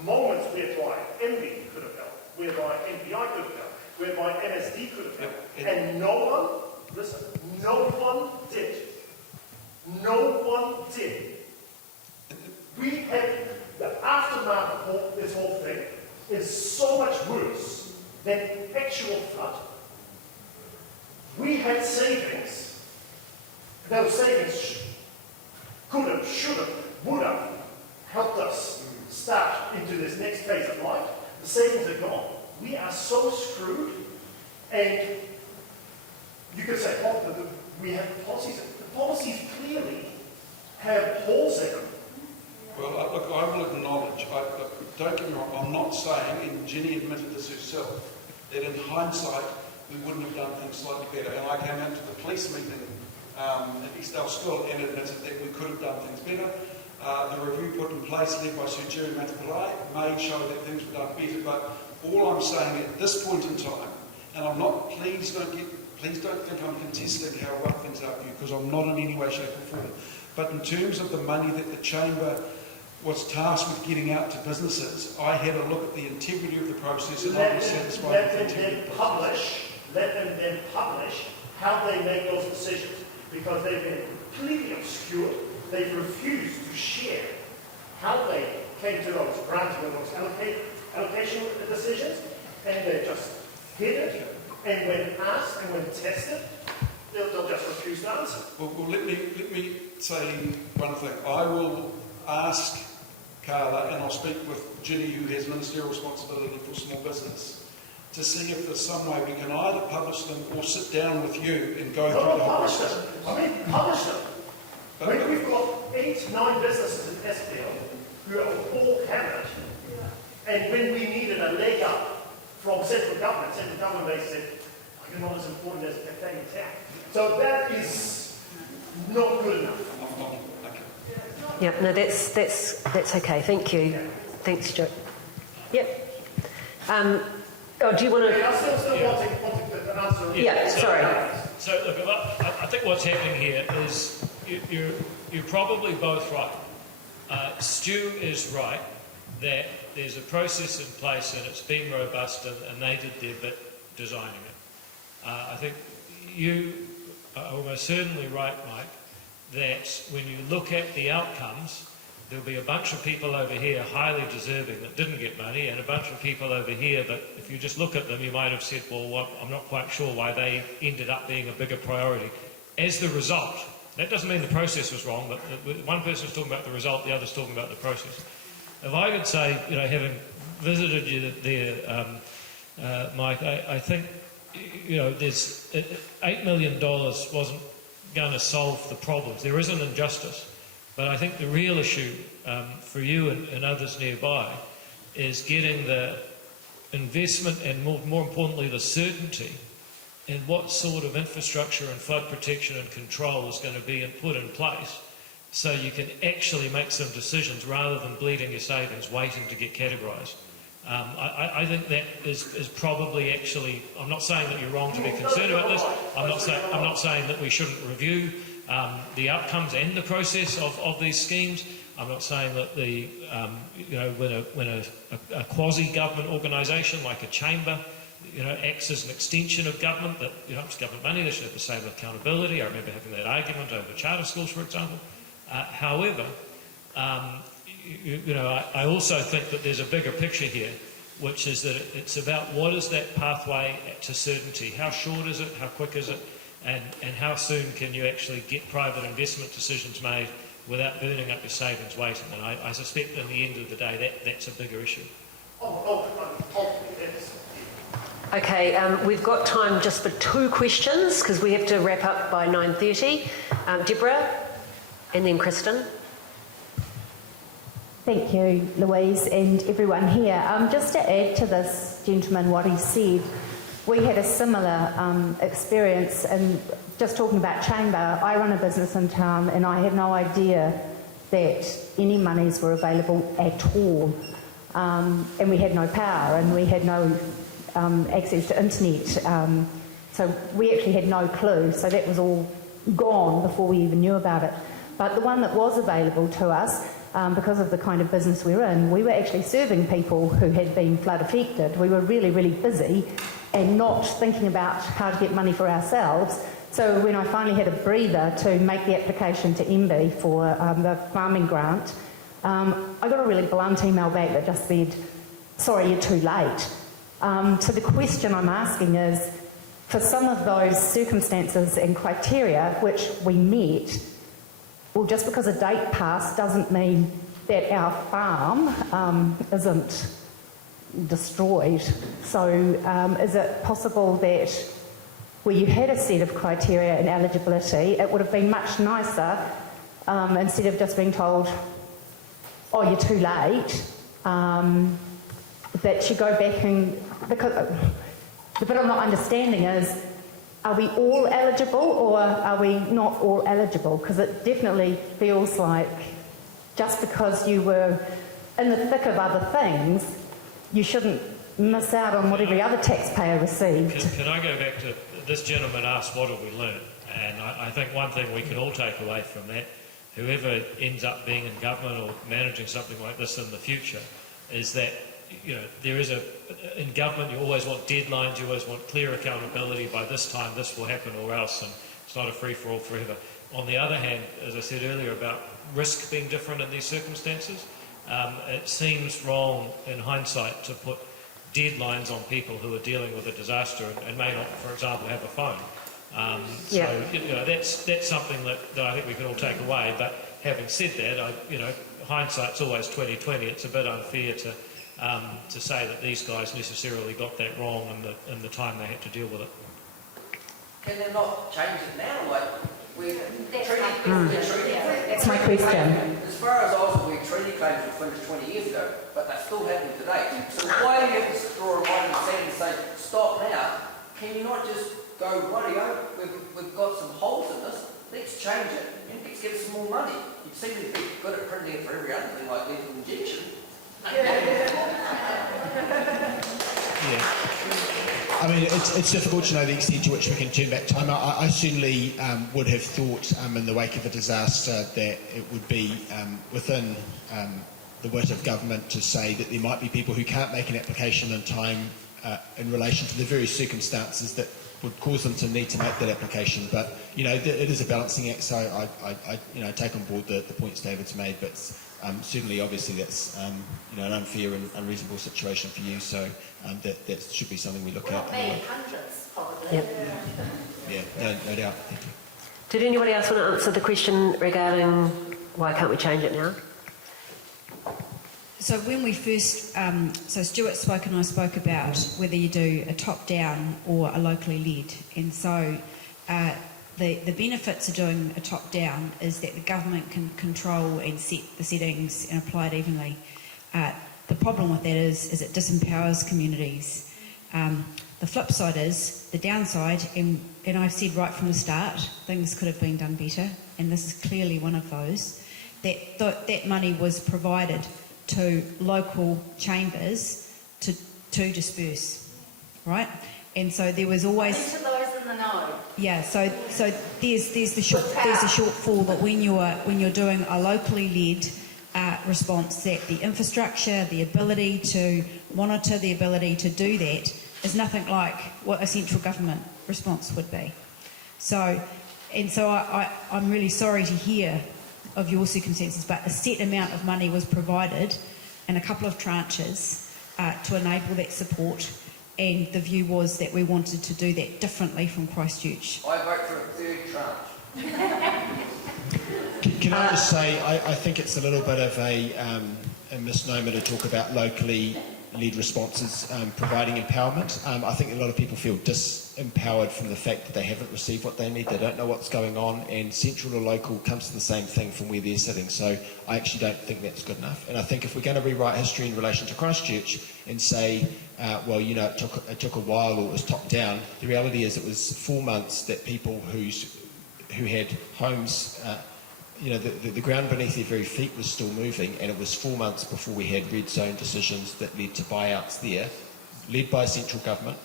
moments whereby MB could have helped, whereby MPI could have helped, whereby MSD could have helped. And no one, listen, no one did. No one did. We had the aftermath of this whole thing is so much worse than the actual flood. We had savings. Those savings could have, should have, would have helped us start into this next phase of life. The savings are gone. We are so screwed. And you could say, oh, we have policies. The policies clearly have holes in them. Well, look, I will acknowledge, don't get me wrong, I'm not saying, and Ginny admitted this herself, that in hindsight we wouldn't have done things slightly better. And I came out to the police meeting at East Dale School and admitted that we could have done things better. The review put in place, led by Sir Jerry Matapalai, may show that things were done better. But all I'm saying at this point in time, and I'm not, please don't think I'm contesting how rough things are for you, because I'm not in any way, shape or form. But in terms of the money that the Chamber was tasked with getting out to businesses, I had a look at the integrity of the process and I was satisfied with the integrity of the process. Let them then publish how they make those decisions, because they've been completely obscured. They've refused to share how they came to those granting of those allocation decisions, and they just hid it. And when asked and when tested, they'll just refuse to answer. Well, let me say one thing. I will ask Carla, and I'll speak with Ginny, who has ministerial responsibility for small business, to see if there's some way we can either publish them or sit down with you and go through the whole process. Publish them. We've got 8, 9 businesses in SPL who are all hammered, and when we needed a leg up from central government basically said, you're not as important as a thing in town. So that is not good enough. Yep, no, that's okay. Thank you. Thanks, Joe. Yep. Do you want to? I'm still wanting the answer. Yeah, sorry. So look, I think what's happening here is you're probably both right. Stu is right that there's a process in place and it's been robust and they did their bit designing it. I think you are almost certainly right, Mike, that when you look at the outcomes, there'll be a bunch of people over here highly deserving that didn't get money and a bunch of people over here that if you just look at them, you might have said, well, I'm not quite sure why they ended up being a bigger priority. As the result, that doesn't mean the process was wrong, but one person's talking about the result, the other's talking about the process. If I could say, you know, having visited you there, Mike, I think, you know, there's $8 million wasn't going to solve the problems. There is an injustice, but I think the real issue for you and others nearby is getting the investment and more importantly the certainty in what sort of infrastructure and flood protection and control is going to be put in place so you can actually make some decisions rather than bleeding your savings waiting to get categorised. I think that is probably actually, I'm not saying that you're wrong to be concerned about this. I'm not saying that we shouldn't review the outcomes and the process of these schemes. I'm not saying that the, when a quasi-government organisation like a chamber, acts as an extension of government, that, it's government money, they should have the same accountability. I remember having that argument over charter schools, for example. However, I also think that there's a bigger picture here, which is that it's about what is that pathway to certainty? How short is it? How quick is it? And how soon can you actually get private investment decisions made without burning up your savings waiting? And I suspect in the end of the day that's a bigger issue. Okay, we've got time just for 2 questions because we have to wrap up by 9:30. Deborah and then Kristen. Thank you, Louise, and everyone here. Just to add to this gentleman what he said, we had a similar experience, and just talking about chamber, I run a business in town and I had no idea that any monies were available at all. And we had no power and we had no access to internet. So we actually had no clue, so that was all gone before we even knew about it. But the one that was available to us, because of the kind of business we're in, we were actually serving people who had been flood affected. We were really, really busy and not thinking about how to get money for ourselves. So when I finally had a breather to make the application to MB for the farming grant, I got a really blunt email back that just said, sorry, you're too late. So the question I'm asking is, for some of those circumstances and criteria which we met, well, just because a date passed doesn't mean that our farm isn't destroyed. So is it possible that where you had a set of criteria and eligibility, it would have been much nicer instead of just being told, oh, you're too late, that you go back and... Because the bit I'm not understanding is, are we all eligible or are we not all eligible? Because it definitely feels like just because you were in the thick of other things, you shouldn't miss out on what every other taxpayer received. Can I go back to, this gentleman asked what have we learned? And I think one thing we can all take away from that, whoever ends up being in government or managing something like this in the future, is that there is in government you always want deadlines, you always want clear accountability, by this time this will happen or else, and it's not a free-for-all forever. On the other hand, as I said earlier about risk being different in these circumstances, it seems wrong in hindsight to put deadlines on people who are dealing with a disaster and may not, for example, have a phone. That's something that I think we can all take away, but having said that, hindsight's always 20/20. It's a bit unfair to say that these guys necessarily got that wrong in the time they had to deal with it. Can they not change it now? Like, That's my question. As far as I was aware, treaty claims were finished 20 years ago, but they're still happening today. So why do you have to draw a line in the sand and say, stop now? Can you not just go, rightio, we've got some holes in this, let's change it and let's get some more money? You seem to be good at printing it for every other thing, like lethal injection. I mean, it's difficult to know the extent to which we can turn back time. I certainly would have thought in the wake of a disaster that it would be within the wit of government to say that there might be people who can't make an application in time in relation to the various circumstances that would cause them to need to make that application. But, it is a balancing act, so I take on board the points David's made, but certainly, obviously, that's an unfair and unreasonable situation for you, so that should be something we look at. Hundreds, probably. Yep. Yeah, no doubt. Thank you. Did anybody else want to answer the question regarding why can't we change it now? So when we first, so Stuart spoke and I spoke about whether you do a top-down or a locally led, and so the benefits of doing a top-down is that the government can control and set the settings and apply it evenly. The problem with that is it disempowers communities. The flip side is, the downside, and I've said right from the start, things could have been done better, and this is clearly one of those, that money was provided to local chambers to disperse, right? And so there was always... To those in the know. Yeah, so there's the shortfall that when you're doing a locally led response, that the infrastructure, the ability to monitor, the ability to do that is nothing like what a central government response would be. So I'm really sorry to hear of your circumstances, but a set amount of money was provided in a couple of tranches to enable that support, and the view was that we wanted to do that differently from Christchurch. I vote for a third tranche. Can I just say, I think it's a little bit of a misnomer to talk about locally led responses providing empowerment. I think a lot of people feel disempowered from the fact that they haven't received what they need, they don't know what's going on, and central or local comes to the same thing from where they're sitting. So I actually don't think that's good enough. And I think if we're going to rewrite history in relation to Christchurch and say, well, you know, it took a while or it was top down, the reality is it was 4 months that people who had homes, you know, the ground beneath their very feet was still moving, and it was 4 months before we had red zone decisions that led to buyouts there, led by central government.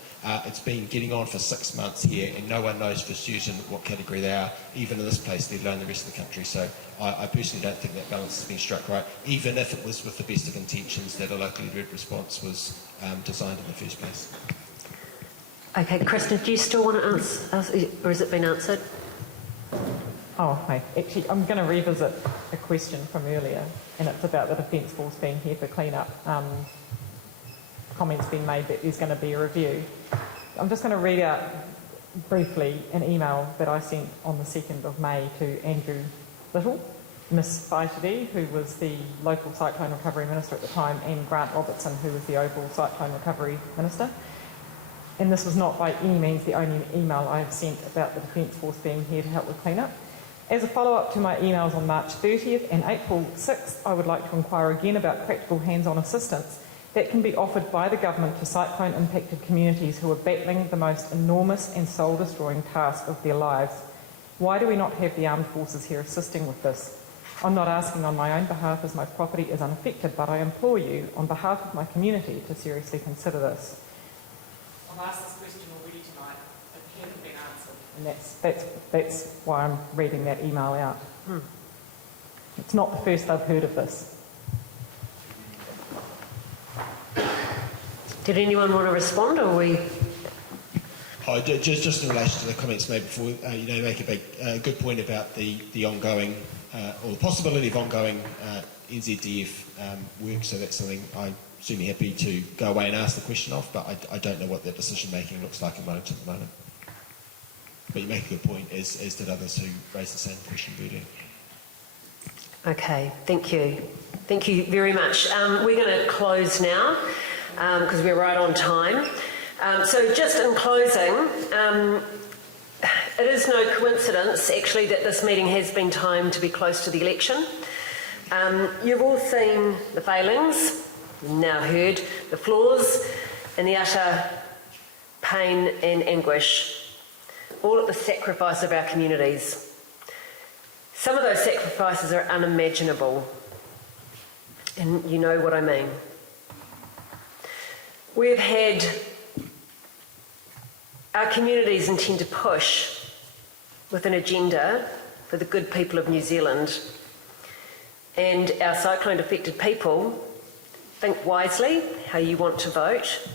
It's been getting on for 6 months here, and no one knows for certain what category they are, even in this place, let alone the rest of the country. So I personally don't think that balance has been struck right, even if it was with the best of intentions that a locally led response was designed in the first place. Okay, Kristen, do you still want to answer, or has it been answered? Oh, hi. Actually, I'm going to revisit a question from earlier, and it's about the Defence Force being here for clean-up. Comments being made that there's going to be a review. I'm just going to read out briefly an email that I sent on the 2nd of May to Andrew Little, Miss Faitidi, who was the local cyclone recovery minister at the time, and Grant Robertson, who was the overall cyclone recovery minister. And this was not by any means the only email I have sent about the Defence Force being here to help with clean-up. As a follow-up to my emails on March 30th and April 6th, I would like to inquire again about practical hands-on assistance that can be offered by the government to cyclone-impacted communities who are battling the most enormous and soul-destroying task of their lives. Why do we not have the armed forces here assisting with this? I'm not asking on my own behalf, as my property is unaffected, but I implore you, on behalf of my community, to seriously consider this. I've asked this question already tonight. It hasn't been answered. And that's why I'm reading that email out. It's not the first I've heard of this. Did anyone want to respond, or we... Oh, just in relation to the comments made before, you make a good point about the ongoing, or the possibility of ongoing NZDF work, so that's something I'm certainly happy to go away and ask the question of, but I don't know what that decision-making looks like at the moment. But you make a good point, as did others who raised the same question earlier. Okay, thank you. Thank you very much. We're going to close now, because we're right on time. So just in closing, it is no coincidence, actually, that this meeting has been timed to be close to the election. You've all seen the failings, you've now heard the flaws, and the utter pain and anguish, all at the sacrifice of our communities. Some of those sacrifices are unimaginable, and you know what I mean. We've had our communities intend to push with an agenda for the good people of New Zealand, and our cyclone-affected people think wisely how you want to vote,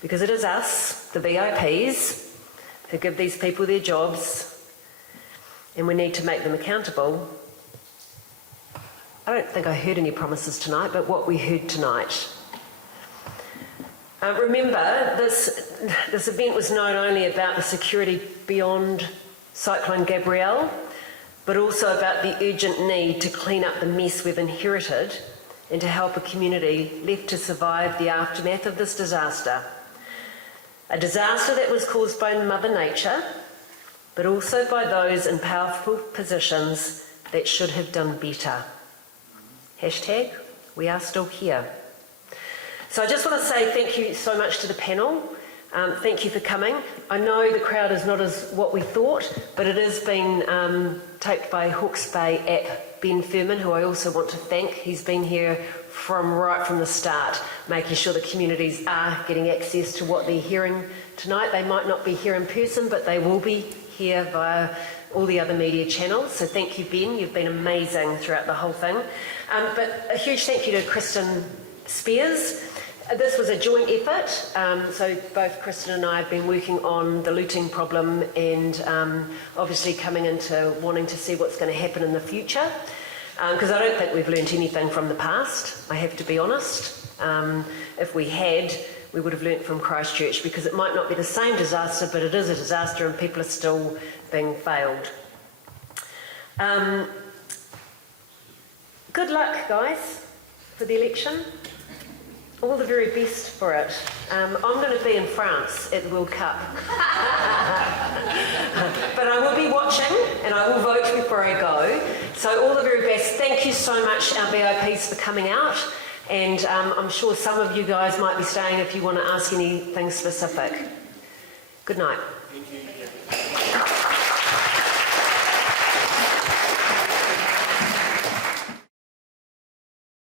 because it is us, the VIPs, who give these people their jobs, and we need to make them accountable. I don't think I heard any promises tonight, but what we heard tonight. Remember, this event was not only about the security beyond Cyclone Gabrielle, but also about the urgent need to clean up the mess we've inherited and to help a community left to survive the aftermath of this disaster. A disaster that was caused by Mother Nature, but also by those in powerful positions that should have done better. Hashtag, we are still here. So I just want to say thank you so much to the panel. Thank you for coming. I know the crowd is not as what we thought, but it is being taped by Hawke's Bay app Ben Furman, who I also want to thank. He's been here right from the start, making sure that communities are getting access to what they're hearing tonight. They might not be here in person, but they will be here via all the other media channels. So thank you, Ben. You've been amazing throughout the whole thing. But a huge thank you to Kristen Spears. This was a joint effort. So both Kristen and I have been working on the looting problem and obviously coming into wanting to see what's going to happen in the future. Because I don't think we've learnt anything from the past, I have to be honest. If we had, we would have learnt from Christchurch, because it might not be the same disaster, but it is a disaster and people are still being failed. Good luck, guys, for the election. All the very best for it. I'm going to be in France at the World Cup. But I will be watching and I will vote before I go. So all the very best. Thank you so much, our VIPs, for coming out. And I'm sure some of you guys might be staying if you want to ask anything specific. Good night. Thank you.